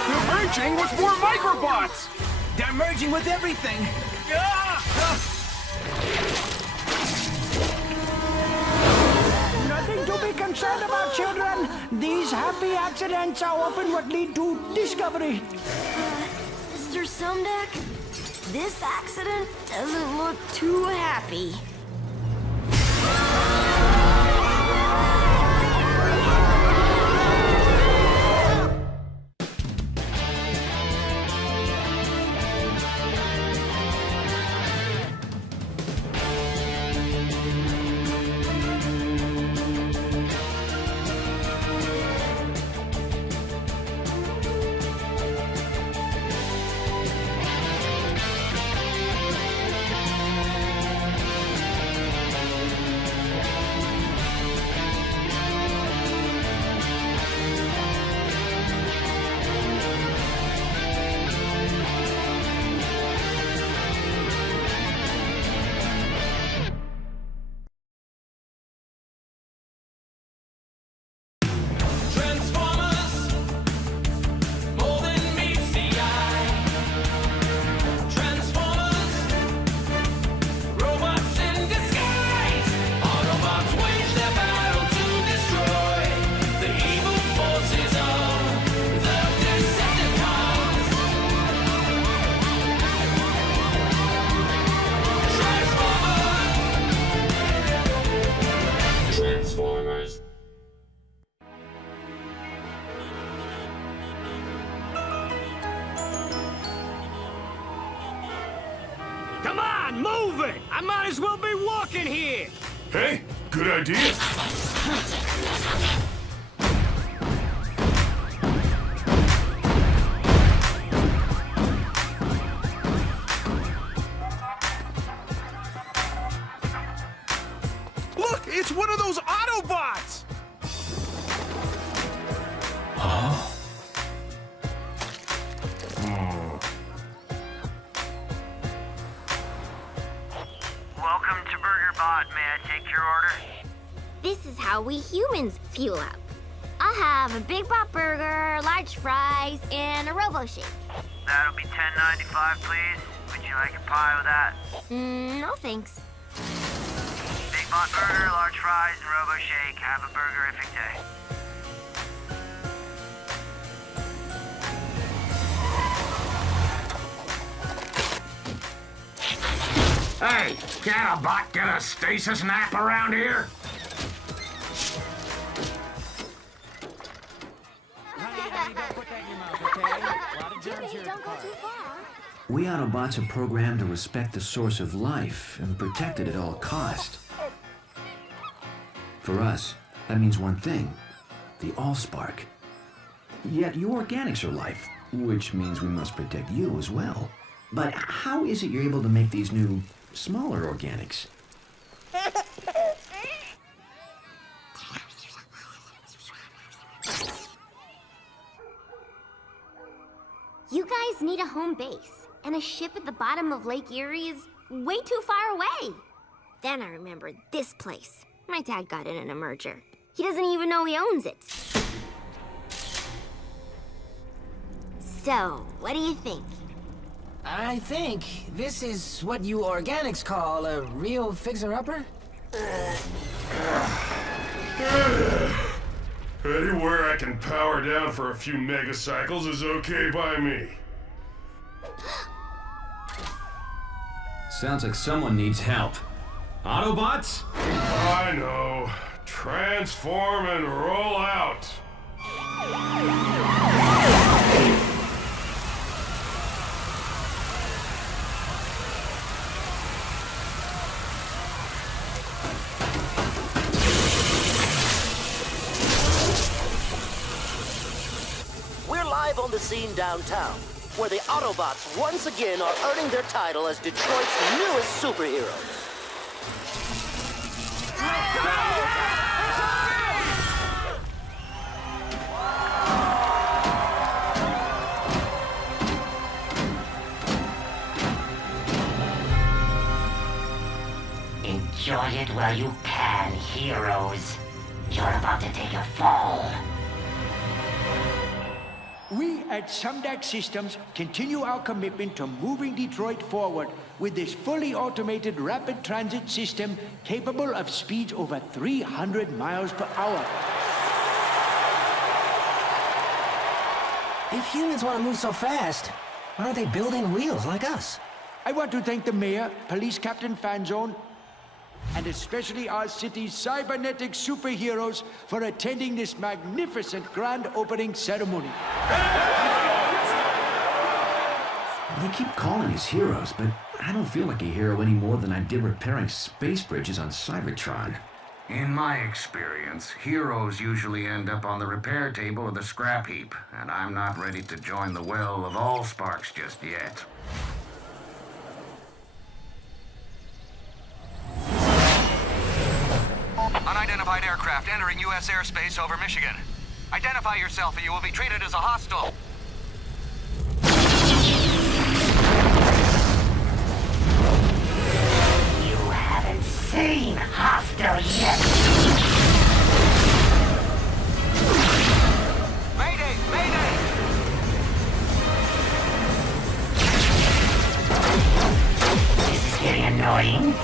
They're merging with more microbots. They're merging with everything. Nothing to be concerned about, children. These happy accidents are often what lead to discovery. Mr. Sumdeck, this accident doesn't look too happy. Come on, move it! I might as well be walking here! Hey, good idea. Look, it's one of those Autobots! Huh? Welcome to Burger Bot. May I take your order? This is how we humans fuel up. I'll have a Big Bot Burger, large fries, and a Robo Shake. That'll be $10.95, please. Would you like a pie with that? No thanks. Big Bot Burger, large fries, and Robo Shake. Have a burgerific day. Hey, can a bot get a stasis nap around here? We Autobots are programmed to respect the source of life and protect it at all cost. For us, that means one thing, the Allspark. Yet you organics are life, which means we must protect you as well. But how is it you're able to make these new, smaller organics? You guys need a home base, and a ship at the bottom of Lake Erie is way too far away. Then I remembered this place. My dad got it in a merger. He doesn't even know he owns it. So, what do you think? I think this is what you organics call a real fixer-upper? Anywhere I can power down for a few megacycles is okay by me. Sounds like someone needs help. Autobots? I know. Transform and roll out. We're live on the scene downtown, where the Autobots once again are earning their title as Detroit's newest superheroes. Enjoy it while you can, heroes. You're about to take a fall. We at Sumdac Systems continue our commitment to moving Detroit forward with this fully automated rapid transit system capable of speeds over 300 miles per hour. If humans want to move so fast, why aren't they building wheels like us? I want to thank the mayor, police captain Fanzone, and especially our city's cybernetic superheroes for attending this magnificent grand opening ceremony. They keep calling us heroes, but I don't feel like a hero any more than I did repairing space bridges on Cybertron. In my experience, heroes usually end up on the repair table or the scrap heap, and I'm not ready to join the well of Allsparks just yet. Unidentified aircraft entering U.S. airspace over Michigan. Identify yourself or you will be treated as a hostile. You haven't seen hostile yet. Mayday! Mayday! This is getting annoying.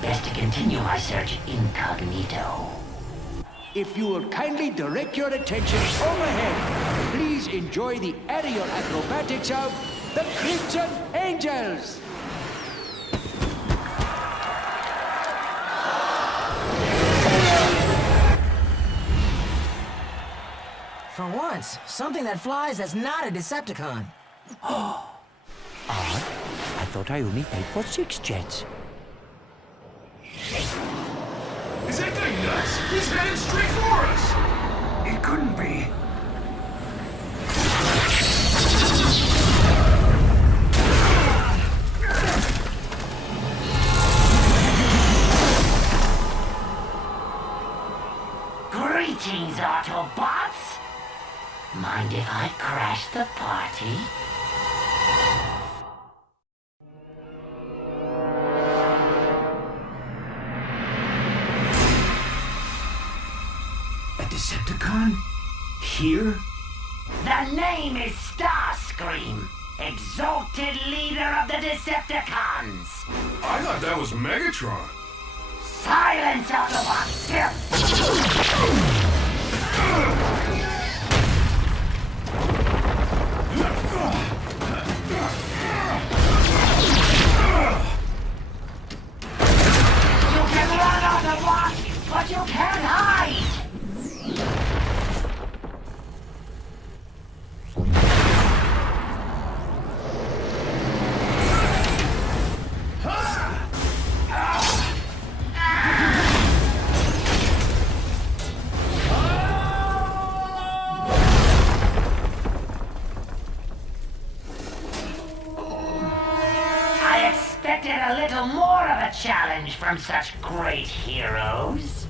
Best to continue my search incognito. If you will kindly direct your attention overhead, please enjoy the aerial acrobatics of the Crimson Angels. For once, something that flies that's not a Decepticon. Odd. I thought I only paid for 6 jets. Is that guy nuts? He's headed straight for us! It couldn't be. Greetings, Autobots! Mind if I crash the party? Decepticon? Here? The name is Starscream, exalted leader of the Decepticons. I thought that was Megatron. Silence, Autobots! You can run, Autobots, but you can't hide! A little more of a challenge from such great heroes.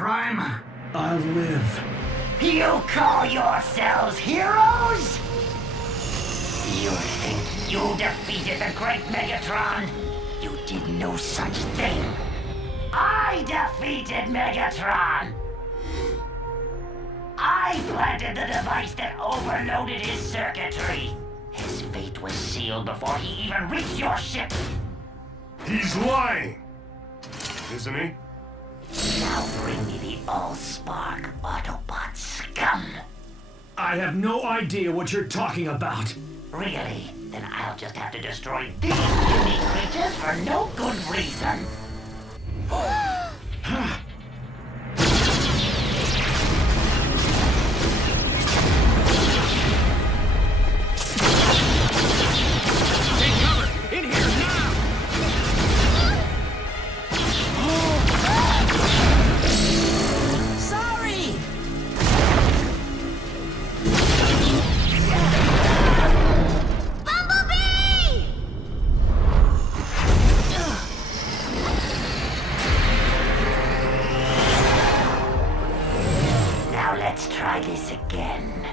Prime? I'll live. You call yourselves heroes? You think you defeated the great Megatron? You did no such thing. I defeated Megatron! I planted the device that overloaded his circuitry. His fate was sealed before he even reached your ship. He's lying! Isn't he? Now bring me the Allspark, Autobot scum! I have no idea what you're talking about. Really? Then I'll just have to destroy these unique creatures for no good reason. Take cover! In here now! Sorry! Bumblebee! Now let's try this again.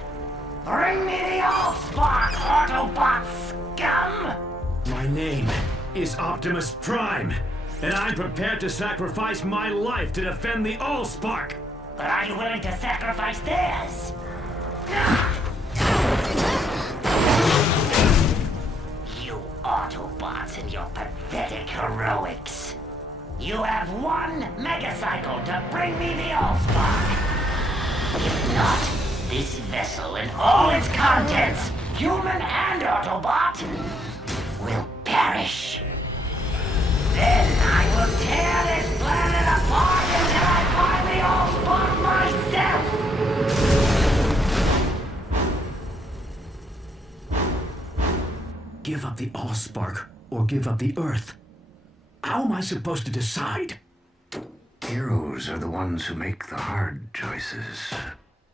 Bring me the Allspark, Autobot scum! My name is Optimus Prime, and I'm prepared to sacrifice my life to defend the Allspark. But are you willing to sacrifice theirs? You Autobots and your pathetic heroics. You have one megacycle to bring me the Allspark. If not, this vessel and all its contents, human and Autobot, will perish. Then I will tear this planet apart until I find the Allspark myself. Give up the Allspark or give up the Earth. How am I supposed to decide? Heroes are the ones who make the hard choices.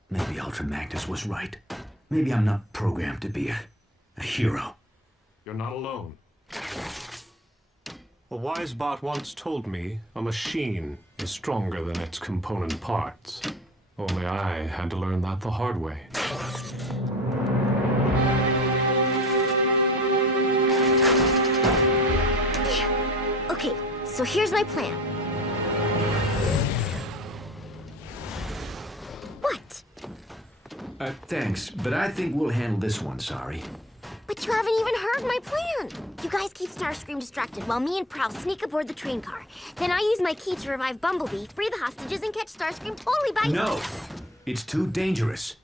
Maybe Ultra Magnus was right. Maybe I'm not programmed to be a hero. You're not alone. A wise bot once told me a machine is stronger than its component parts. Only I had to learn that the hard way. Okay, so here's my plan. What? Thanks, but I think we'll handle this one, sorry. But you haven't even heard my plan. You guys keep Starscream distracted while me and Prowl sneak aboard the train car. Then I use my key to revive Bumblebee, free the hostages, and catch Starscream totally by... No! It's too dangerous.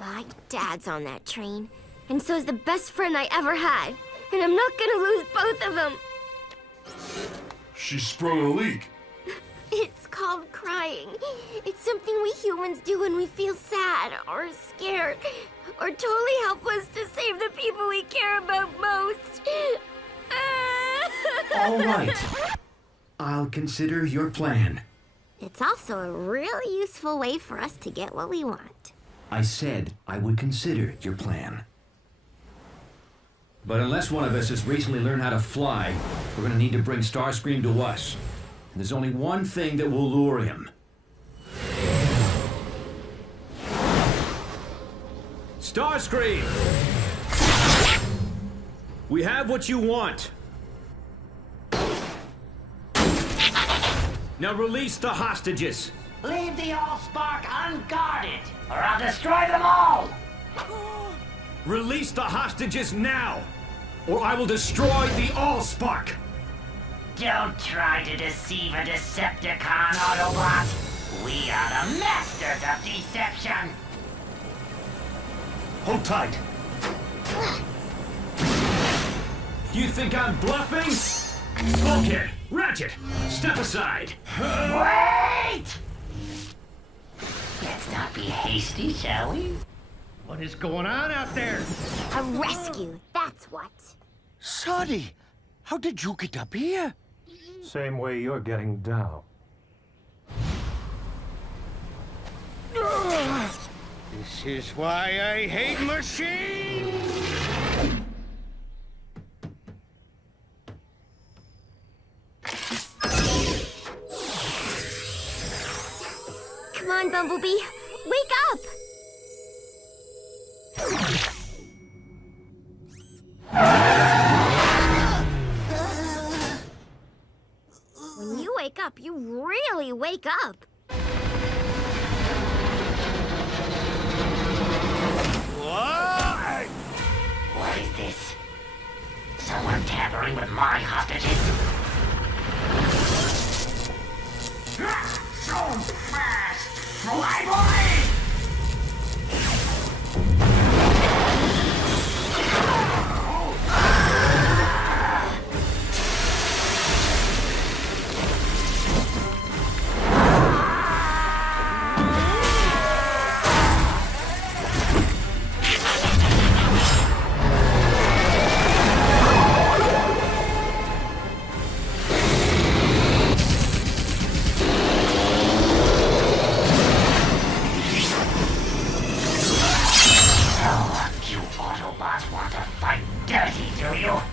My dad's on that train, and so's the best friend I ever had. And I'm not gonna lose both of them. She sprung a leak. It's called crying. It's something we humans do when we feel sad or scared or totally helpless to save the people we care about most. All right. I'll consider your plan. It's also a really useful way for us to get what we want. I said I would consider your plan. But unless one of us has recently learned how to fly, we're gonna need to bring Starscream to us. And there's only one thing that will lure him. Starscream! We have what you want. Now release the hostages. Leave the Allspark unguarded, or I'll destroy them all! Release the hostages now, or I will destroy the Allspark! Don't try to deceive a Decepticon, Autobot! We are the masters of deception! Hold tight. You think I'm bluffing? Bulkhead, Ratchet, step aside. Wait! Let's not be hasty, shall we? What is going on out there? A rescue, that's what. Soddy, how did you get up here? Same way you're getting down. This is why I hate machines! Come on, Bumblebee. Wake up! When you wake up, you really wake up. What is this? Someone tampering with my hostages? So fast! Fly, boy!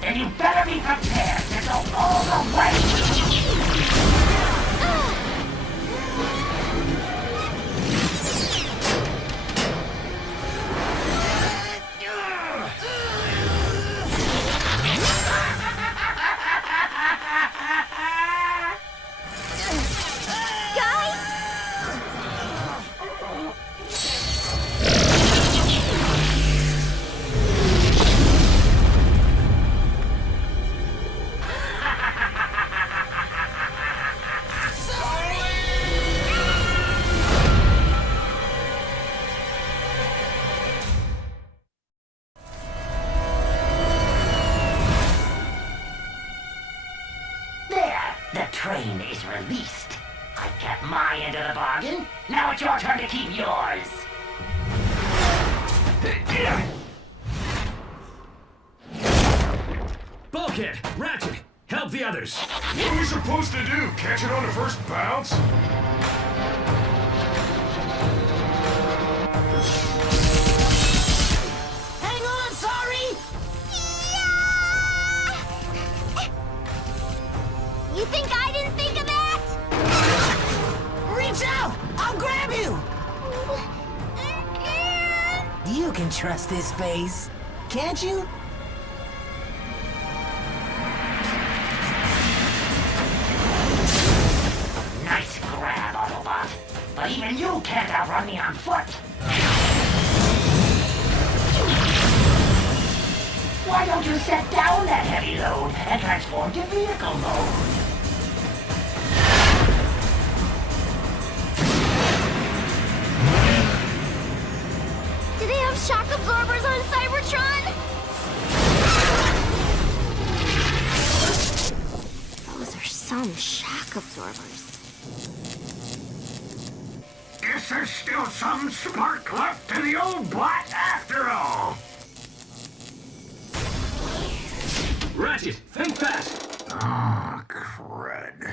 Then you better be prepared to go all the way! Train is released. I kept my end of the bargain. Now it's your turn to keep yours. Bulkhead, Ratchet, help the others. What are we supposed to do? Catch it on the first bounce? Hang on, sorry! You think I didn't think of that? Reach out! I'll grab you! I can't. You can trust this face, can't you? Nice grab, Autobot. But even you can't outrun me on foot. Why don't you set down that heavy load and transform to vehicle mode? Do they have shock absorbers on Cybertron? Those are some shock absorbers. Guess there's still some spark left in the old bot after all. Ratchet, think fast! Oh, crud.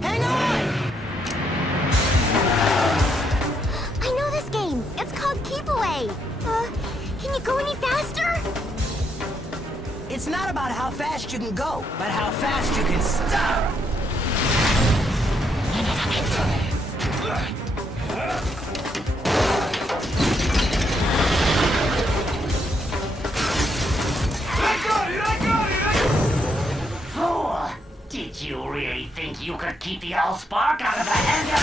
Hang on! I know this game. It's called Keep Away. Can you go any faster? It's not about how fast you can go, but how fast you can stop! Fool! Did you really think you could keep the Allspark out of the hands of...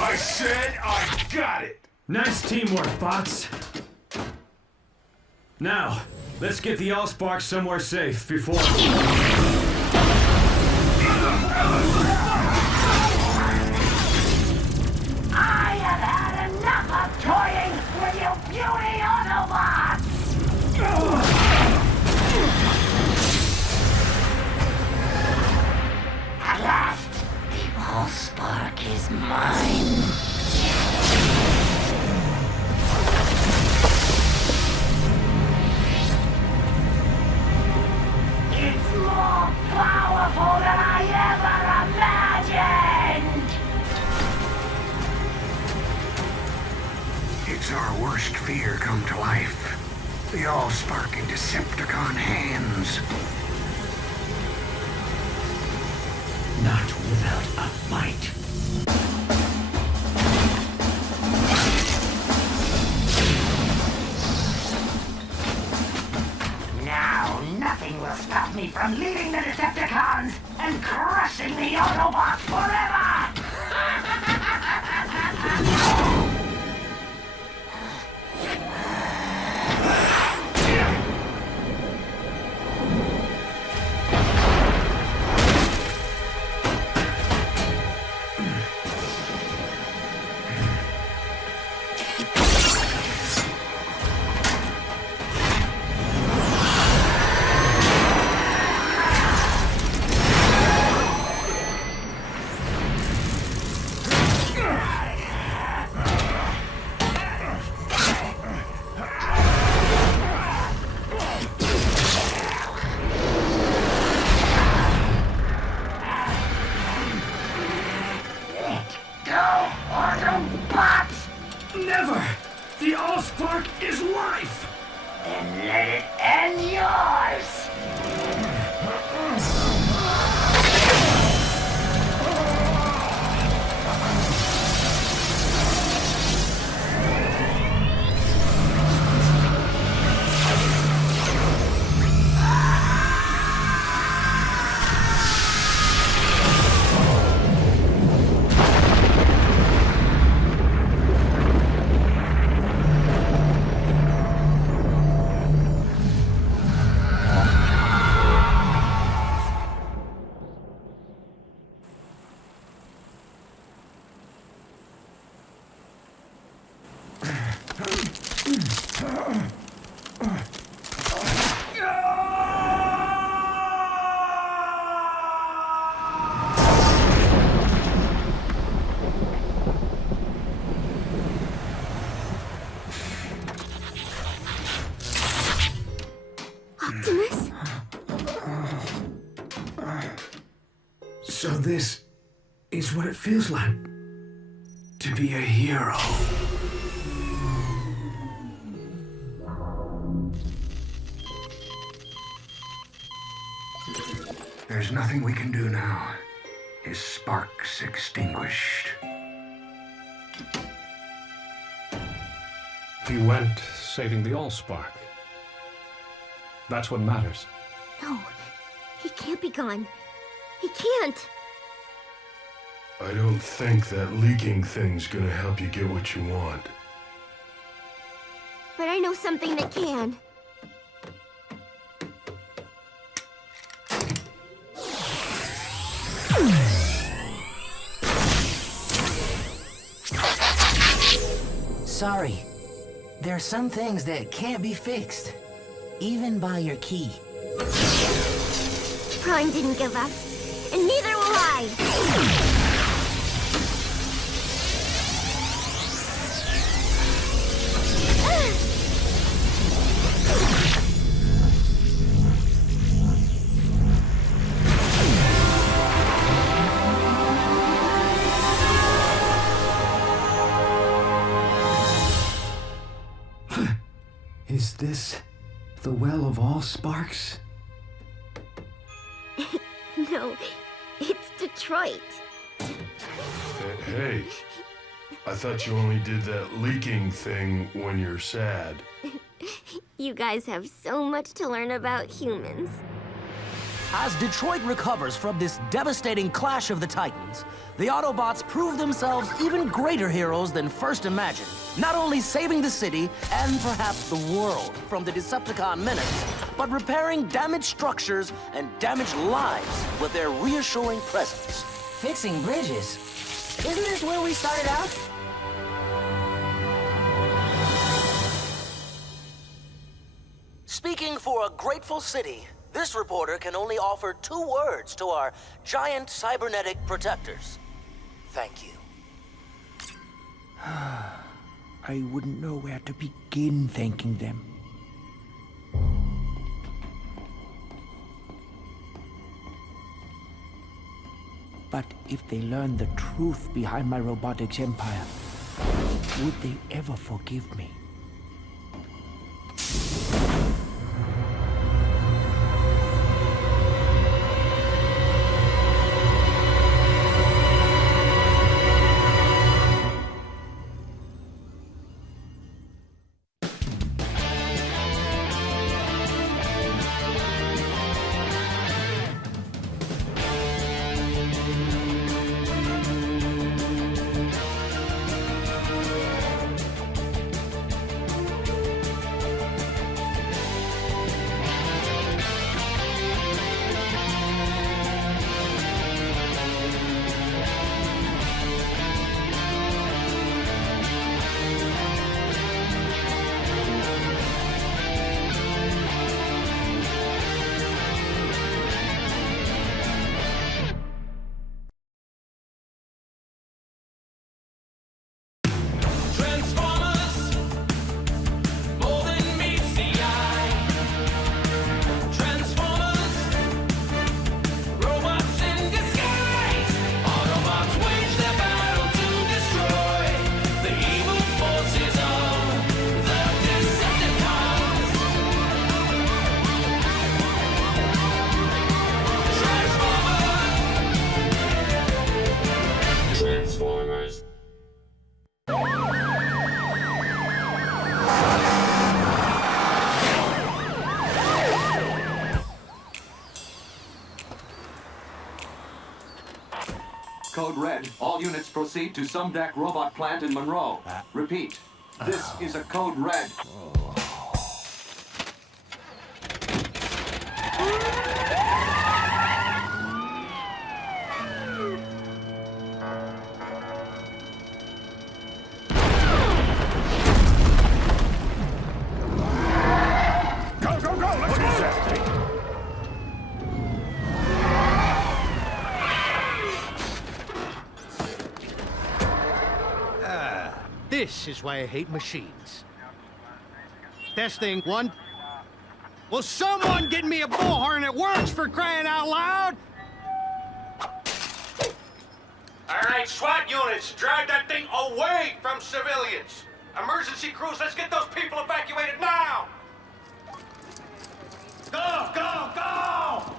I said I got it! Nice teamwork, bots. Now, let's get the Allspark somewhere safe before... I have had enough of toying with you beauty Autobots! At last, the Allspark is mine. It's more powerful than I ever imagined! It's our worst fear come to life. the Allspark in Decepticon hands. Not without a fight. Now, nothing will stop me from leading the Decepticons and crushing the Autobots forever! Never! The Allspark is life! Then let it end yours! Optimus? So this is what it feels like to be a hero. There's nothing we can do now. His spark's extinguished. He went saving the Allspark. That's what matters. No, he can't be gone. He can't. I don't think that leaking thing's gonna help you get what you want. But I know something that can. Sorry. There are some things that can't be fixed, even by your key. Prime didn't give up, and neither will I! Is this the Well of All Sparks? No, it's Detroit. Hey, I thought you only did that leaking thing when you're sad. You guys have so much to learn about humans. As Detroit recovers from this devastating clash of the Titans, the Autobots prove themselves even greater heroes than first imagined. Not only saving the city, and perhaps the world, from the Decepticon menace, but repairing damaged structures and damaged lives with their reassuring presence. Fixing bridges? Isn't this where we started out? Speaking for a grateful city, this reporter can only offer 2 words to our giant cybernetic protectors. Thank you. I wouldn't know where to begin thanking them. But if they learn the truth behind my robotics empire, would they ever forgive me? Code Red. All units proceed to Sumdeck Robot Plant in Monroe. Repeat. This is a Code Red. This is why I hate machines. Testing, 1. Will someone get me a bullhorn that works, for crying out loud? All right, SWAT units, drive that thing away from civilians. Emergency crews, let's get those people evacuated now! Go, go, go!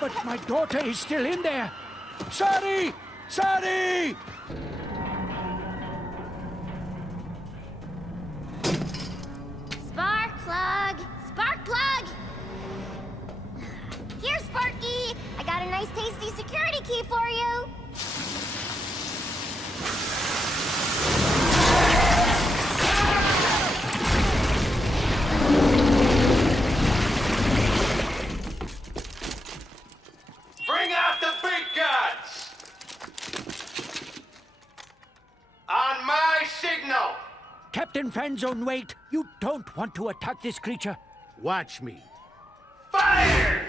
But my daughter is still in there. Sorry! Sorry! Spark plug! Spark plug! Here, Sparky! I got a nice tasty security key for you! Bring out the big guns! On my signal! Captain Fanzone, wait. You don't want to attack this creature. Watch me. Fire!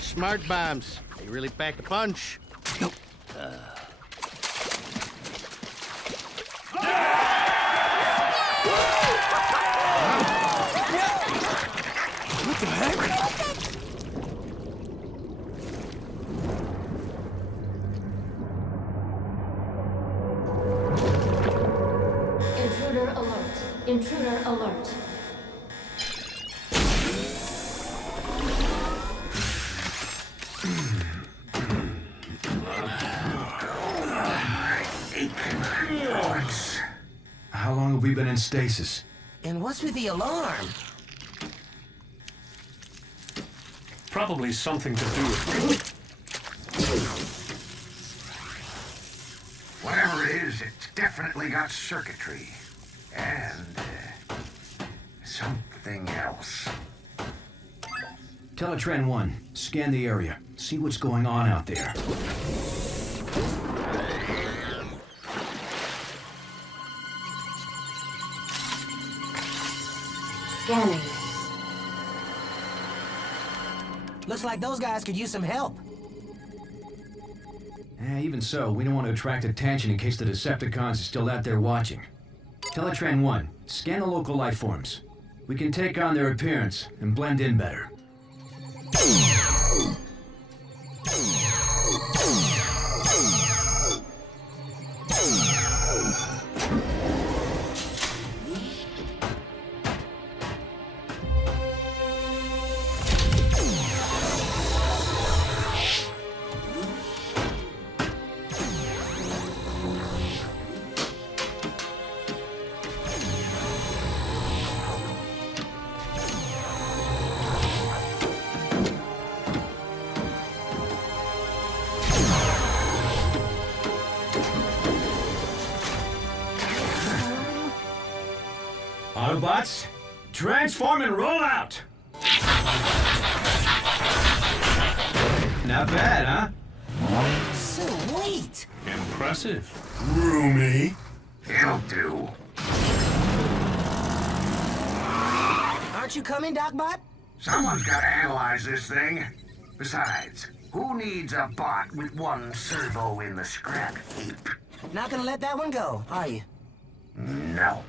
Smart bombs. They really pack a punch. What the heck? Intruder alert. Intruder alert. How long have we been in stasis? And what's with the alarm? Probably something to do with... Whatever it is, it's definitely got circuitry. And, something else. Teletran 1, scan the area. See what's going on out there. Scanning. Looks like those guys could use some help. Even so, we don't want to attract attention in case the Decepticons are still out there watching. Teletran 1, scan the local life forms. We can take on their appearance and blend in better. Autobots, transform and roll out! Not bad, huh? Sweet! Impressive. Roomy. It'll do. Aren't you coming, Docbot? Someone's got to analyze this thing. Besides, who needs a bot with one servo in the scrap heap? Not gonna let that one go, are you? No.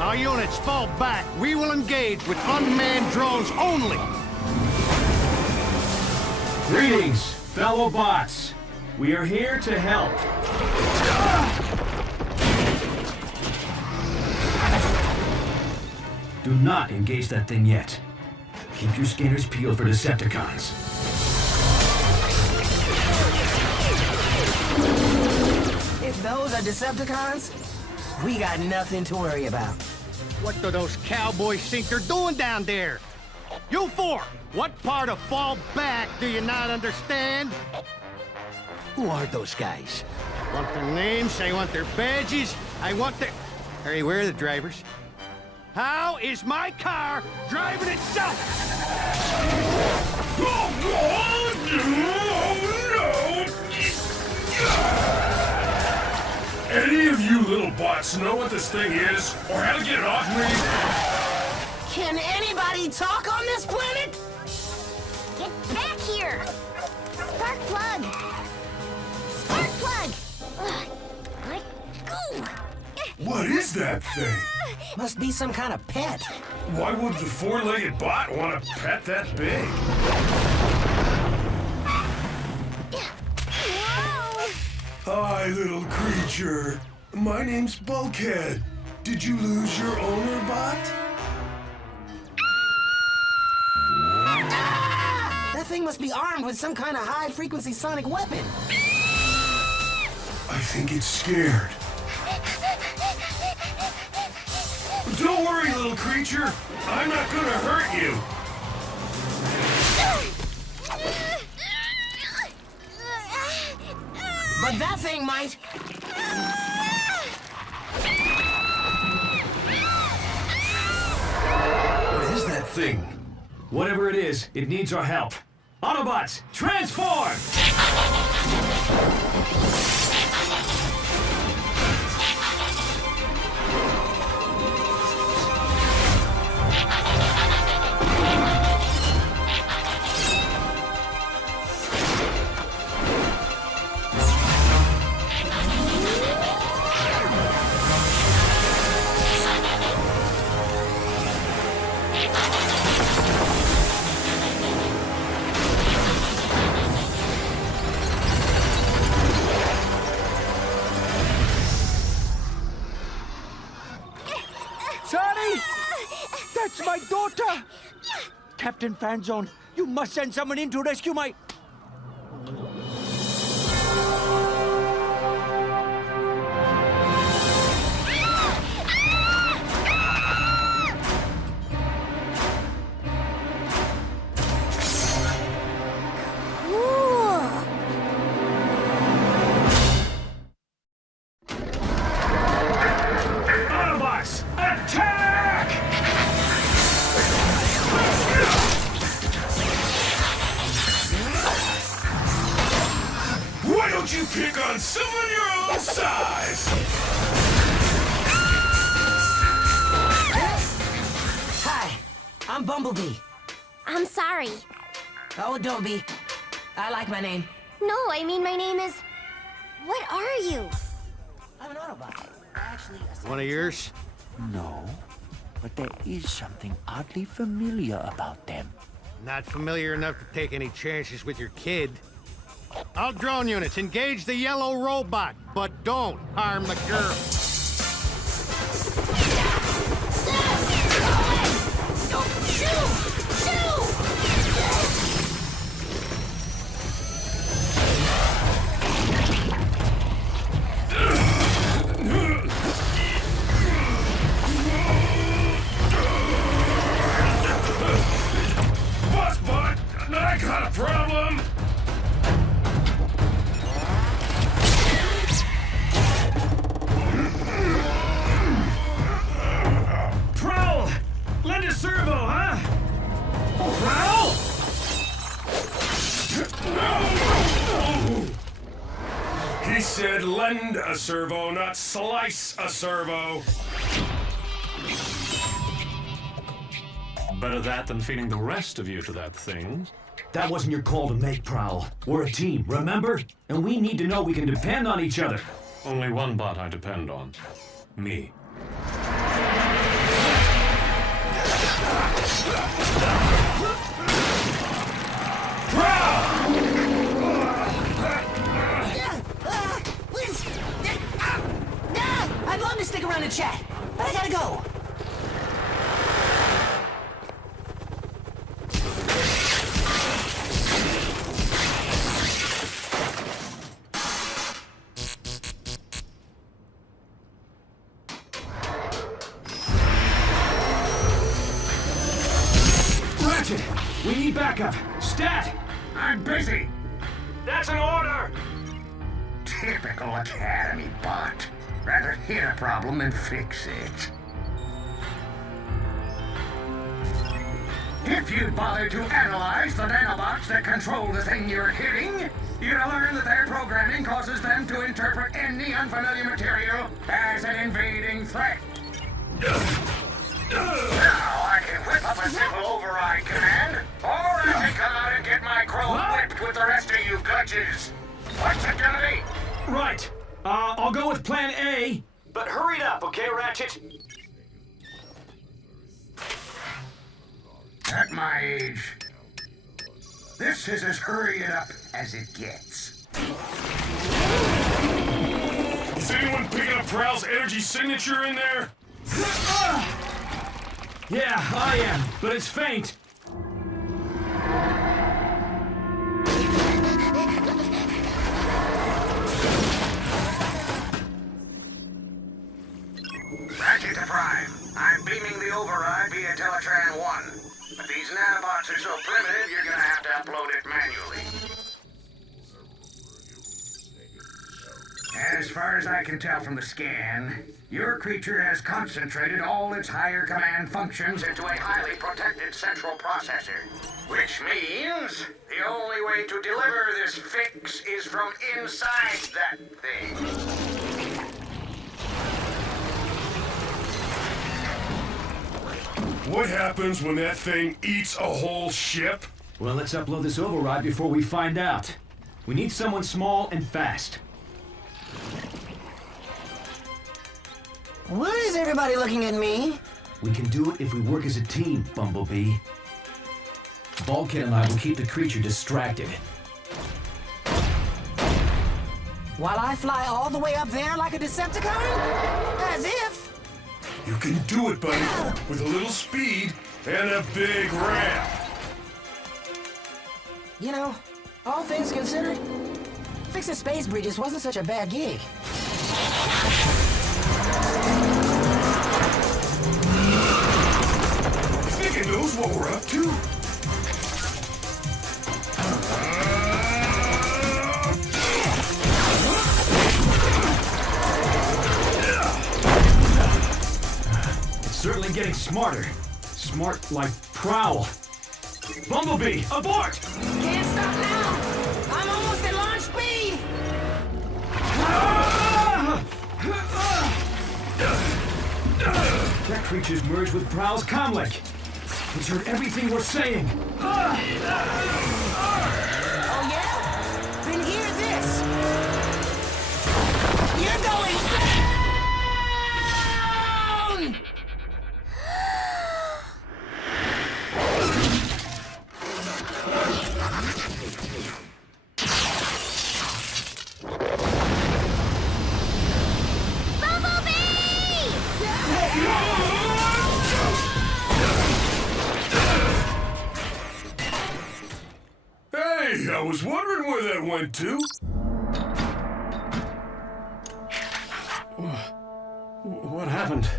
Our units fall back. We will engage with unmanned drones only. Greetings, fellow bots. We are here to help. Do not engage that thing yet. Keep your scanners peeled for Decepticons. If those are Decepticons, we got nothing to worry about. What do those cowboys think they're doing down there? You four, what part of fall back do you not understand? Who are those guys? I want their names, I want their badges, I want their... Hey, where are the drivers? How is my car driving itself? Any of you little bots know what this thing is, or how to get it off me? Can anybody talk on this planet? Get back here! Spark plug! Spark plug! Ugh, let go! What is that thing? Must be some kind of pet. Why would the four-legged bot want a pet that big? Hi, little creature. My name's Bulkhead. Did you lose your owner, bot? That thing must be armed with some kind of high-frequency sonic weapon. I think it's scared. Don't worry, little creature. I'm not gonna hurt you. But that thing might... What is that thing? Whatever it is, it needs our help. Autobots, transform! That's my daughter! Captain Fanzone, you must send someone in to rescue my... Autobots, attack! Why don't you pick on someone your own size? Hi, I'm Bumblebee. I'm sorry. Oh, don't be. I like my name. No, I mean my name is... What are you? I'm an Autobot. Actually, One of yours? No, but there is something oddly familiar about them. Not familiar enough to take any chances with your kid. All drone units, engage the yellow robot, but don't harm the girl. Boss bot, I got a problem. Prowl! Lend a servo, huh? Prowl! He said lend a servo, not slice a servo. Better that than feeding the rest of you to that thing. That wasn't your call to make, Prowl. We're a team, remember? And we need to know we can depend on each other. Only one bot I depend on. Me. I'd love to stick around and chat, but I gotta go. need backup. Stat! I'm busy. That's an order! Typical Academy bot. Rather hit a problem than fix it. If you'd bother to analyze the nanobots that control the thing you're hitting, you'd learn that their programming causes them to interpret any unfamiliar material as an invading threat. Now I can whip up a simple override command, or I can come out and get my chrome whipped with the rest of you glitches. What's it gonna be? Right. I'll go with plan A. But hurry it up, okay, Ratchet? At my age, this is as hurry it up as it gets. Is anyone picking up Prowl's energy signature in there? Yeah, I am, but it's faint. Ratchet to Prime. I'm beaming the override via Teletran 1. But these nanobots are so primitive, you're gonna have to upload it manually. As far as I can tell from the scan, your creature has concentrated all its higher command functions into a highly protected central processor. Which means the only way to deliver this fix is from inside that thing. What happens when that thing eats a whole ship? Well, let's upload this override before we find out. We need someone small and fast. Why is everybody looking at me? We can do it if we work as a team, Bumblebee. Bulkhead and I will keep the creature distracted. While I fly all the way up there like a Decepticon? As if! You can do it, buddy, with a little speed and a big ramp. You know, all things considered, fixing space bridges wasn't such a bad gig. I think it knows what we're up to. Certainly getting smarter. Smart like Prowl. Bumblebee, abort! Can't stop now! I'm almost at launch speed! That creature's merged with Prowl's comlink. He's heard everything we're saying. Oh yeah? Then hear this! You're going down! Hey, I was wondering where that went to. What happened?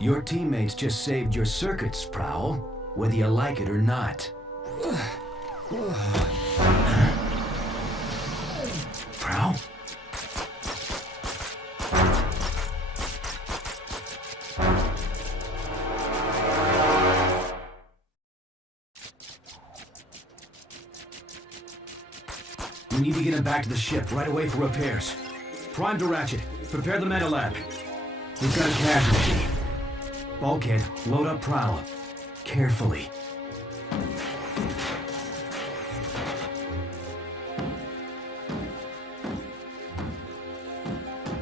Your teammates just saved your circuits, Prowl, whether you like it or not. Prowl? We need to get him back to the ship right away for repairs. Prime to Ratchet. Prepare the meta lab. We've got a casualty. Bulkhead, load up Prowl. Carefully.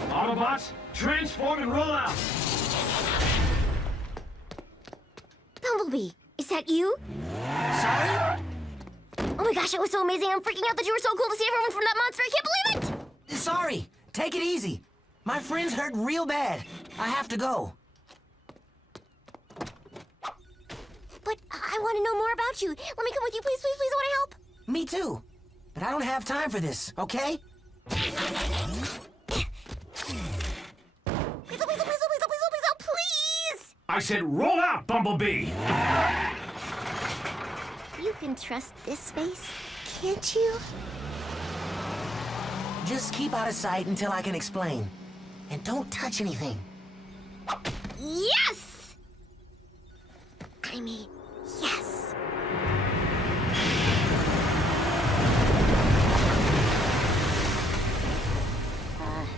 Autobots, transform and roll out! Bumblebee, is that you? Sorry? Oh my gosh, it was so amazing. I'm freaking out that you were so cool to see everyone from that monster. I can't believe it! Sorry. Take it easy. My friend's hurt real bad. I have to go. But I want to know more about you. Let me come with you, please, please, please. I want to help. Me too. But I don't have time for this, okay? Please, please! I said roll out, Bumblebee! You can trust this face, can't you? Just keep out of sight until I can explain. And don't touch anything. Yes! I mean, yes.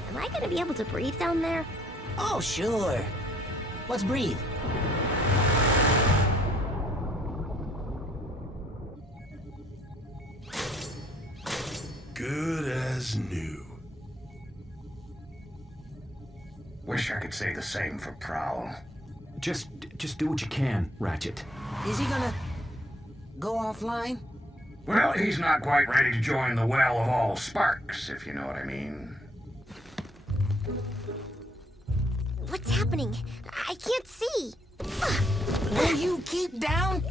Am I gonna be able to breathe down there? Oh, sure. Let's breathe. Good as new. Wish I could say the same for Prowl. Just do what you can, Ratchet. Is he gonna go offline? Well, he's not quite ready to join the well of all sparks, if you know what I mean. What's happening? I can't see. Will you keep down?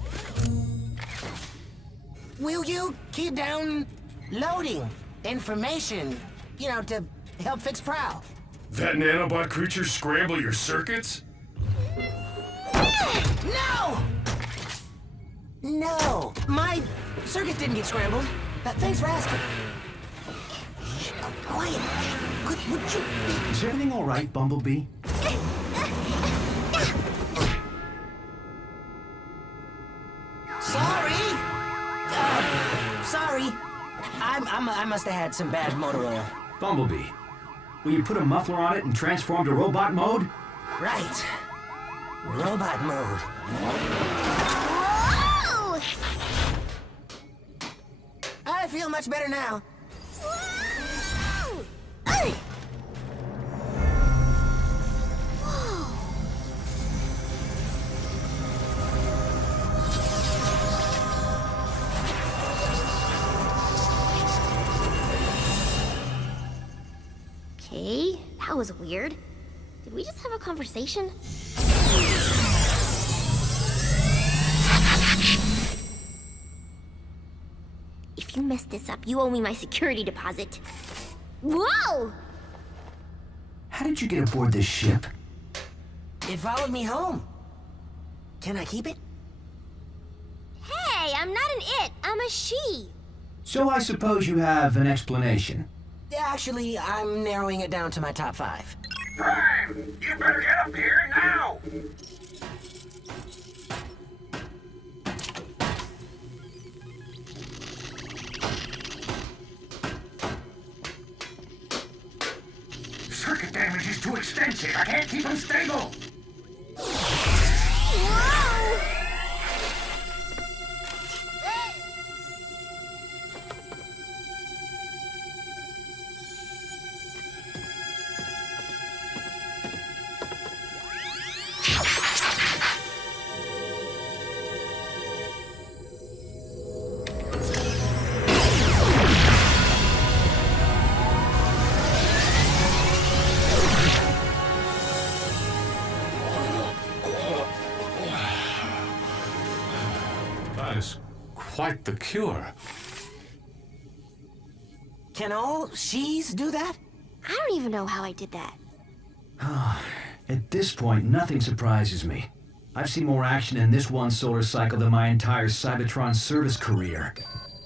Will you keep down loading information, you know, to help fix Prowl? That nanobot creature scramble your circuits? No! No, my circuits didn't get scrambled. Thanks for asking. Shh, quiet. Would you... Is everything all right, Bumblebee? Sorry. Sorry. I must have had some bad motor oil. Bumblebee, will you put a muffler on it and transform to robot mode? Right. Robot mode. Whoa! I feel much better now. Whoa! Okay, that was weird. Did we just have a conversation? If you mess this up, you owe me my security deposit. Whoa! How did you get aboard this ship? It followed me home. Can I keep it? Hey, I'm not an it, I'm a she. So I suppose you have an explanation. Actually, I'm narrowing it down to my top 5. Prime, you better get up here now! Circuit damage is too extensive. I can't keep them stable. Whoa! That is quite the cure. Can all she's do that? I don't even know how I did that. At this point, nothing surprises me. I've seen more action in this one solar cycle than my entire Cybertron service career.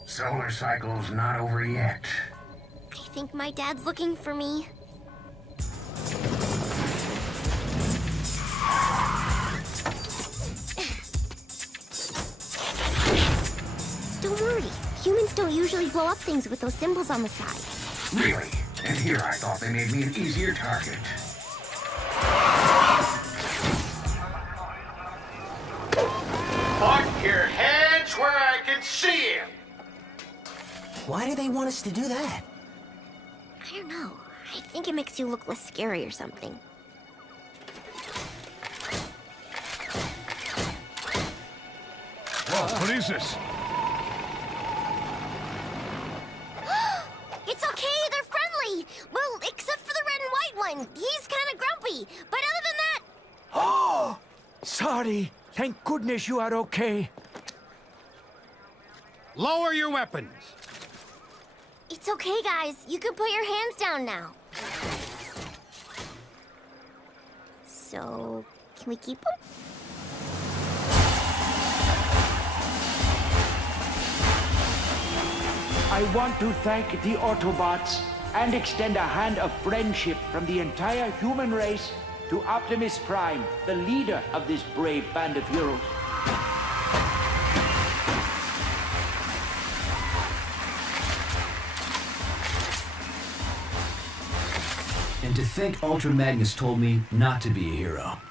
Solar cycle's not over yet. I think my dad's looking for me. Don't worry. Humans don't usually blow up things with those symbols on the side. Really? And here I thought they made me an easier target. Put your hands where I can see him. Why do they want us to do that? I don't know. I think it makes you look less scary or something. Whoa, what is this? It's okay, they're friendly! Well, except for the red and white one. He's kind of grumpy. But other than that... Oh! Sorry. Thank goodness you are okay. Lower your weapons. It's okay, guys. You can put your hands down now. So, can we keep them? I want to thank the Autobots and extend a hand of friendship from the entire human race to Optimus Prime, the leader of this brave band of heroes. And to think Ultra Magnus told me not to be a hero.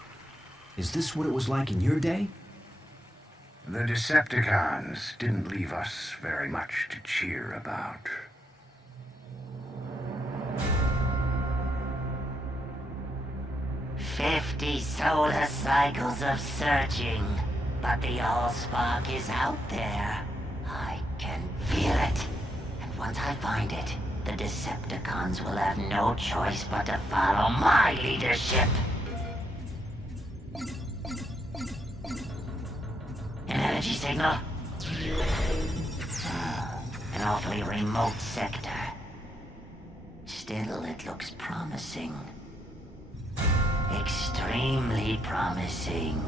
Is this what it was like in your day? The Decepticons didn't leave us very much to cheer about. "50 solar cycles of searching, but the Allspark is out there. I can feel it. And once I find it, the Decepticons will have no choice but to follow my leadership." An energy signal? An awfully remote sector. Still, it looks promising. Extremely promising.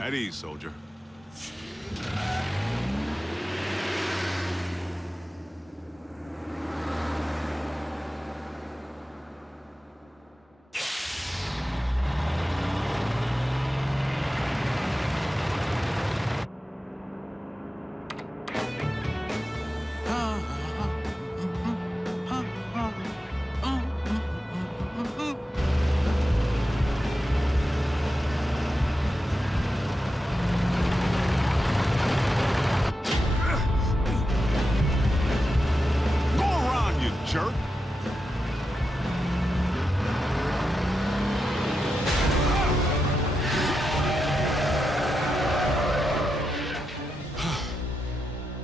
At ease, soldier.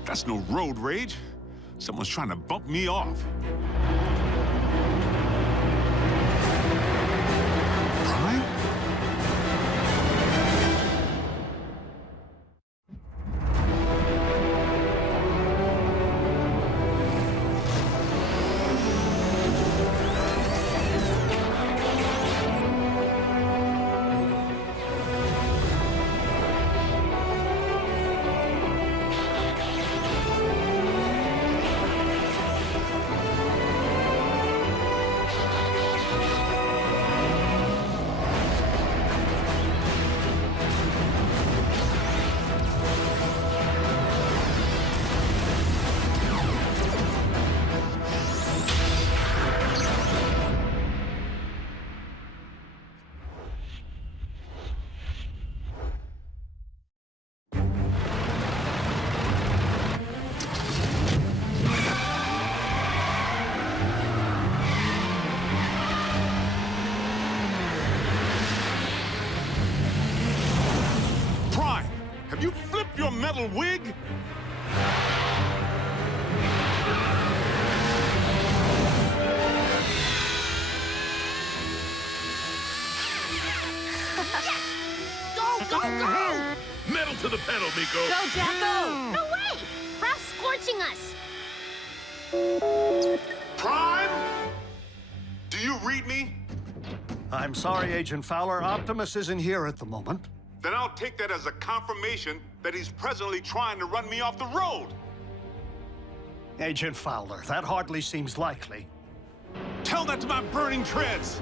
That's no road rage. Someone's trying to bump me off. Prime? You flip your metal wig? Go, go, go! Metal to the pedal, Miko. Go, Jack, go! No way! Ralph's scorching us! Prime? Do you read me? I'm sorry, Agent Fowler. Optimus isn't here at the moment. Then I'll take that as a confirmation that he's presently trying to run me off the road. Agent Fowler, that hardly seems likely. Tell that to my burning treads!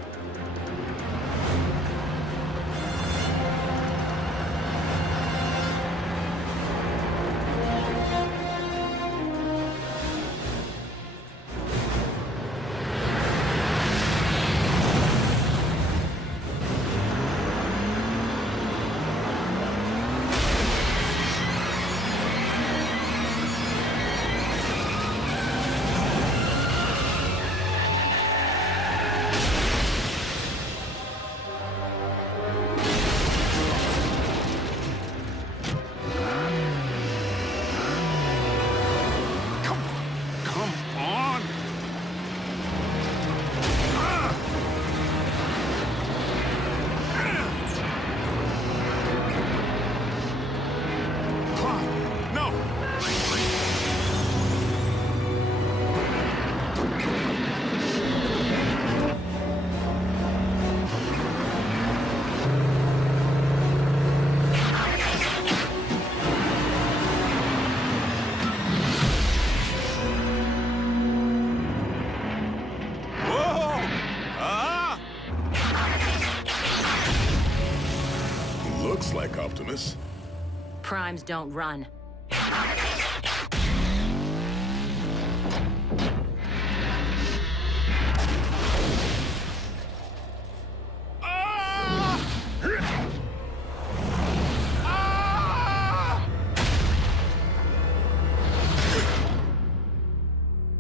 Primes don't run.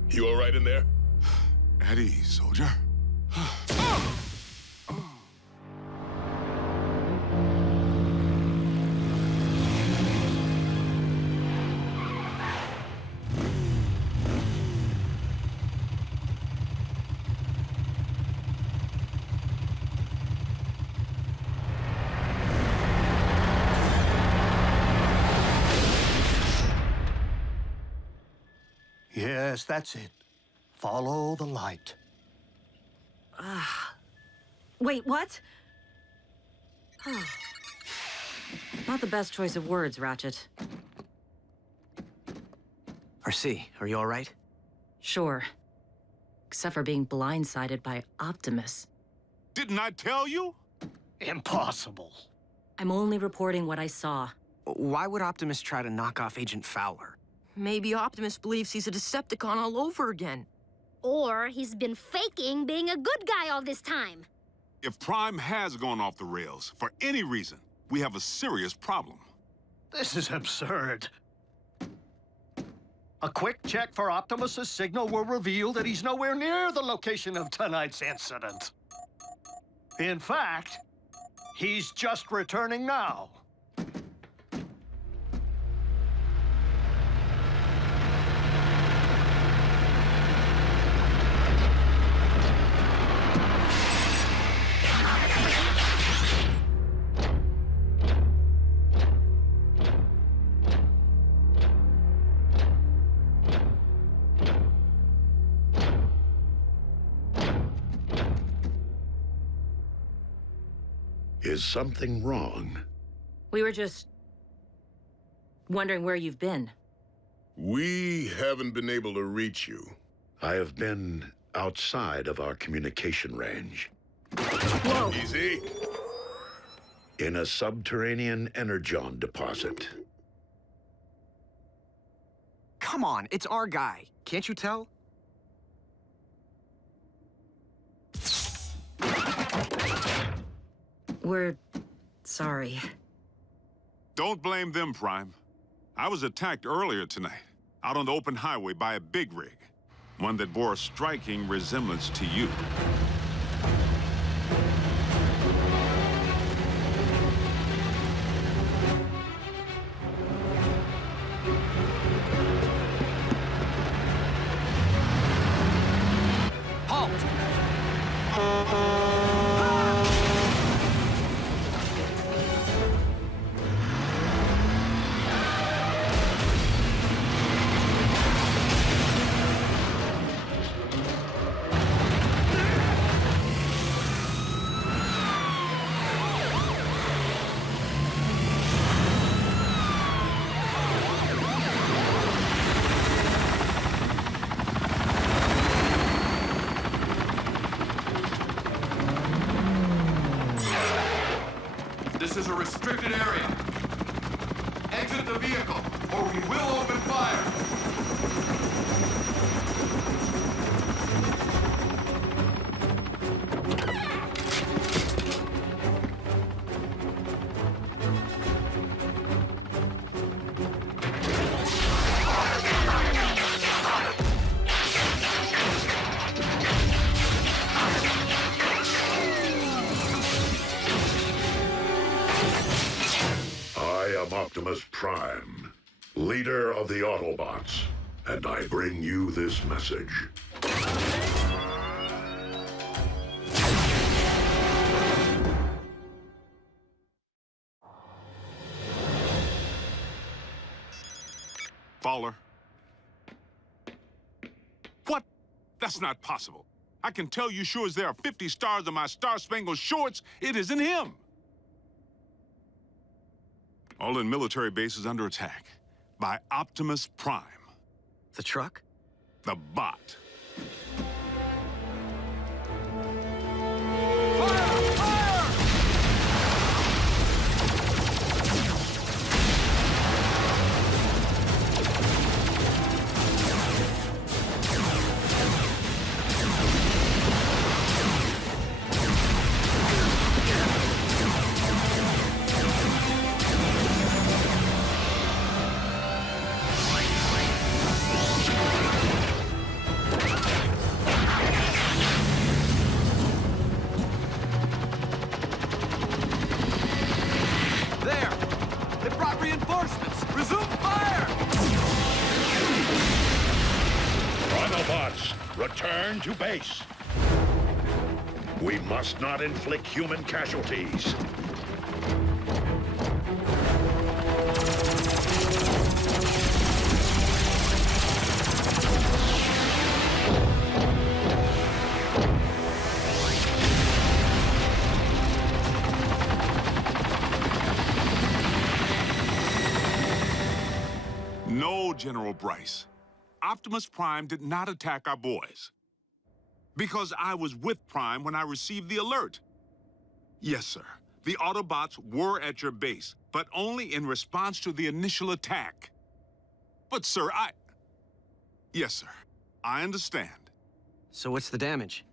You all right in there? At ease, soldier. Yes, that's it. Follow the light. Wait, what? Oh. Not the best choice of words, Ratchet. RC, are you all right? Sure. Except for being blindsided by Optimus. Didn't I tell you? Impossible. I'm only reporting what I saw. Why would Optimus try to knock off Agent Fowler? Maybe Optimus believes he's a Decepticon all over again. Or he's been faking being a good guy all this time. If Prime has gone off the rails, for any reason, we have a serious problem. This is absurd. A quick check for Optimus's signal will reveal that he's nowhere near the location of tonight's incident. In fact, he's just returning now. Is something wrong? We were just wondering where you've been. We haven't been able to reach you. I have been outside of our communication range. Whoa! Easy. In a subterranean Energon deposit. Come on, it's our guy. Can't you tell? We're sorry. Don't blame them, Prime. I was attacked earlier tonight, out on the open highway by a big rig. One that bore a striking resemblance to you. This is a restricted area. Exit the vehicle, or we will open fire. I am Optimus Prime, leader of the Autobots, and I bring you this message. Fowler. What? That's not possible. I can tell you sure as there are 50 stars on my Star-Spangled Shorts, it isn't him. All in military bases under attack by Optimus Prime. The truck? The bot. return to base. We must not inflict human casualties. No, General Bryce. Optimus Prime did not attack our boys. Because I was with Prime when I received the alert. Yes, sir. The Autobots were at your base, but only in response to the initial attack. But, sir, Yes, sir. I understand. So what's the damage?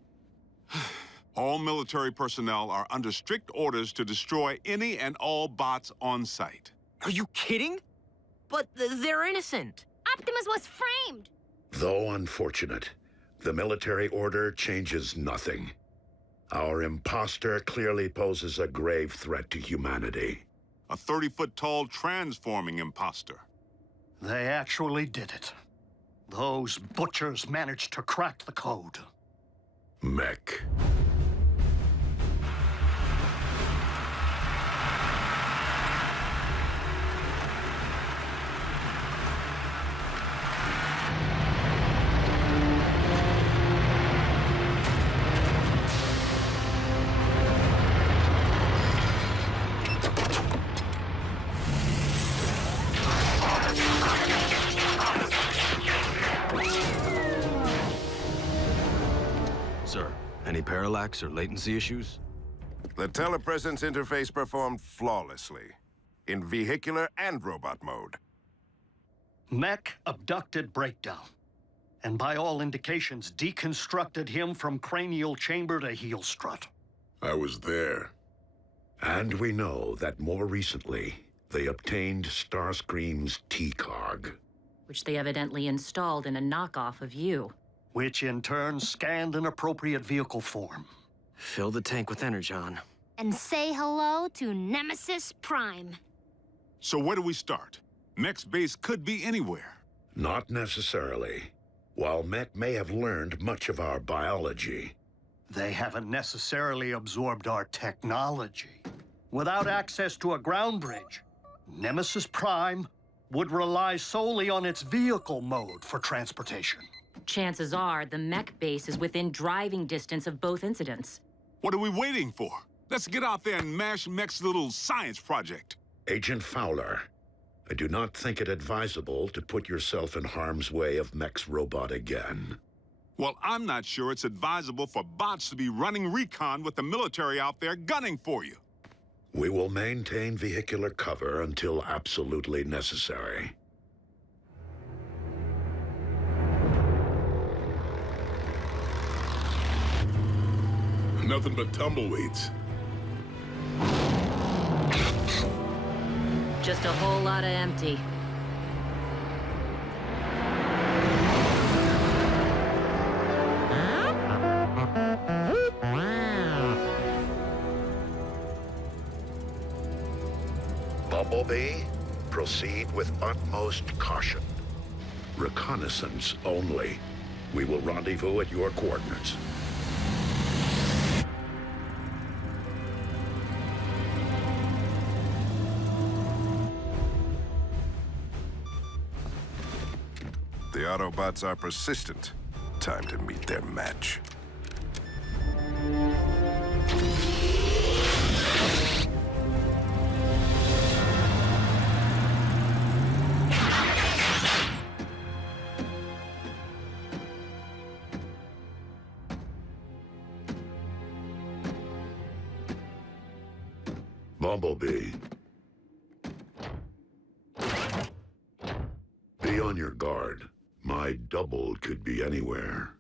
All military personnel are under strict orders to destroy any and all bots on site. Are you kidding? But they're innocent. Optimus was framed! Though unfortunate, the military order changes nothing. Our imposter clearly poses a grave threat to humanity. A 30-foot-tall transforming imposter. They actually did it. Those butchers managed to crack the code. Mech. Sir, any parallax or latency 'issues? The telepresence interface performed flawlessly, in vehicular and robot mode. Mech abducted Breakdown, and by all indications deconstructed him from cranial chamber to heel strut. I was there. And we know that more recently, they obtained Starscream's T-Cog. Which they evidently installed in a knockoff of you. Which in turn scanned an appropriate vehicle form. Fill the tank with Energon. And say hello to Nemesis Prime. So where do we start? Mech's base could be anywhere. Not necessarily. While Mech may have learned much of our biology, They haven't necessarily absorbed our technology. Without access to a ground bridge, Nemesis Prime would rely solely on its vehicle mode for transportation. Chances are the mech base is within driving distance of both incidents. What are we waiting for? Let's get out there and mash Mech's little science project. Agent Fowler, I do not think it advisable to put yourself in harm's way of Mech's robot again. Well, I'm not sure it's advisable for bots to be running recon with the military out there gunning for you. We will maintain vehicular cover until absolutely necessary. Nothing but tumbleweeds. Just a whole lot of empty. Bumblebee, proceed with utmost caution. Reconnaissance only. We will rendezvous at your coordinates. The Autobots are persistent. Time to meet their match. Bumblebee. Be on your guard. My double could be anywhere.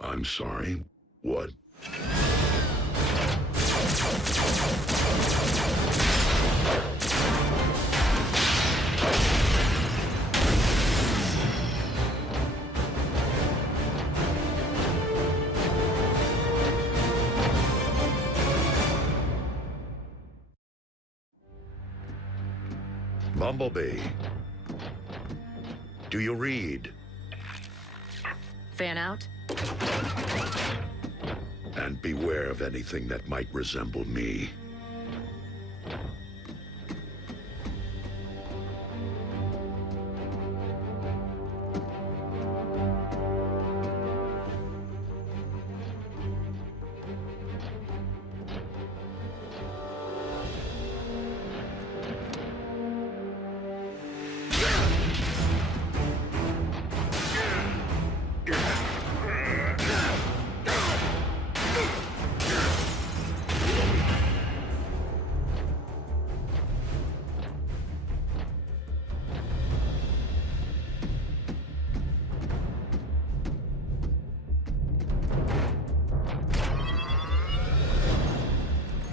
I'm sorry. What? Bumblebee. Do you read? Fan out? And beware of anything that might resemble me.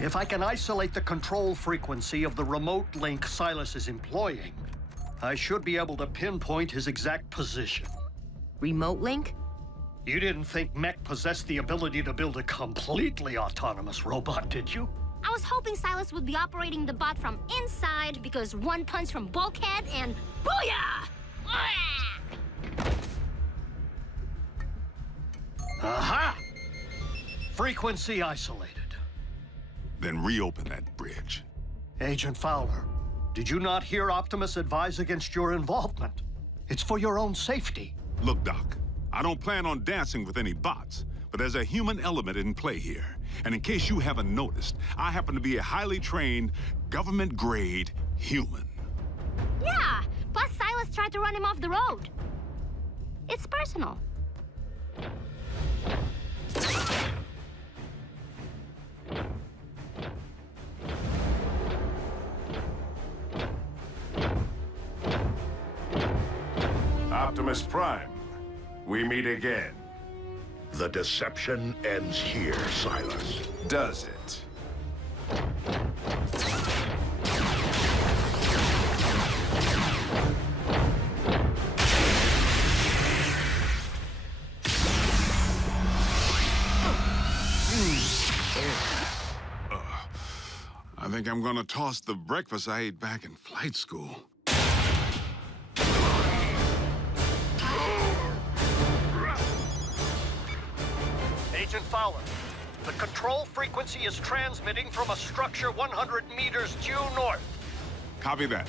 If I can isolate the control frequency of the remote link Silas is employing, I should be able to pinpoint his exact position. Remote link? You didn't think Mech possessed the ability to build a completely autonomous robot, did you? I was hoping Silas would be operating the bot from inside because one punch from Bulkhead and booyah! Aha! Frequency isolated. Then reopen that bridge. Agent Fowler, did you not hear Optimus advise against your involvement? It's for your own safety. Look, Doc, I don't plan on dancing with any bots, but there's a human element in play here. And in case you haven't noticed, I happen to be a highly trained, government-grade human. Yeah, plus Silas tried to run him off the road. It's personal. Optimus Prime, we meet again. The deception ends here, Silas. Does it? I think I'm gonna toss the breakfast I ate back in flight school. Agent Fowler, the control frequency is transmitting from a structure 100 meters due north. Copy that.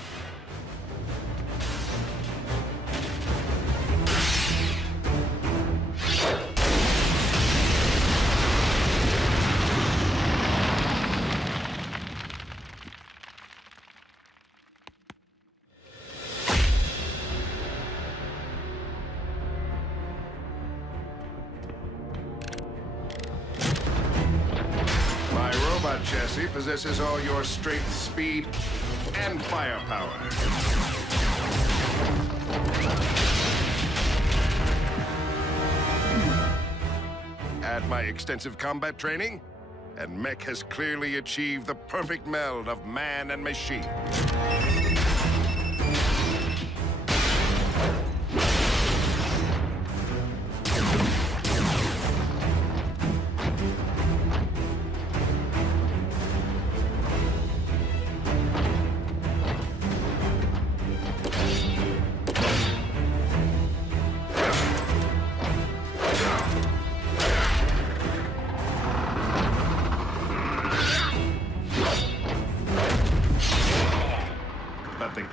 Chassis possesses all your strength, speed, and firepower. Add my extensive combat training, and Mech has clearly achieved the perfect meld of man and machine.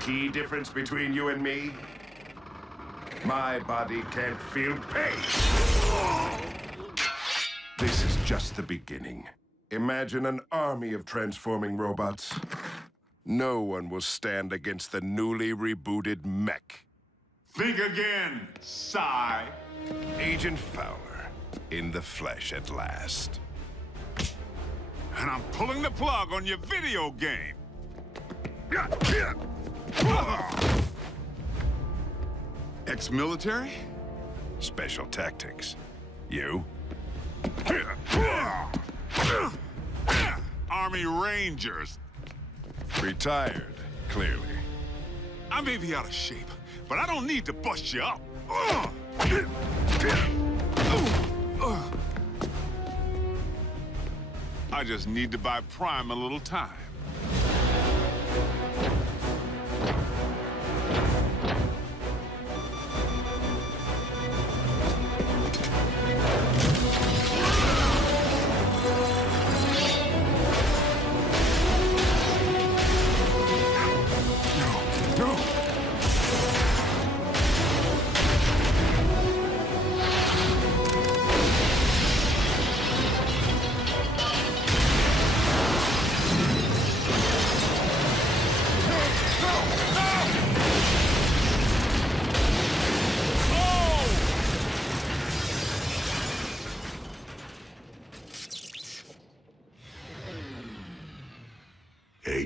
Key difference between you and me? My body can't feel pain. This is just the beginning. Imagine an army of transforming robots. No one will stand against the newly rebooted Mech. Think again, Psy. Agent Fowler, in the flesh at last. And I'm pulling the plug on your video game. Ex-military? Special tactics. You? Army Rangers. Retired, clearly. I may be out of shape, but I don't need to bust you up. I just need to buy Prime a little time.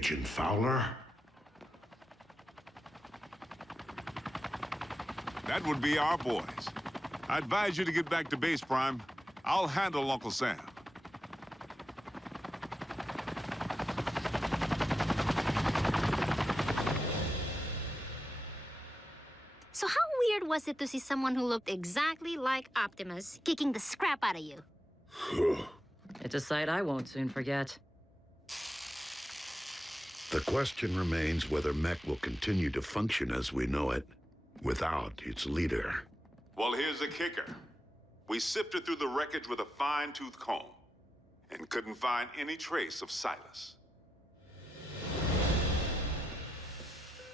Agent Fowler? That would be our boys. I advise you to get back to base, Prime. I'll handle Uncle Sam. So how weird was it to see someone who looked exactly like Optimus kicking the scrap out of you? It's a sight I won't soon forget. The question remains whether Mech will continue to function as we know it, without its leader. Well, here's the kicker. We sifted through the wreckage with a fine-tooth comb and couldn't find any trace of Silas.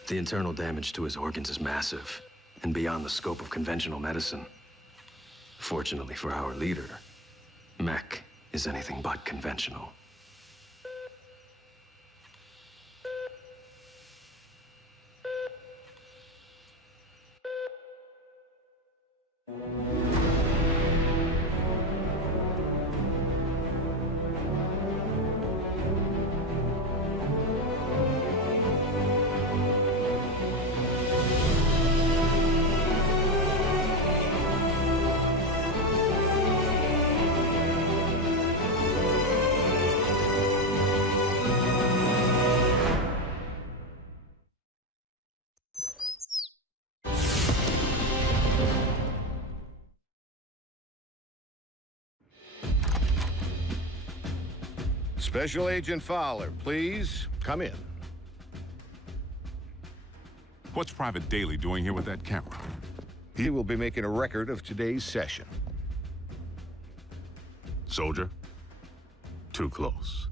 The internal damage to his organs is massive and beyond the scope of conventional medicine. Fortunately for our leader, Mech is anything but conventional. Special Agent Fowler, please come in. What's Private Daly doing here with that camera? He will be making a record of today's session. Soldier, too close.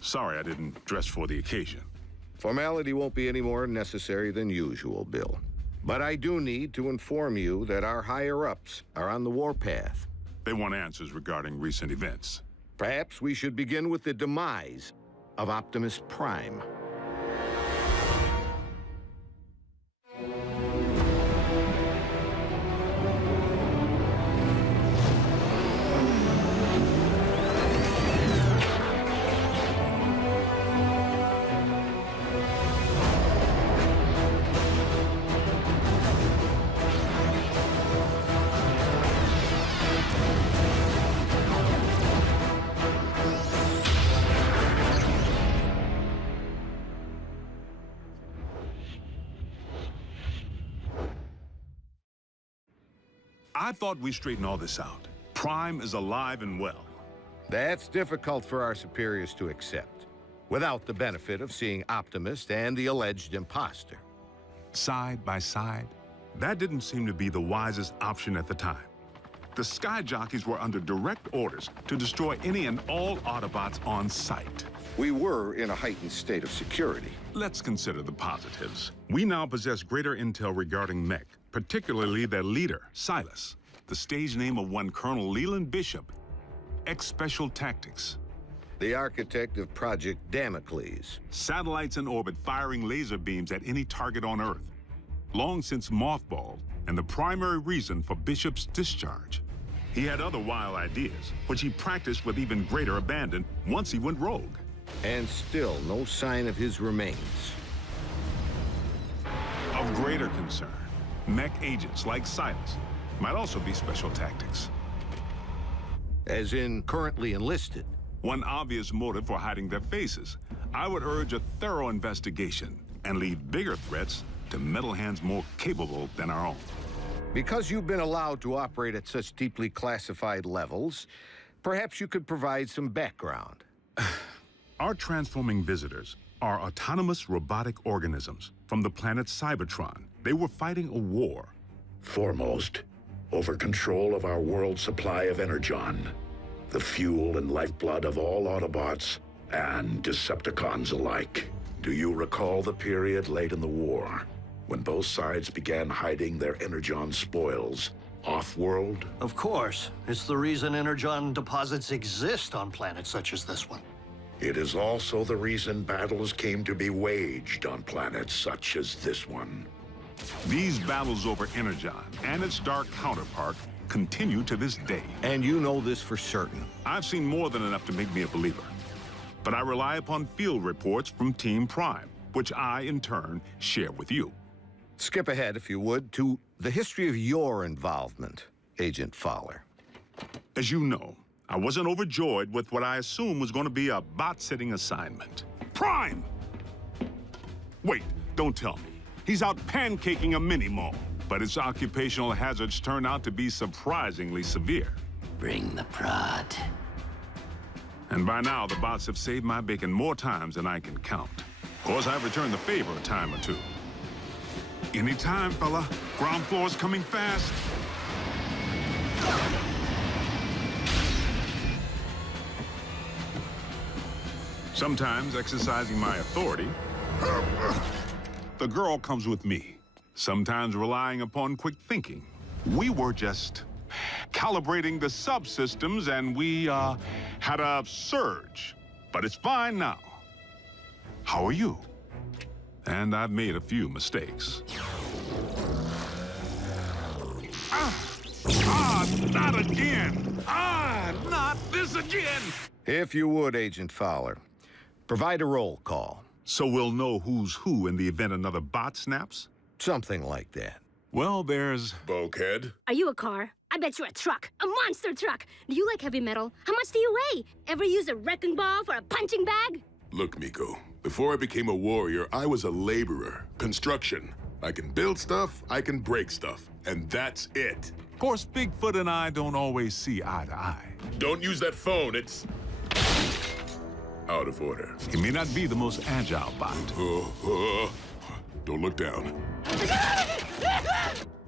Sorry I didn't dress for the occasion. Formality won't be any more necessary than usual, Bill. But I do need to inform you that our higher-ups are on the warpath. They want answers regarding recent events. Perhaps we should begin with the demise of Optimus Prime. I thought we straightened all this out. Prime is alive and well. That's difficult for our superiors to accept, without the benefit of seeing Optimus and the alleged imposter. Side by side, that didn't seem to be the wisest option at the time. The Sky Jockeys were under direct orders to destroy any and all Autobots on sight. We were in a heightened state of security. Let's consider the positives. We now possess greater intel regarding Mech, particularly their leader, Silas, the stage name of one Colonel Leland Bishop, ex-Special Tactics. The architect of Project Damocles. Satellites in orbit firing laser beams at any target on Earth. Long since mothballed, and the primary reason for Bishop's discharge. He had other wild ideas, which he practiced with even greater abandon once he went rogue. And still no sign of his remains. Of greater concern, Mech agents like Silas might also be Special Tactics. As in currently enlisted. One obvious motive for hiding their faces. I would urge a thorough investigation and leave bigger threats to metal hands more capable than our own. Because you've been allowed to operate at such deeply classified levels, perhaps you could provide some background. Our transforming visitors are autonomous robotic organisms from the planet Cybertron. They were fighting a war. Foremost, over control of our world supply of Energon, the fuel and lifeblood of all Autobots and Decepticons alike. Do you recall the period late in the war, when both sides began hiding their Energon spoils off-world? Of course. It's the reason Energon deposits exist on planets such as this one. It is also the reason battles came to be waged on planets such as this one. These battles over Energon and its dark counterpart continue to this day. And you know this for certain. I've seen more than enough to make me a believer. but I rely upon field reports from Team Prime, which I, in turn, share with you. Skip ahead, if you would, to the history of your involvement, Agent Fowler. As you know, I wasn't overjoyed with what I assumed was going to be a bot-sitting assignment. Prime! Wait, don't tell me. He's out pancaking a mini-mall, but its occupational hazards turn out to be surprisingly severe. Bring the prod. And by now, the bots have saved my bacon more times than I can count. Of course, I've returned the favor a time or two. Anytime, fella. Ground floor's coming fast. Sometimes exercising my authority, the girl comes with me. Sometimes relying upon quick thinking. We were just calibrating the subsystems and we had a surge. But it's fine now. How are you? And I've made a few mistakes. Not again! Not this again! If you would, Agent Fowler, provide a roll call. So we'll know who's who in the event another bot snaps? Something like that. Well, there's... Bulkhead? Are you a car? I bet you're a truck. A monster truck. Do you like heavy metal? How much do you weigh? Ever use a wrecking ball for a punching bag? Look, Miko, before I became a warrior, I was a laborer. Construction. I can build stuff, I can break stuff, and that's it. Of course, Bigfoot and I don't always see eye to eye. Don't use that phone, it's... out of order. He may not be the most agile bot. Don't look down.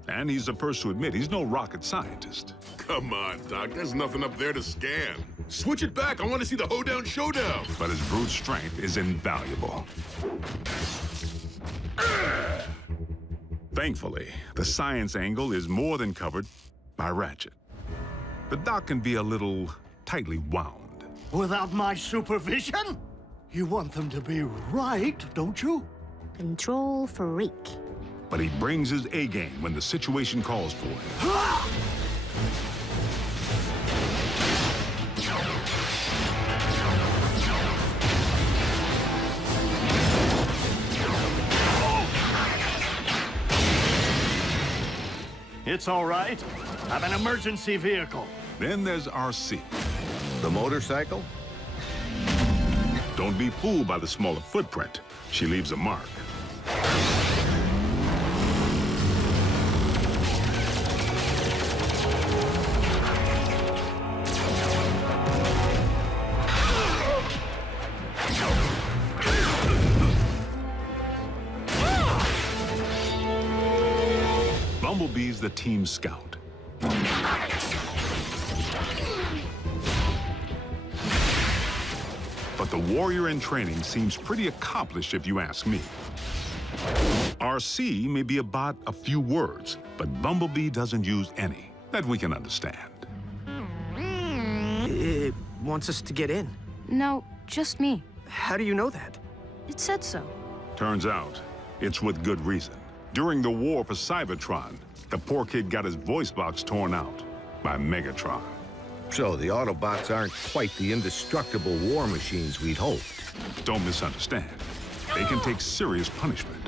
And he's the first to admit he's no rocket scientist. Come on, Doc, there's nothing up there to scan. Switch it back, I want to see the hoedown showdown. But his brute strength is invaluable. Thankfully, the science angle is more than covered by Ratchet. The doc can be a little tightly wound. Without my supervision? You want them to be right, don't you? Control freak. But he brings his A-game when the situation calls for it. It's all right. I'm an emergency vehicle. Then there's RC. The motorcycle? Don't be fooled by the smaller footprint. She leaves a mark. Bumblebee's the team scout. But the warrior in training seems pretty accomplished if you ask me. RC may be about a few words, but Bumblebee doesn't use any that we can understand. It wants us to get in. No, just me. How do you know that? It said so. Turns out, it's with good reason. During the war for Cybertron, the poor kid got his voice box torn out by Megatron. So the Autobots aren't quite the indestructible war machines we'd hoped. Don't misunderstand. They can take serious punishment.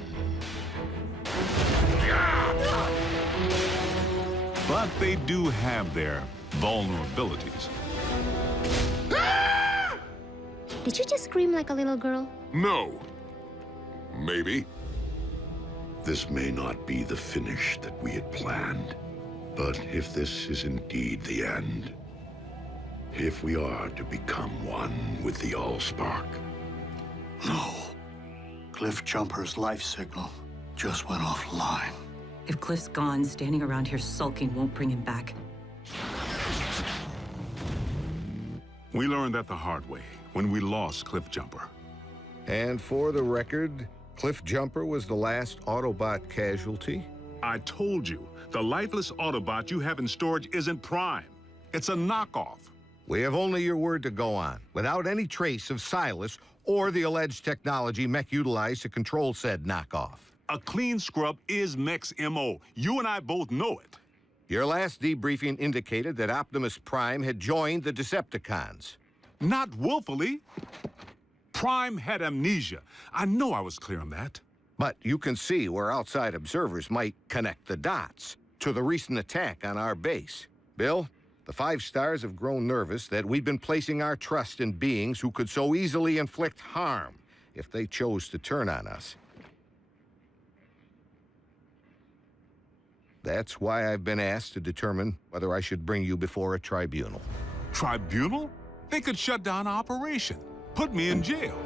But they do have their vulnerabilities. Did you just scream like a little girl? No. Maybe. This may not be the finish that we had planned, but if this is indeed the end, if we are to become one with the Allspark. No. Cliff Jumper's life signal just went offline. If Cliff's gone, standing around here sulking won't bring him back. We learned that the hard way when we lost Cliff Jumper. And for the record, Cliff Jumper was the last Autobot casualty? I told you, the lifeless Autobot you have in storage isn't Prime. It's a knockoff. We have only your word to go on, without any trace of Silas or the alleged technology Mech utilized to control said knockoff. A clean scrub is Mech's MO. You and I both know it. Your last debriefing indicated that Optimus Prime had joined the Decepticons. Not willfully. Prime had amnesia. I know I was clear on that. But you can see where outside observers might connect the dots to the recent attack on our base. Bill, the 5 stars have grown nervous that we've been placing our trust in beings who could so easily inflict harm if they chose to turn on us. That's why I've been asked to determine whether I should bring you before a tribunal. Tribunal? They could shut down operation, put me in jail.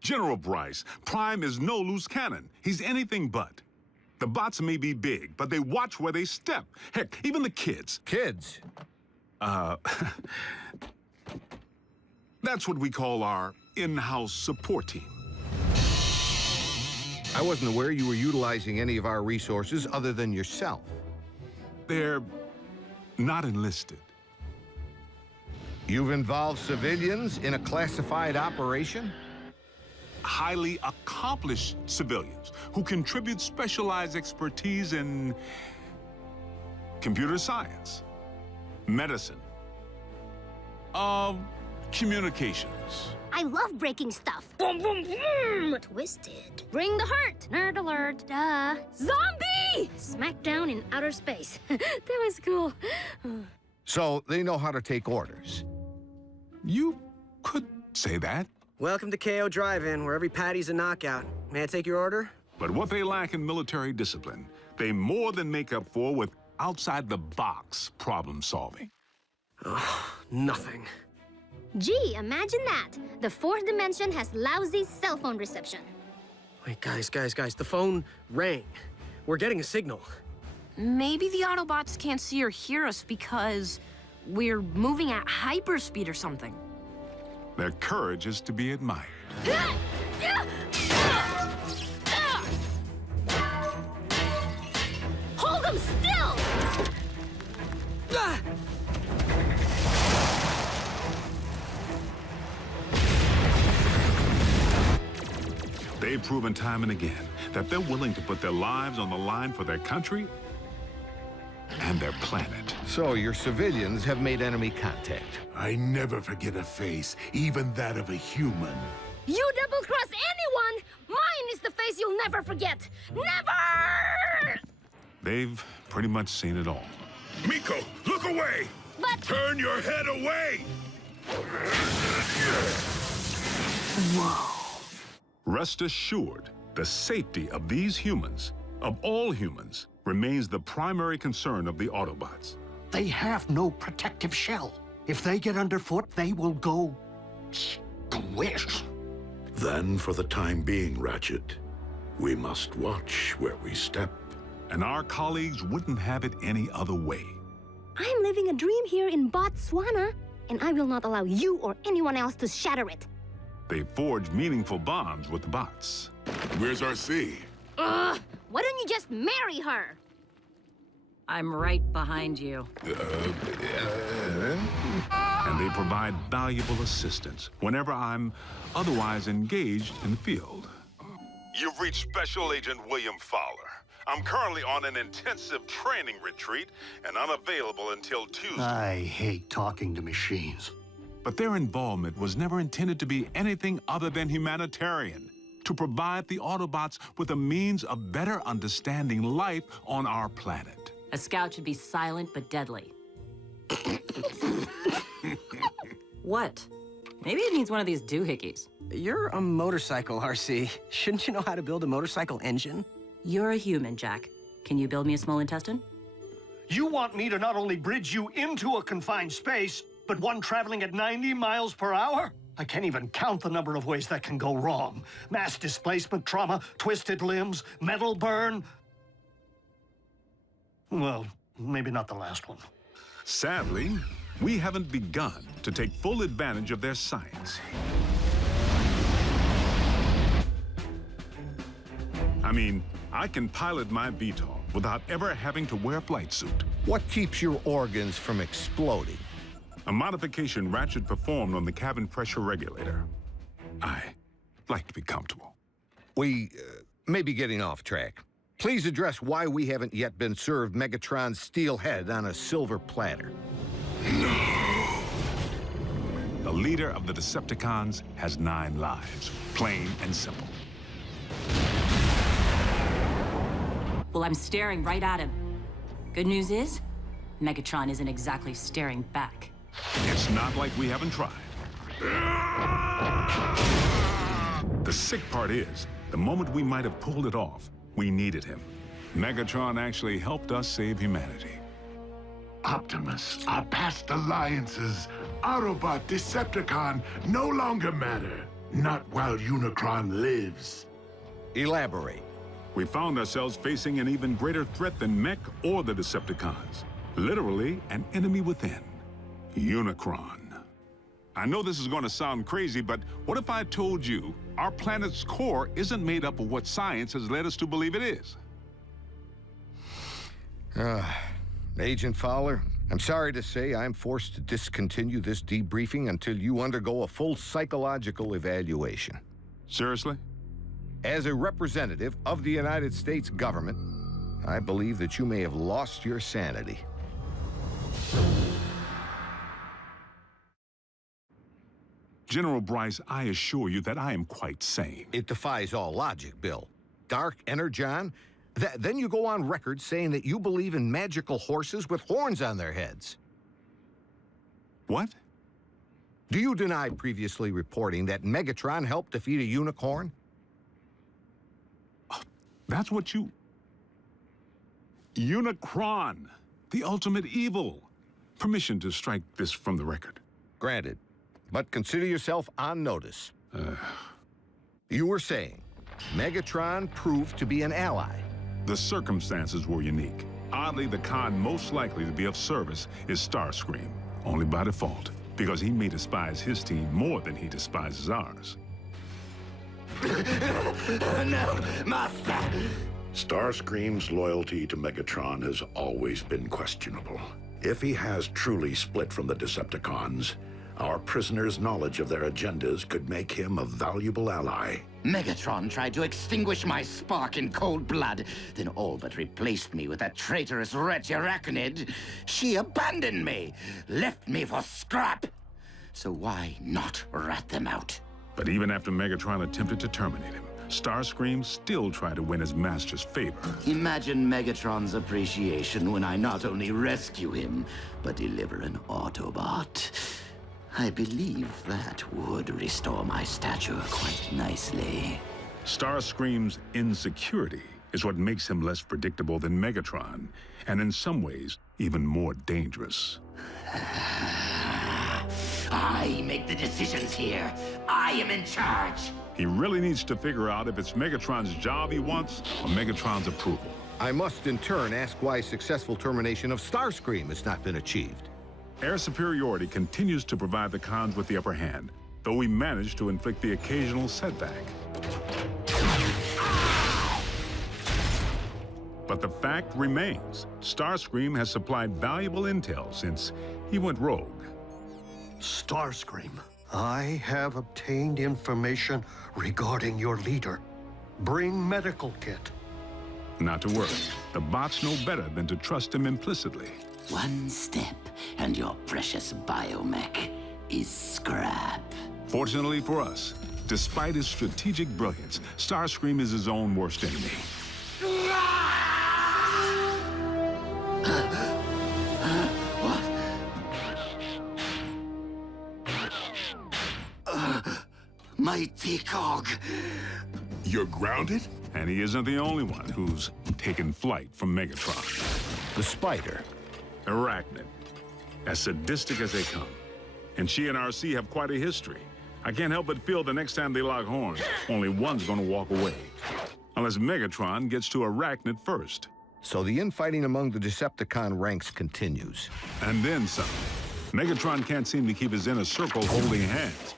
General Bryce, Prime is no loose cannon. He's anything but. The bots may be big, but they watch where they step. Heck, even the kids. Kids? That's what we call our in-house support team. I wasn't aware you were utilizing any of our resources other than yourself. They're not enlisted. You've involved civilians in a classified operation? Highly accomplished civilians who contribute specialized expertise in computer science, medicine, communications. I love breaking stuff. Boom, boom, boom! Twisted. Bring the hurt. Nerd alert. Duh. Zombie! Smackdown in outer space. That was cool. So they know how to take orders. You could say that. Welcome to KO Drive-In, where every patty's a knockout. May I take your order? But what they lack in military discipline, they more than make up for with outside-the-box problem solving. Oh, nothing. Gee, imagine that. The 4th dimension has lousy cell phone reception. Wait, guys, the phone rang. We're getting a signal. Maybe the Autobots can't see or hear us because we're moving at hyperspeed or something. Their courage is to be admired. Hold them still! They've proven time and again that they're willing to put their lives on the line for their country and their planet. So your civilians have made enemy contact. I never forget a face, even that of a human. You double-cross anyone! Mine is the face you'll never forget! Never! They've pretty much seen it all. Miko, look away! But... Turn your head away! Whoa. Rest assured, the safety of these humans, of all humans, remains the primary concern of the Autobots. They have no protective shell. If they get underfoot, they will go squish. Then, for the time being, Ratchet, we must watch where we step. And our colleagues wouldn't have it any other way. I am living a dream here in Botswana, and I will not allow you or anyone else to shatter it. They forged meaningful bonds with the bots. Where's RC? Why don't you just marry her? I'm right behind you. And they provide valuable assistance whenever I'm otherwise engaged in the field. You've reached Special Agent William Fowler. I'm currently on an intensive training retreat and unavailable until Tuesday. I hate talking to machines. But their involvement was never intended to be anything other than humanitarian, to provide the Autobots with a means of better understanding life on our planet. A scout should be silent but deadly. What? Maybe it needs one of these doohickeys. You're a motorcycle, RC. Shouldn't you know how to build a motorcycle engine? You're a human, Jack. Can you build me a small intestine? You want me to not only bridge you into a confined space, but one traveling at 90 miles per hour? I can't even count the number of ways that can go wrong. Mass displacement trauma, twisted limbs, metal burn. Well, maybe not the last one. Sadly, we haven't begun to take full advantage of their science. I mean, I can pilot my VTOL without ever having to wear a flight suit. What keeps your organs from exploding? A modification Ratchet performed on the cabin pressure regulator. I like to be comfortable. We may be getting off track. Please address why we haven't yet been served Megatron's steel head on a silver platter. No. leader of the Decepticons has 9 lives. Plain and simple. Well, I'm staring right at him. Good news is, Megatron isn't exactly staring back. It's not like we haven't tried. The sick part is, the moment we might have pulled it off, we needed him. Megatron actually helped us save humanity. Optimus, our past alliances, Autobot, Decepticon, no longer matter. Not while Unicron lives. Elaborate. We found ourselves facing an even greater threat than Mech or the Decepticons. Literally, an enemy within. Unicron. I know this is going to sound crazy, but what if I told you our planet's core isn't made up of what science has led us to believe it is? Agent Fowler, I'm sorry to say I'm forced to discontinue this debriefing until you undergo a full psychological evaluation. Seriously? As a representative of the United States government, I believe that you may have lost your sanity. General Bryce, I assure you that I am quite sane. It defies all logic, Bill. Dark Energon? Then you go on record saying that you believe in magical horses with horns on their heads. What? Do you deny previously reporting that Megatron helped defeat a unicorn? That's what you... Unicron, the ultimate evil. Permission to strike this from the record. Granted, but consider yourself on notice. You were saying Megatron proved to be an ally. The circumstances were unique. Oddly, the con most likely to be of service is Starscream, only by default, because he may despise his team more than he despises ours. No, Master! Starscream's loyalty to Megatron has always been questionable. If he has truly split from the Decepticons, our prisoner's knowledge of their agendas could make him a valuable ally. Megatron tried to extinguish my spark in cold blood, then all but replaced me with that traitorous wretch Arachnid. She abandoned me, left me for scrap. So why not rat them out? But even after Megatron attempted to terminate him, Starscream still tried to win his master's favor. Imagine Megatron's appreciation when I not only rescue him, but deliver an Autobot. I believe that would restore my stature quite nicely. Starscream's insecurity is what makes him less predictable than Megatron, and in some ways, even more dangerous. I make the decisions here. I am in charge. He really needs to figure out if it's Megatron's job he wants or Megatron's approval. I must in turn ask why successful termination of Starscream has not been achieved. Air superiority continues to provide the cons with the upper hand, though we manage to inflict the occasional setback. But the fact remains, Starscream has supplied valuable intel since he went rogue. Starscream, I have obtained information regarding your leader. Bring medical kit. Not to worry. The bots know better than to trust him implicitly. One step, and your precious biomech is scrap. Fortunately for us, despite his strategic brilliance, Starscream is his own worst enemy. Mighty Cog. You're grounded? And he isn't the only one who's taken flight from Megatron. The Spider. Arachnid. As sadistic as they come. And she and RC have quite a history. I can't help but feel the next time they lock horns, only one's gonna walk away. Unless Megatron gets to Arachnid first. So the infighting among the Decepticon ranks continues. And then some. Megatron can't seem to keep his inner circle holding hands.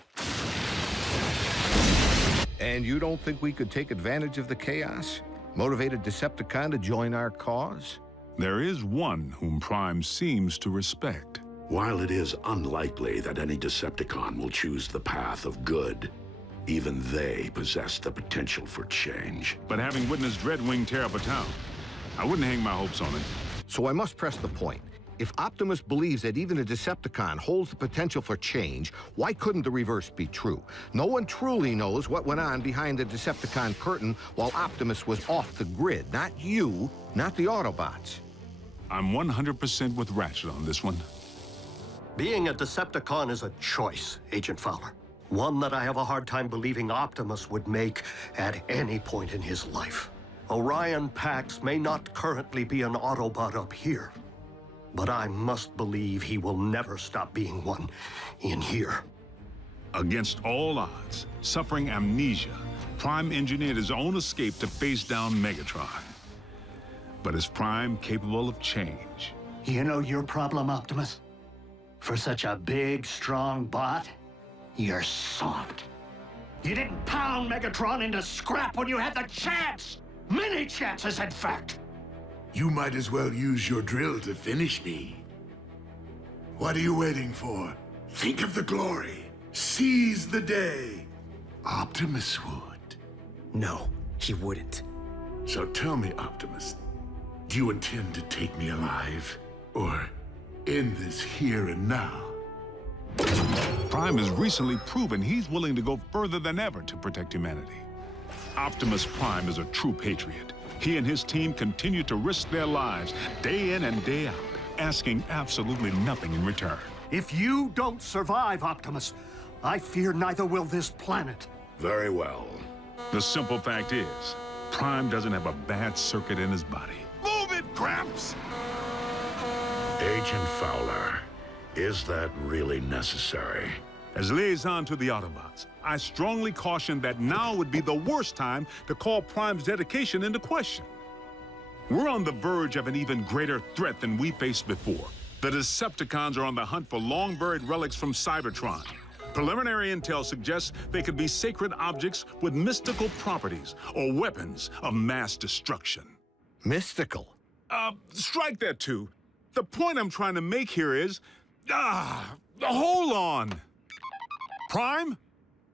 And you don't think we could take advantage of the chaos? Motivate a Decepticon to join our cause? There is one whom Prime seems to respect. While it is unlikely that any Decepticon will choose the path of good, even they possess the potential for change. But having witnessed Dreadwing tear up a town, I wouldn't hang my hopes on it. So I must press the point. If Optimus believes that even a Decepticon holds the potential for change, why couldn't the reverse be true? No one truly knows what went on behind the Decepticon curtain while Optimus was off the grid. Not you, not the Autobots. I'm 100% with Ratchet on this one. Being a Decepticon is a choice, Agent Fowler. One that I have a hard time believing Optimus would make at any point in his life. Orion Pax may not currently be an Autobot up here, but I must believe he will never stop being one in here. Against all odds, suffering amnesia, Prime engineered his own escape to face down Megatron. But is Prime capable of change? You know your problem, Optimus? For such a big, strong bot, you're soft. You didn't pound Megatron into scrap when you had the chance! Many chances, in fact! You might as well use your drill to finish me. What are you waiting for? Think of the glory. Seize the day. Optimus would. No, he wouldn't. So tell me, Optimus, do you intend to take me alive? Or end this here and now? Prime has recently proven he's willing to go further than ever to protect humanity. Optimus Prime is a true patriot. He and his team continue to risk their lives day in and day out, asking absolutely nothing in return. If you don't survive, Optimus, I fear neither will this planet. Very well. The simple fact is, Prime doesn't have a bad circuit in his body. Move it, Gramps! Agent Fowler, is that really necessary? As liaison to the Autobots, I strongly caution that now would be the worst time to call Prime's dedication into question. We're on the verge of an even greater threat than we faced before. The Decepticons are on the hunt for long-buried relics from Cybertron. Preliminary intel suggests they could be sacred objects with mystical properties or weapons of mass destruction. Mystical? Strike that too. The point I'm trying to make here is... hold on! Prime,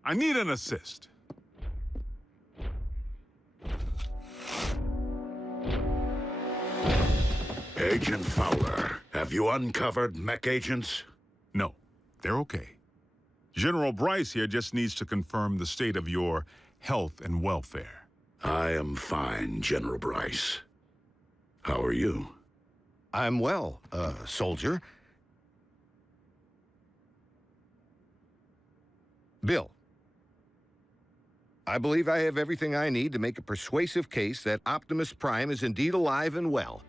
I need an assist. Agent Fowler, have you uncovered mech agents? No, they're okay. General Bryce here just needs to confirm the state of your health and welfare. I am fine, General Bryce. How are you? I'm well, soldier. Bill, I believe I have everything I need to make a persuasive case that Optimus Prime is indeed alive and well,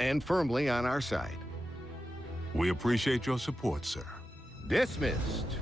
and firmly on our side. We appreciate your support, sir. Dismissed.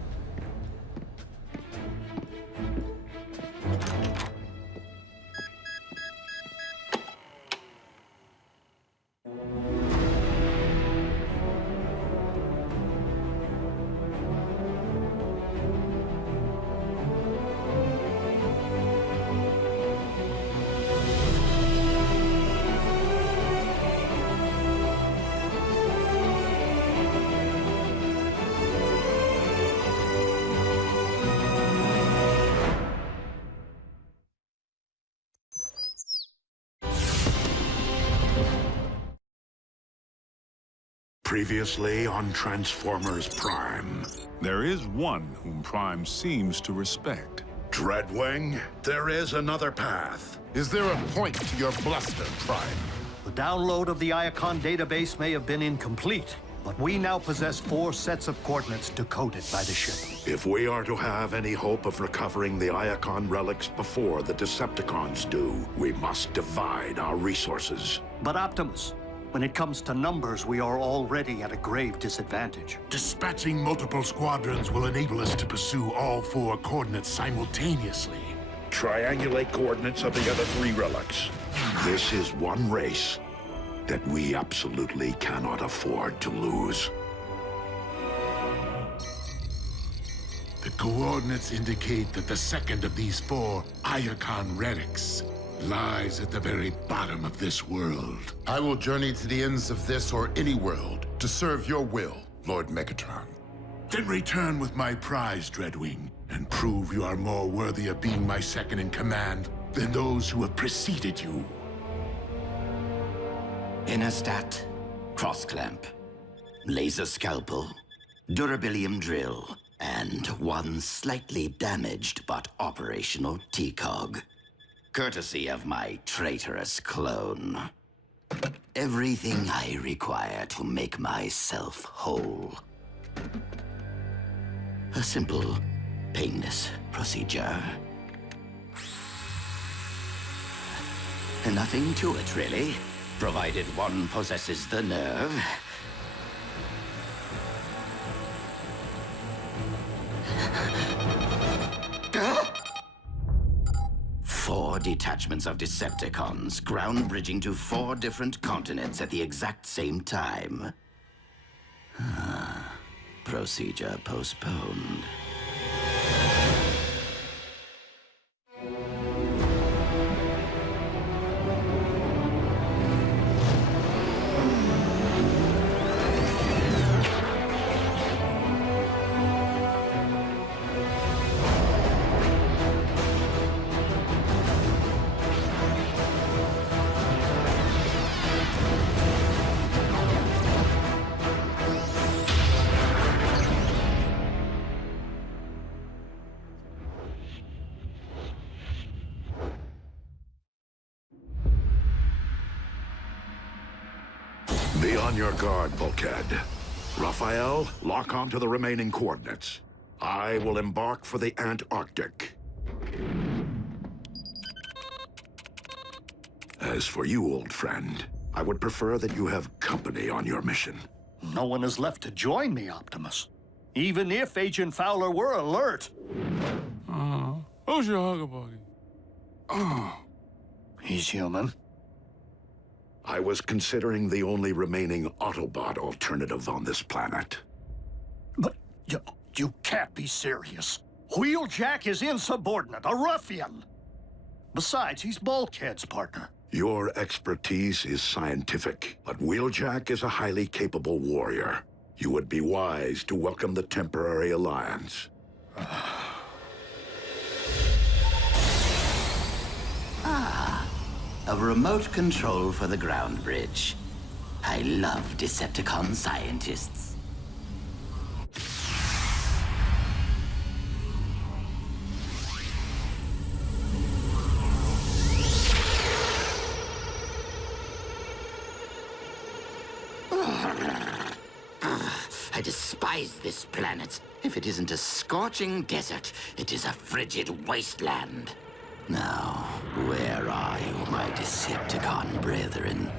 Previously on Transformers Prime. There is one whom Prime seems to respect. Dreadwing, there is another path. Is there a point to your bluster, Prime? The download of the Iacon database may have been incomplete, but we now possess 4 sets of coordinates decoded by the ship. If we are to have any hope of recovering the Iacon relics before the Decepticons do, we must divide our resources. But Optimus, when it comes to numbers, we are already at a grave disadvantage. Dispatching multiple squadrons will enable us to pursue all 4 coordinates simultaneously. Triangulate coordinates of the other 3 relics. This is one race that we absolutely cannot afford to lose. The coordinates indicate that the second of these 4 Iacon relics lies at the very bottom of this world. I will journey to the ends of this or any world to serve your will, Lord Megatron. Then return with my prize, Dreadwing, and prove you are more worthy of being my second in command than those who have preceded you. Inner stat, cross clamp. laser scalpel, durabilium drill, and one slightly damaged but operational T-cog. Courtesy of my traitorous clone. Everything I require to make myself whole. A simple, painless procedure. Nothing to it, really, provided one possesses the nerve. 4 detachments of Decepticons, ground bridging to 4 different continents at the exact same time. Procedure postponed. Be on your guard, Bulkhead. Raphael, lock onto the remaining coordinates. I will embark for the Antarctic. As for you, old friend, I would prefer that you have company on your mission. No one is left to join me, Optimus. Even if Agent Fowler were alert. Who's your hugger buddy? He's human. I was considering the only remaining Autobot alternative on this planet. But you can't be serious. Wheeljack is insubordinate, a ruffian. Besides, he's Bulkhead's partner. Your expertise is scientific, but Wheeljack is a highly capable warrior. You would be wise to welcome the temporary alliance. A remote control for the ground bridge. I love Decepticon scientists. I despise this planet. If it isn't a scorching desert, it is a frigid wasteland. Now, where are you, my Decepticon brethren?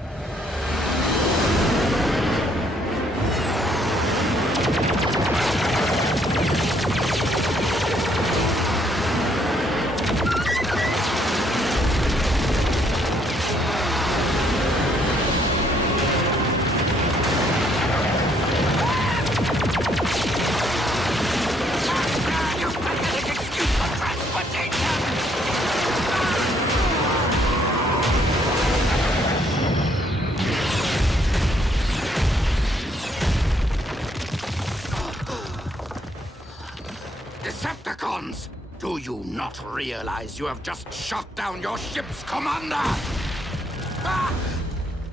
Decepticons! Do you not realize you have just shot down your ship's commander?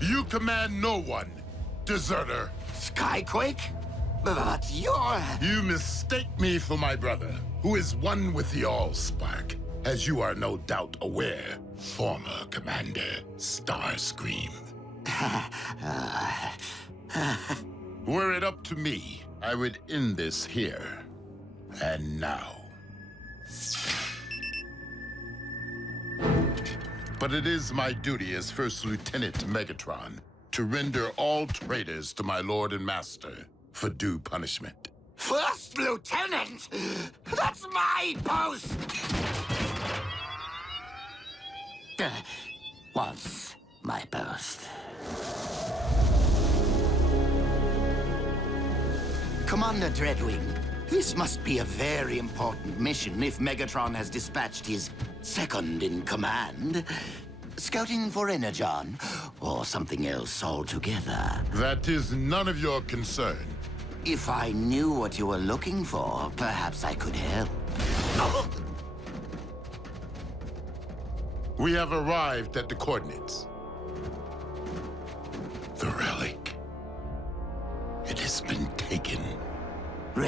You command no one, deserter. Skyquake? But you're... You mistake me for my brother, who is one with the Allspark, as you are no doubt aware, former Commander Starscream. Were it up to me, I would end this here and now. But it is my duty as First Lieutenant Megatron to render all traitors to my Lord and Master for due punishment. First Lieutenant? That's my post! Was my post. Commander Dreadwing, this must be a very important mission if Megatron has dispatched his second-in-command. Scouting for Energon, or something else altogether. That is none of your concern. If I knew what you were looking for, perhaps I could help. We have arrived at the coordinates. The relic. It is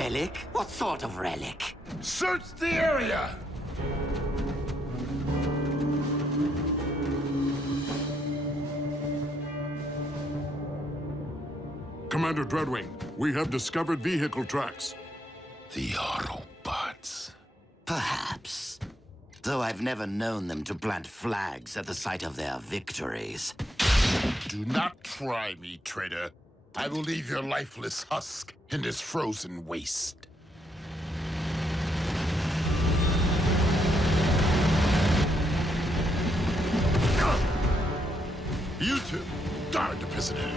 relic? What sort of relic? Search the area! Commander Dreadwing, we have discovered vehicle tracks. The Autobots. Perhaps. Though I've never known them to plant flags at the site of their victories. Do not try me, traitor. I will leave your lifeless husk in this frozen waste. You two, guard the prisoner.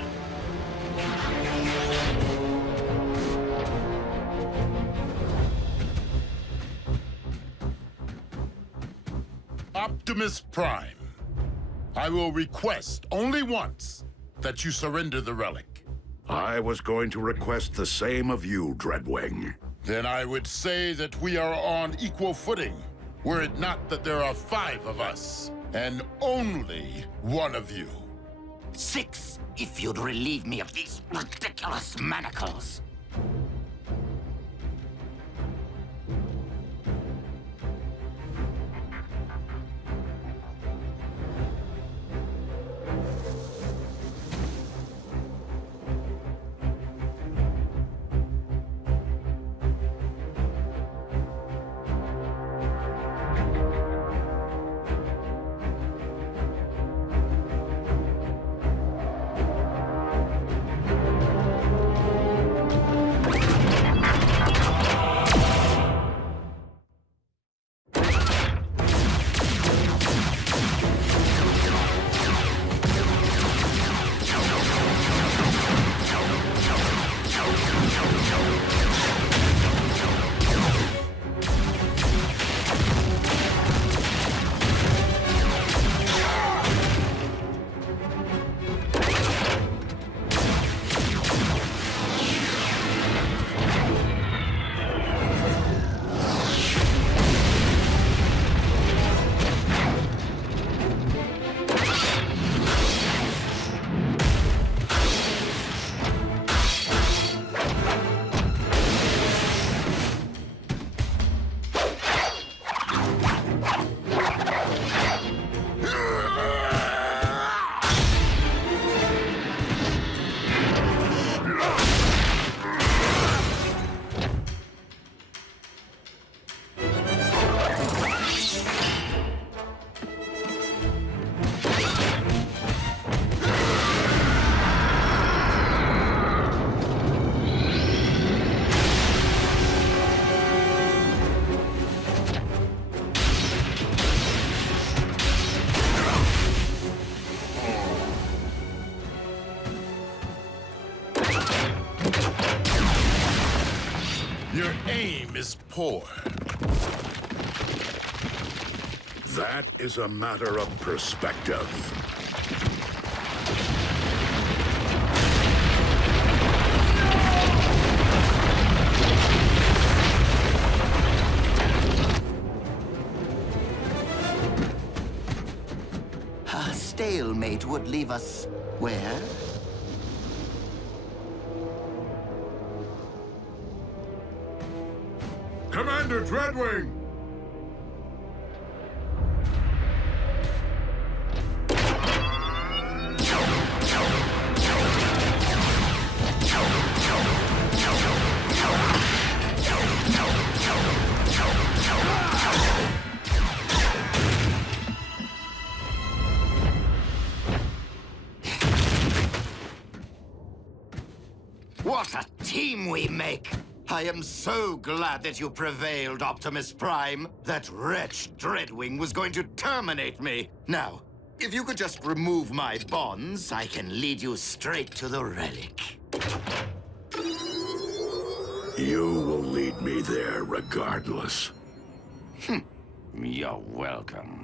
Optimus Prime, I will request only once that you surrender the relic. I was going to request the same of you, Dreadwing. Then I would say that we are on equal footing, were it not that there are 5 of us, and only one of you. 6, if you'd relieve me of these ridiculous manacles. Your aim is poor. That is a matter of perspective. A stalemate would leave us where? Commander Dreadwing! What a team we make! I am so glad that you prevailed, Optimus Prime. That wretch Dreadwing was going to terminate me. Now, if you could just remove my bonds, I can lead you straight to the relic. You will lead me there regardless. You're welcome.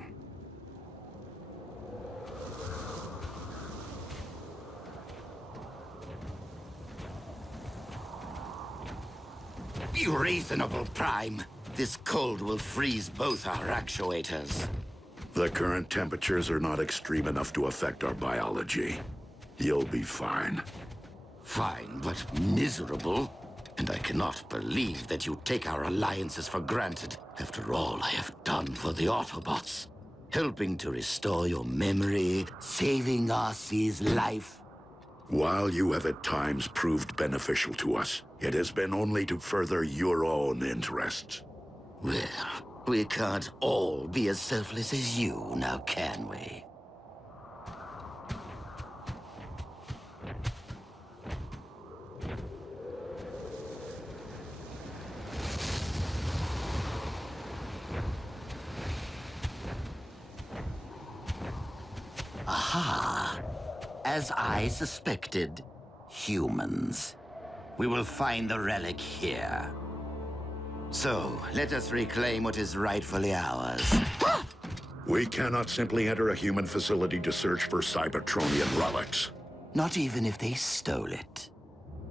Be reasonable, Prime. This cold will freeze both our actuators. The current temperatures are not extreme enough to affect our biology. You'll be fine. Fine, but miserable? And I cannot believe that you take our alliances for granted after all I have done for the Autobots. Helping to restore your memory, saving Arcee's life. While you have at times proved beneficial to us, it has been only to further your own interests. Well, we can't all be as selfless as you, now can we? Aha! As I suspected, humans. We will find the relic here. So, let us reclaim what is rightfully ours. We cannot simply enter a human facility to search for Cybertronian relics. Not even if they stole it.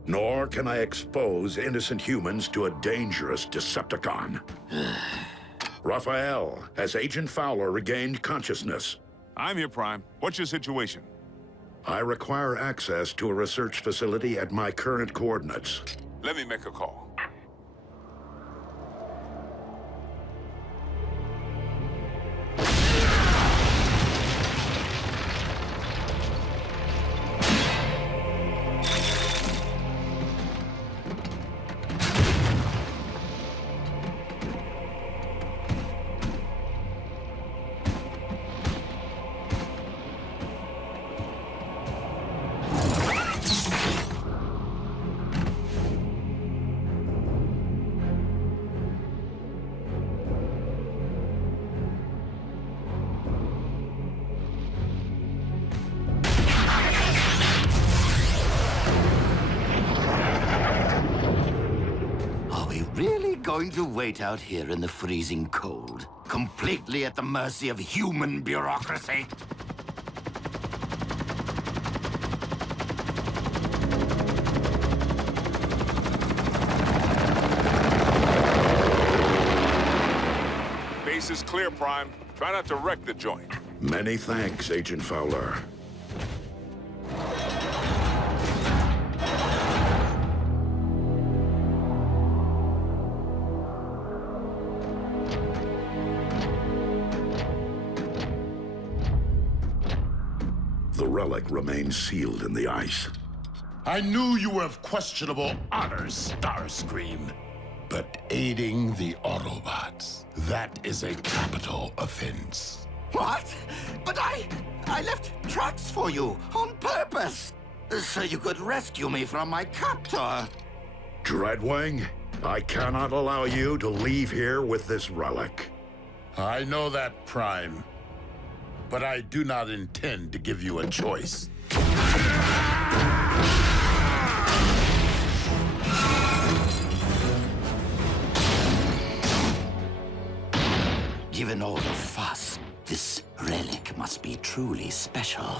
Nor can I expose innocent humans to a dangerous Decepticon. Raphael, has Agent Fowler regained consciousness? I'm here, Prime. What's your situation? I require access to a research facility at my current coordinates. Let me make a call. Going to wait out here in the freezing cold, completely at the mercy of human bureaucracy? Base is clear, Prime. Try not to wreck the joint. Many thanks, Agent Fowler. The relic remains sealed in the ice. I knew you were of questionable honors, Starscream. But aiding the Autobots, that is a capital offense. What? But I left tracks for you on purpose, so you could rescue me from my captor. Dreadwing, I cannot allow you to leave here with this relic. I know that, Prime. But I do not intend to give you a choice. Given all the fuss, this relic must be truly special.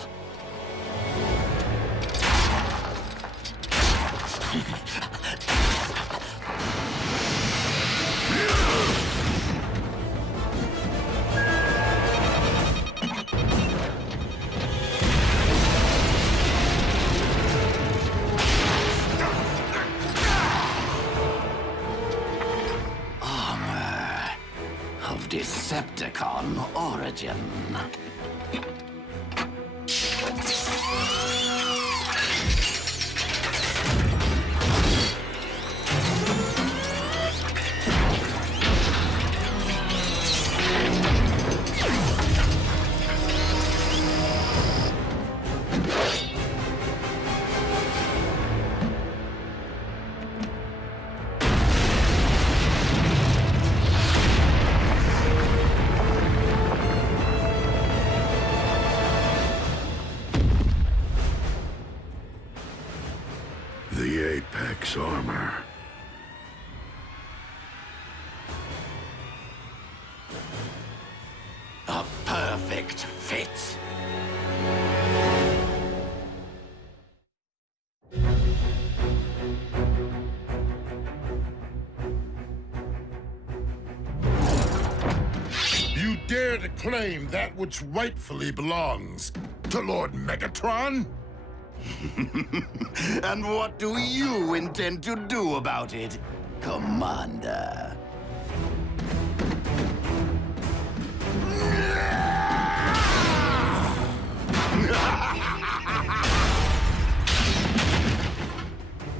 Decepticon origin. The Apex armor. A perfect fit. You dare to claim that which rightfully belongs to Lord Megatron? And what do you intend to do about it, Commander?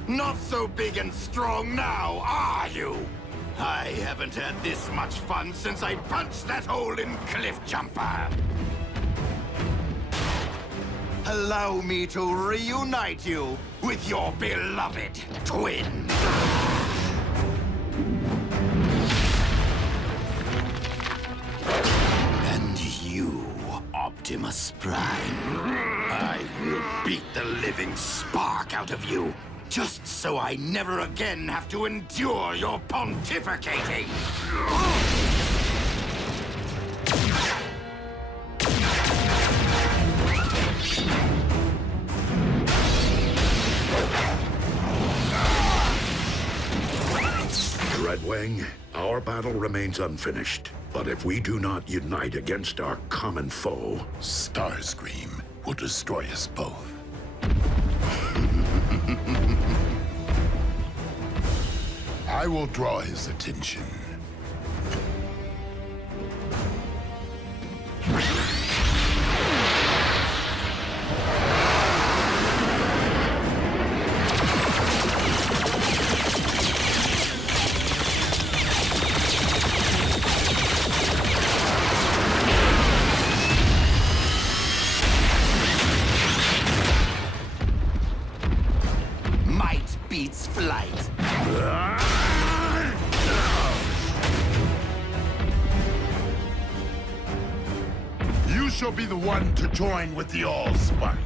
Not so big and strong now, are you? I haven't had this much fun since I punched that hole in Cliffjumper. Allow me to reunite you with your beloved twin. And you, Optimus Prime, I will beat the living spark out of you, just so I never again have to endure your pontificating. Dreadwing, our battle remains unfinished. But if we do not unite against our common foe, Starscream will destroy us both. I will draw his attention. Might beats flight. You shall be the one to join with the Allspark.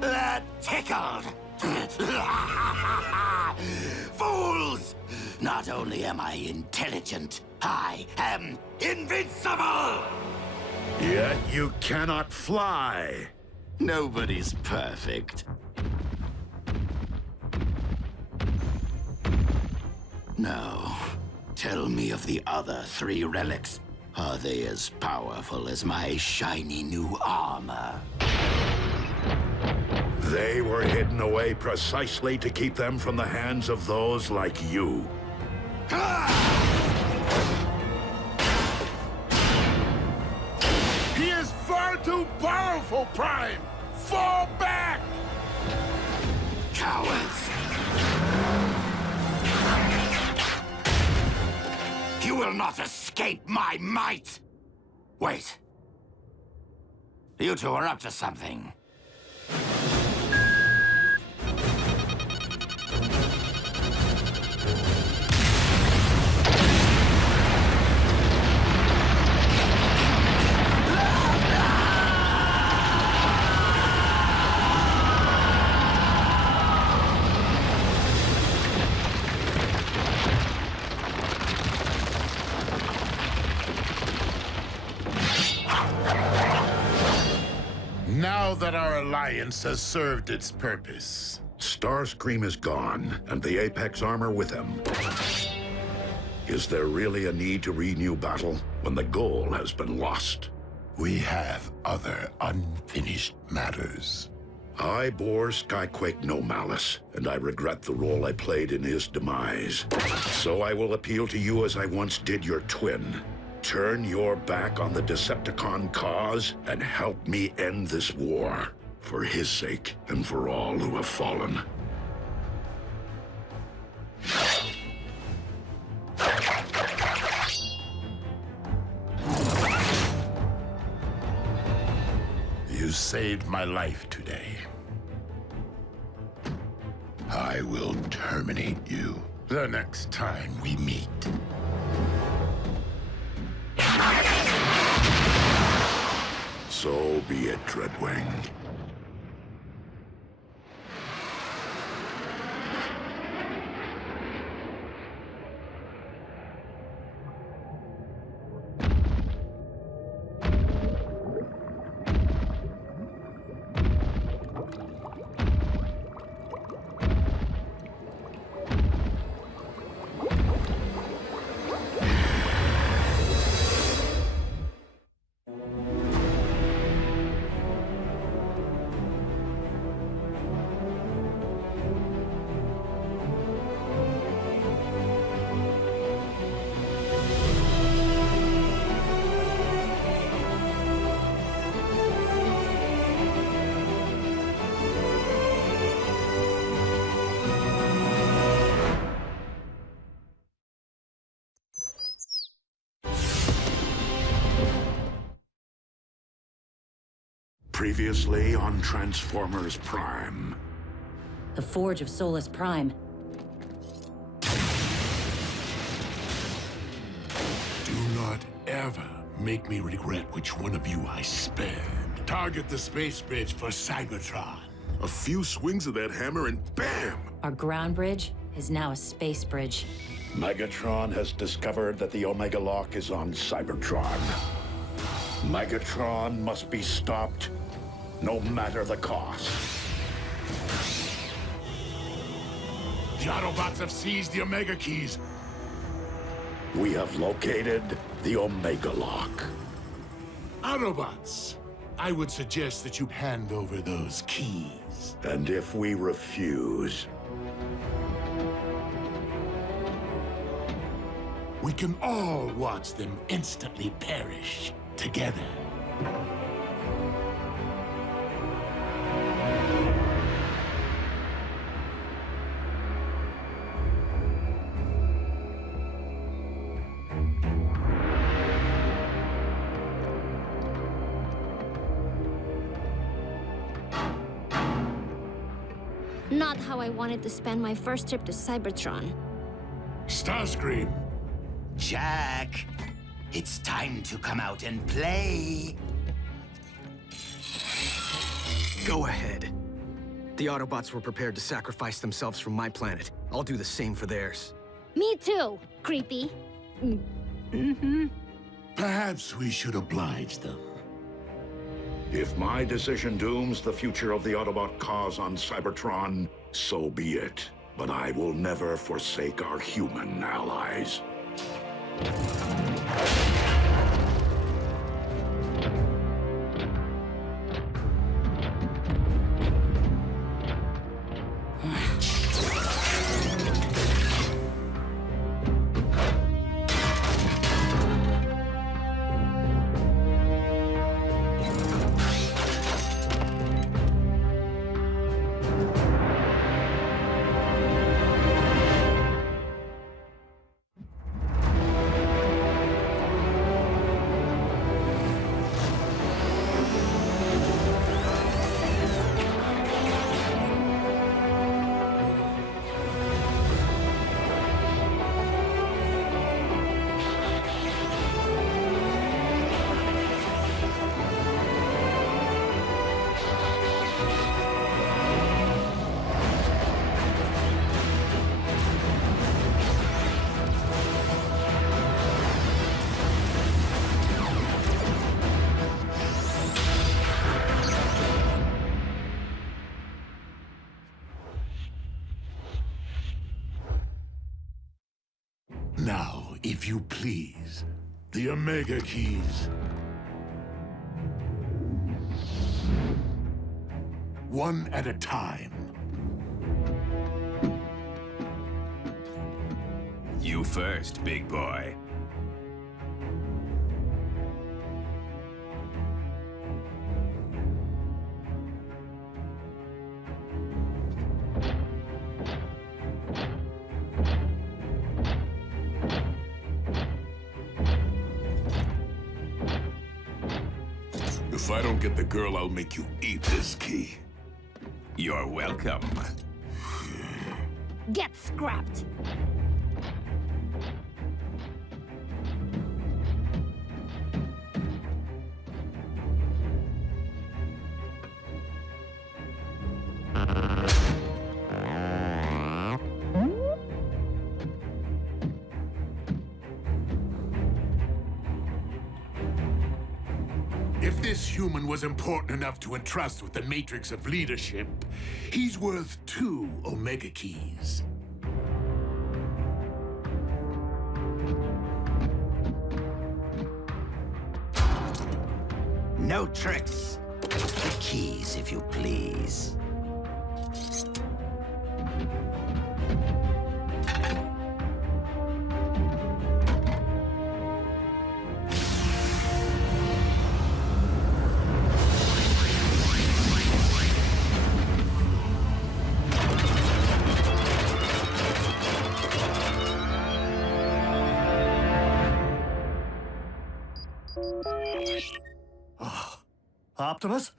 That tickled. Fools! Not only am I intelligent, I am invincible! yet you cannot fly. Nobody's perfect. Now, tell me of the other 3 relics. Are they as powerful as my shiny new armor? They were hidden away precisely to keep them from the hands of those like you. He is far too powerful, Prime! Fall back! Cowards! You will not escape my might! Wait. You two are up to something. Now that our alliance has served its purpose. Starscream is gone, and the Apex armor with him. Is there really a need to renew battle when the goal has been lost? We have other unfinished matters. I bore Skyquake no malice, and I regret the role I played in his demise. So I will appeal to you as I once did your twin. Turn your back on the Decepticon cause and help me end this war. For his sake and for all who have fallen. You saved my life today. I will terminate you the next time we meet. So be it, Dreadwing. Previously on Transformers Prime. The Forge of Solus Prime. Do not ever make me regret which one of you I spared. Target the space bridge for Cybertron. A few swings of that hammer and bam! Our ground bridge is now a space bridge. Megatron has discovered that the Omega Lock is on Cybertron. Megatron must be stopped, no matter the cost. The Autobots have seized the Omega Keys. We have located the Omega Lock. Autobots, I would suggest that you hand over those keys. And if we refuse, we can all watch them instantly perish together. Not how I wanted to spend my first trip to Cybertron. Starscream! Jack, it's time to come out and play. Go ahead. The Autobots were prepared to sacrifice themselves for my planet. I'll do the same for theirs. Me too, creepy. Perhaps we should oblige them. if my decision dooms the future of the Autobot cause on Cybertron, so be it. But I will never forsake our human allies. Now, if you please, the Omega Keys. One at a time. You first, big boy. If I don't get the girl, I'll make you eat this key. You're welcome. Get scrapped. If this human was important enough to entrust with the matrix of leadership, he's worth 2 Omega Keys. No tricks. The keys, if you please. Optimus?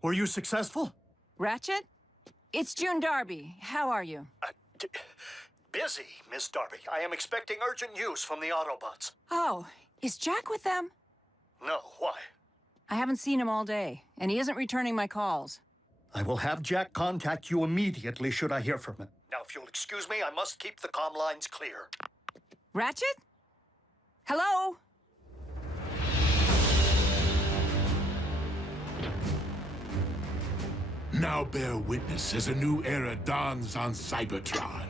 Were you successful? Ratchet? It's June Darby. How are you? Busy, Miss Darby. I am expecting urgent news from the Autobots. Oh, is Jack with them? No, why? I haven't seen him all day, and he isn't returning my calls. I will have Jack contact you immediately should I hear from him. Now, if you'll excuse me, I must keep the comm lines clear. Ratchet? Hello? Now bear witness as a new era dawns on Cybertron.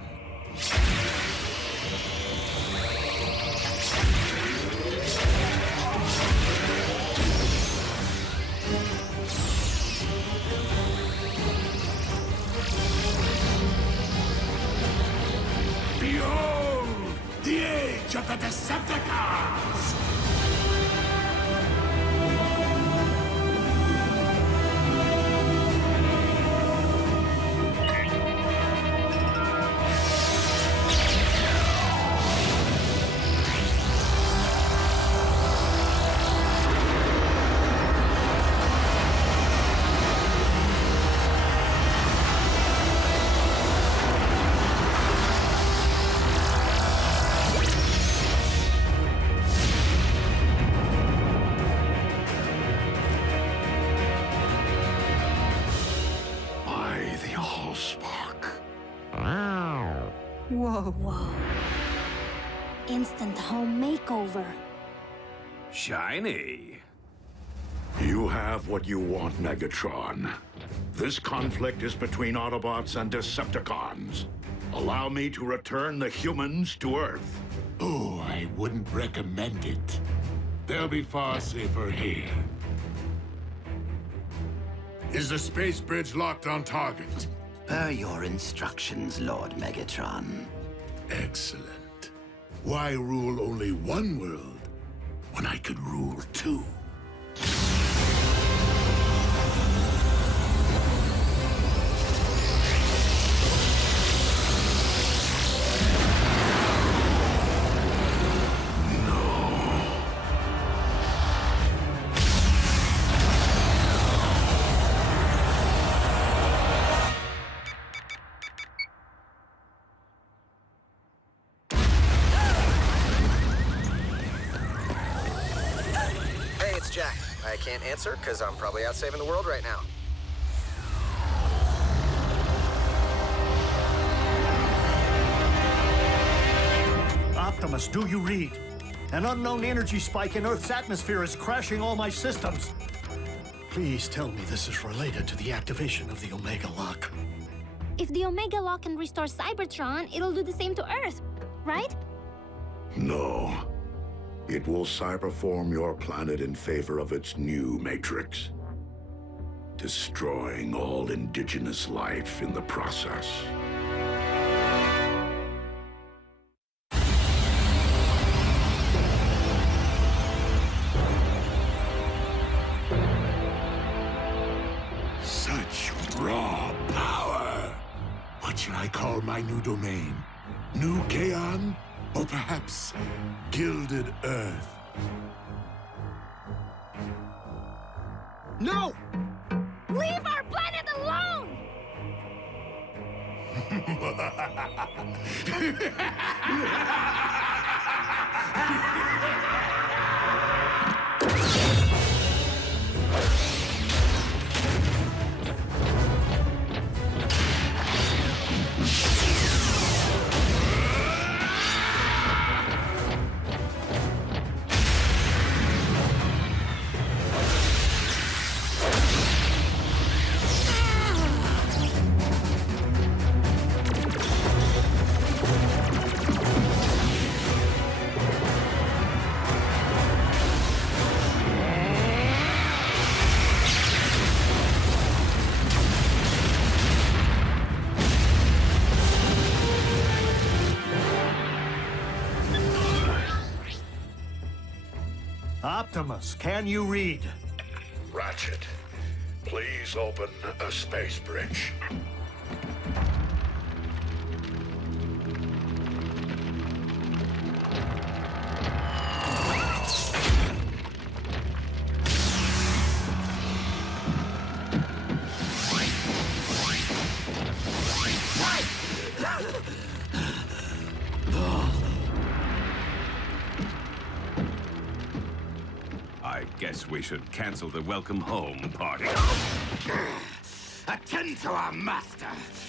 Behold, the age of the Decepticons! Whoa. Instant home makeover. Shiny. You have what you want, Megatron. This conflict is between Autobots and Decepticons. Allow me to return the humans to Earth. Oh, I wouldn't recommend it. They'll be far safer here. Is the space bridge locked on target? Per your instructions, Lord Megatron. Excellent. Why rule only one world when I could rule two? Jack. I can't answer because I'm probably out saving the world right now. Optimus, do you read? An unknown energy spike in Earth's atmosphere is crashing all my systems. Please tell me this is related to the activation of the Omega Lock. If the Omega Lock can restore Cybertron, it'll do the same to Earth, right? No. It will cyberform your planet in favor of its new matrix, destroying all indigenous life in the process. Such raw power! What should I call my new domain? New Kaon? Or perhaps Gilded Earth? No! Leave our planet alone! Optimus, can you read? Ratchet, please open a space bridge. Perhaps we should cancel the welcome home party. Attend to our master.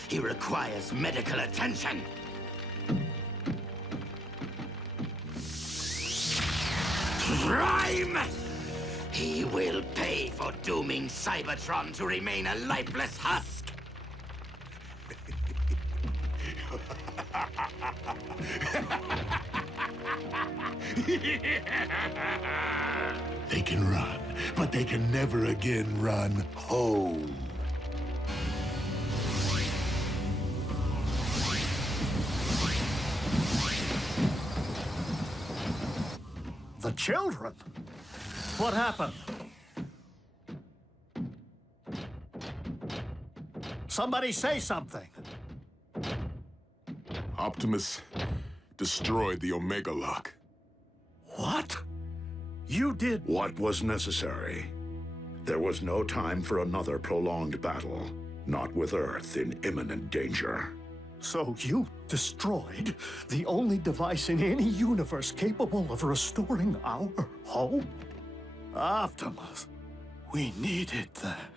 He requires medical attention. Prime! He will pay for dooming Cybertron to remain a lifeless husk. They can run, but they can never again run home. The children? What happened? Somebody say something. Optimus destroyed the Omega Lock. What? You did... What was necessary? There was no time for another prolonged battle, not with Earth in imminent danger. So you destroyed the only device in any universe capable of restoring our home? Optimus, we needed that.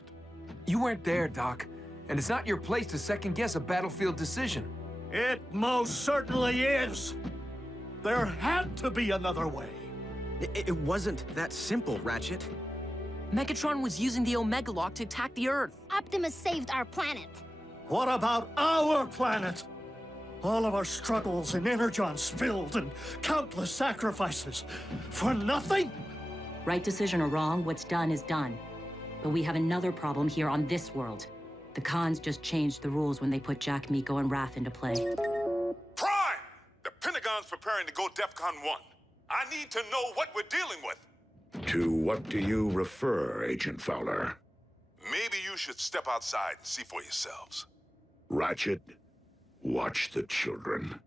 You weren't there, Doc. And it's not your place to second-guess a battlefield decision. It most certainly is. There had to be another way. It wasn't that simple, Ratchet. Megatron was using the Omega Lock to attack the Earth. Optimus saved our planet. What about our planet? All of our struggles and Energon spilled and countless sacrifices. For nothing? Right decision or wrong, what's done is done. But we have another problem here on this world. The Khans just changed the rules when they put Jack, Miko, and Wrath into play. Prime! The Pentagon's preparing to go DEFCON 1. I need to know what we're dealing with. To what do you refer, Agent Fowler? Maybe you should step outside and see for yourselves. Ratchet, watch the children.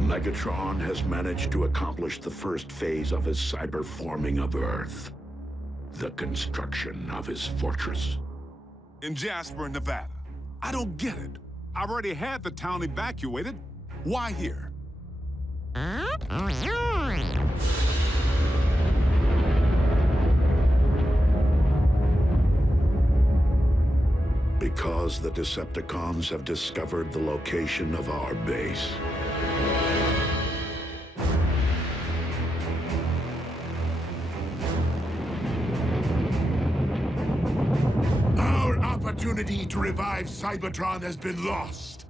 Megatron has managed to accomplish the first phase of his cyberforming of Earth. The construction of his fortress. In Jasper, Nevada. I don't get it. I've already had the town evacuated. Why here? Because the Decepticons have discovered the location of our base. Our opportunity to revive Cybertron has been lost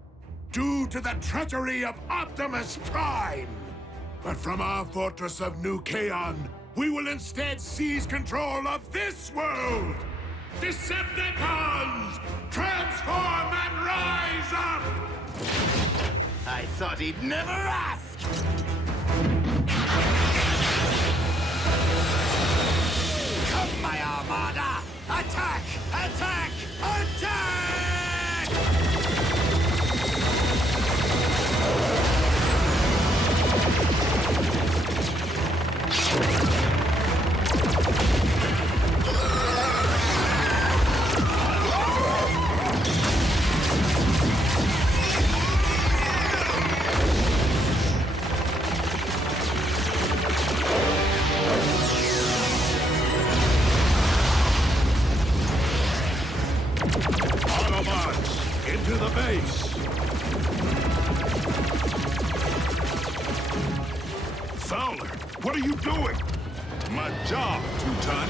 due to the treachery of Optimus Prime. But from our fortress of New Kaon, we will instead seize control of this world! Decepticons! Transform and rise up! I thought he'd never ask! Come, my Armada! Attack! Attack! Attack! Autobots, into the base! Fowler, what are you doing? My job, Two-Ton.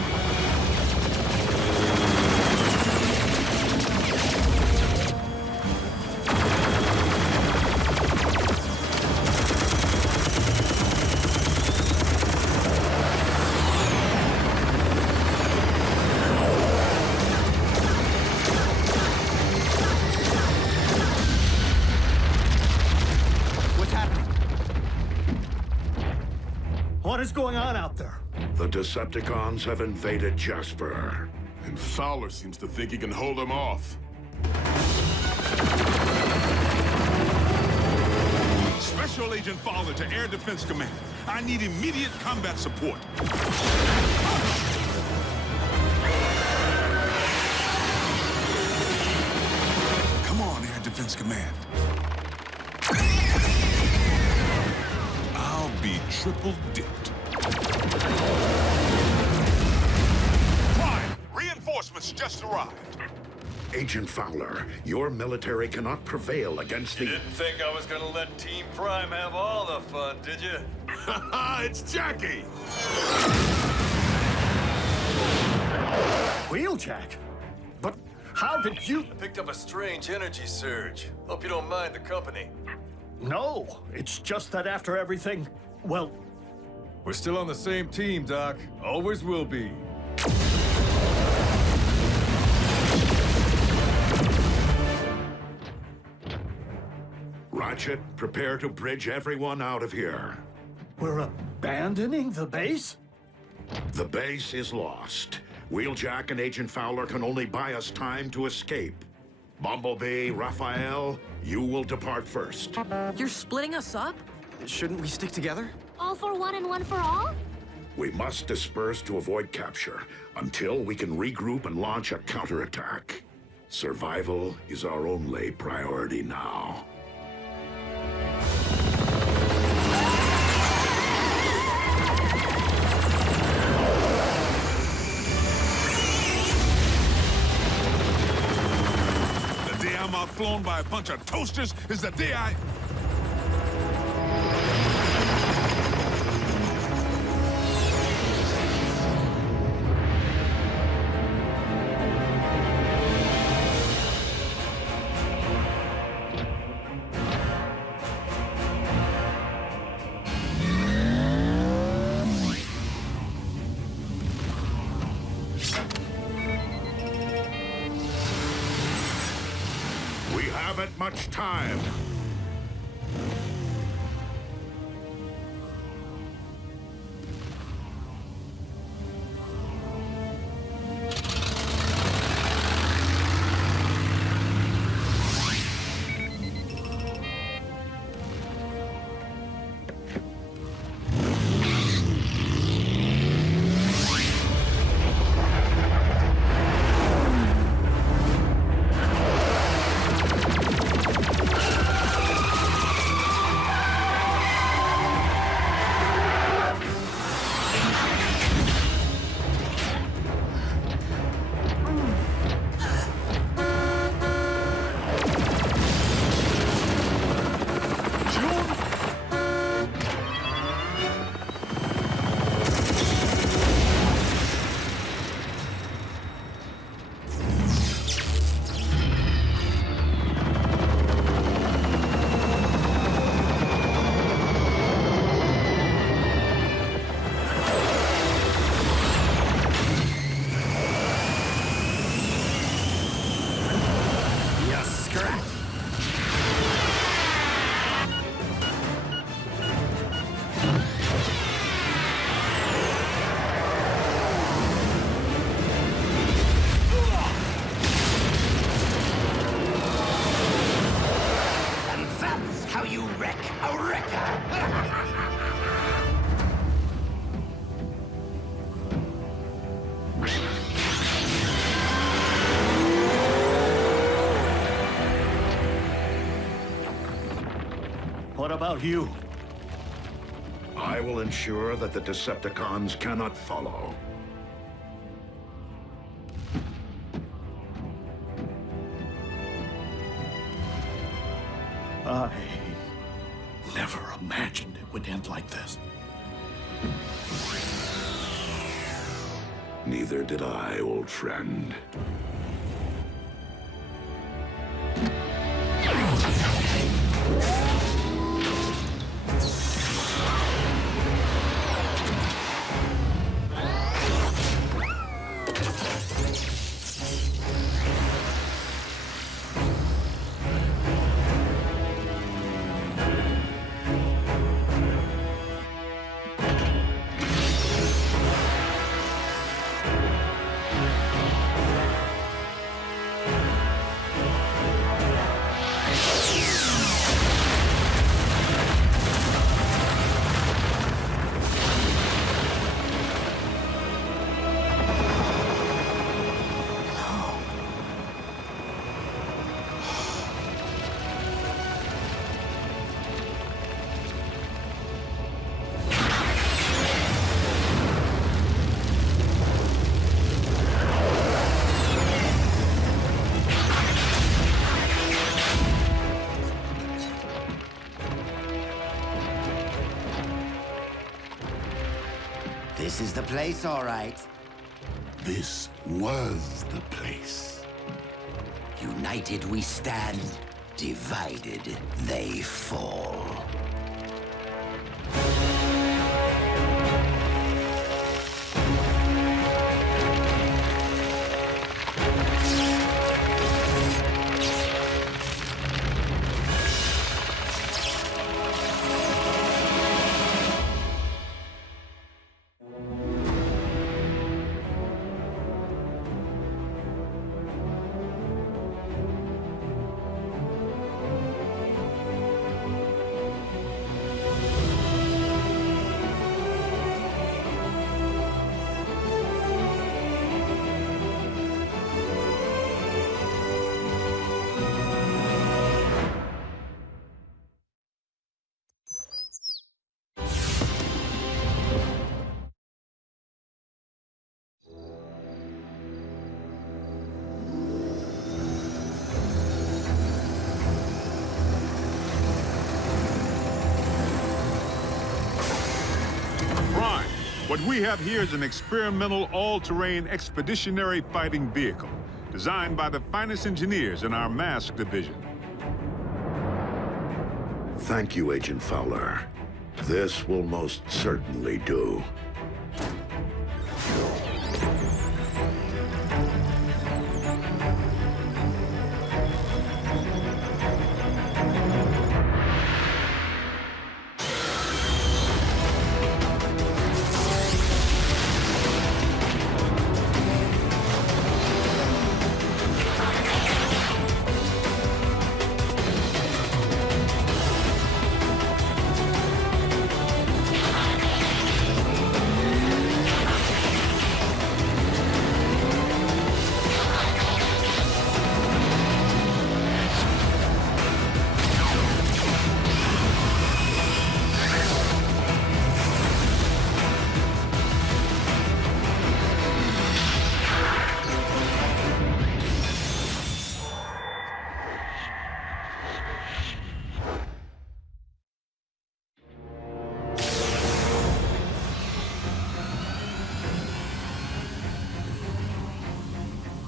is going on out there? The Decepticons have invaded Jasper. And Fowler seems to think he can hold them off. Special Agent Fowler to Air Defense Command. I need immediate combat support. Come on, Air Defense Command. I'll be triple dipped. Prime, reinforcements just arrived. Agent Fowler, your military cannot prevail against the... You didn't think I was gonna let Team Prime have all the fun, did you? It's Jackie! Wheeljack? But how did you... I picked up a strange energy surge. Hope you don't mind the company. No, it's just that after everything, well... We're still on the same team, Doc. Always will be. Ratchet, prepare to bridge everyone out of here. We're abandoning the base? The base is lost. Wheeljack and Agent Fowler can only buy us time to escape. Bumblebee, Raphael, you will depart first. You're splitting us up? Shouldn't we stick together? All for one and one for all? We must disperse to avoid capture until we can regroup and launch a counterattack. Survival is our only priority now. The day I'm outflown by a bunch of toasters is the day I... haven't much time. What about you? I will ensure that the Decepticons cannot follow. I never imagined it would end like this. Neither did I, old friend. the place, all right. This was the place. United we stand, divided they fall. What we have here is an experimental all-terrain expeditionary fighting vehicle designed by the finest engineers in our mask division. Thank you, Agent Fowler. This will most certainly do.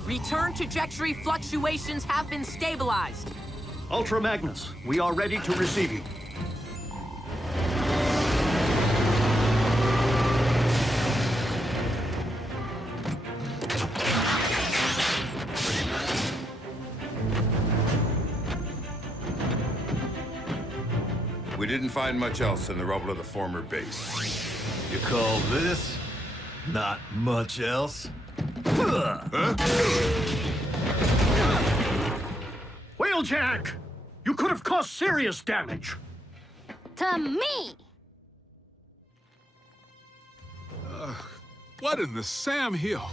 Return trajectory fluctuations have been stabilized. Ultra Magnus, we are ready to receive you. We didn't find much else in the rubble of the former base. You call this not much else? Wheeljack! You could have caused serious damage. To me! What in the Sam Hill?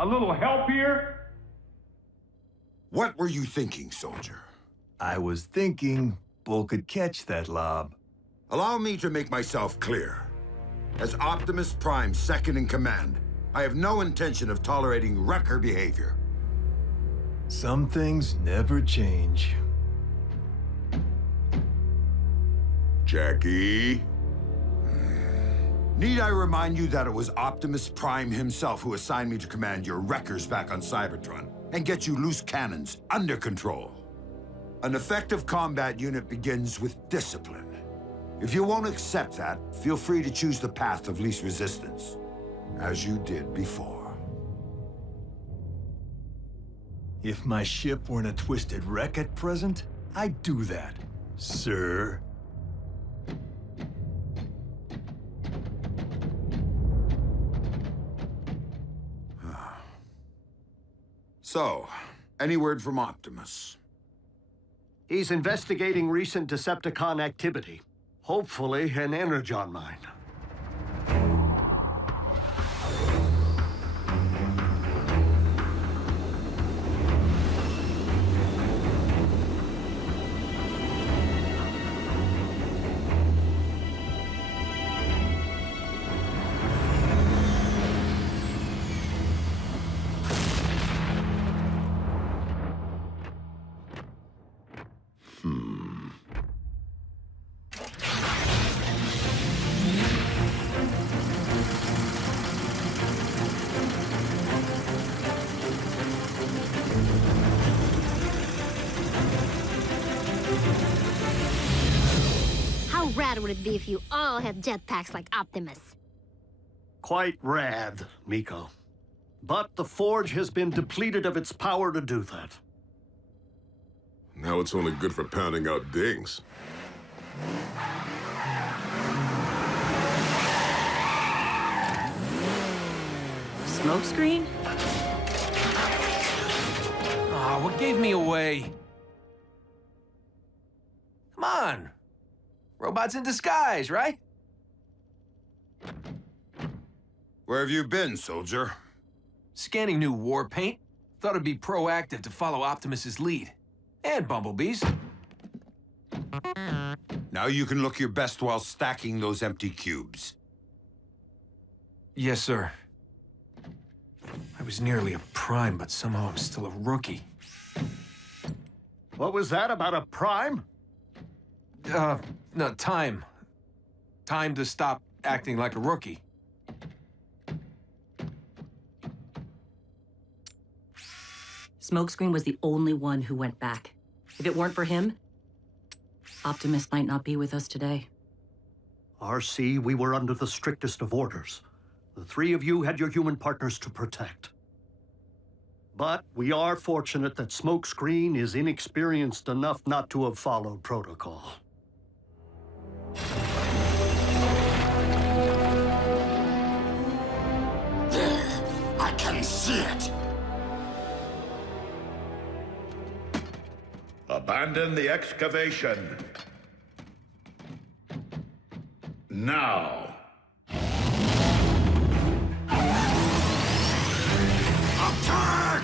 A little help here? What were you thinking, soldier? I was thinking Bull could catch that lob. Allow me to make myself clear. As Optimus Prime's second in command, I have no intention of tolerating wrecker behavior. Some things never change. Jackie? Need I remind you that it was Optimus Prime himself who assigned me to command your wreckers back on Cybertron and get you loose cannons under control? An effective combat unit begins with discipline. If you won't accept that, feel free to choose the path of least resistance, as you did before. If my ship were in a twisted wreck at present, I'd do that, sir. So, any word from Optimus? He's investigating recent Decepticon activity. Hopefully, an Energon mine. would it be if you all had jetpacks like Optimus? Quite rad, Miko. But the Forge has been depleted of its power to do that. Now it's only good for pounding out dings. Smokescreen? Aw, what gave me away? Come on. Robots in disguise, right? Where have you been, soldier? Scanning new war paint. Thought it'd be proactive to follow Optimus's lead. And Bumblebee's. Now you can look your best while stacking those empty cubes. Yes, sir. I was nearly a Prime, but somehow I'm still a rookie. What was that about a Prime? No, time. Time to stop acting like a rookie. Smokescreen was the only one who went back. If it weren't for him, Optimus might not be with us today. RC, we were under the strictest of orders. The three of you had your human partners to protect. But we are fortunate that Smokescreen is inexperienced enough not to have followed protocol. There, I can see it. Abandon the excavation. Now. Attack!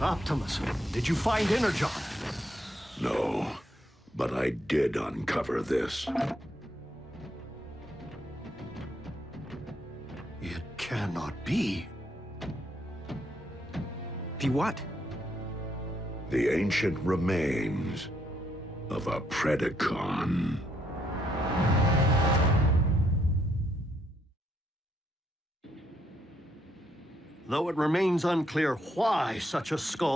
Optimus, did you find Energon? No, but I did uncover this. It cannot be. Be what? The ancient remains of a Predacon. Though it remains unclear why such a skull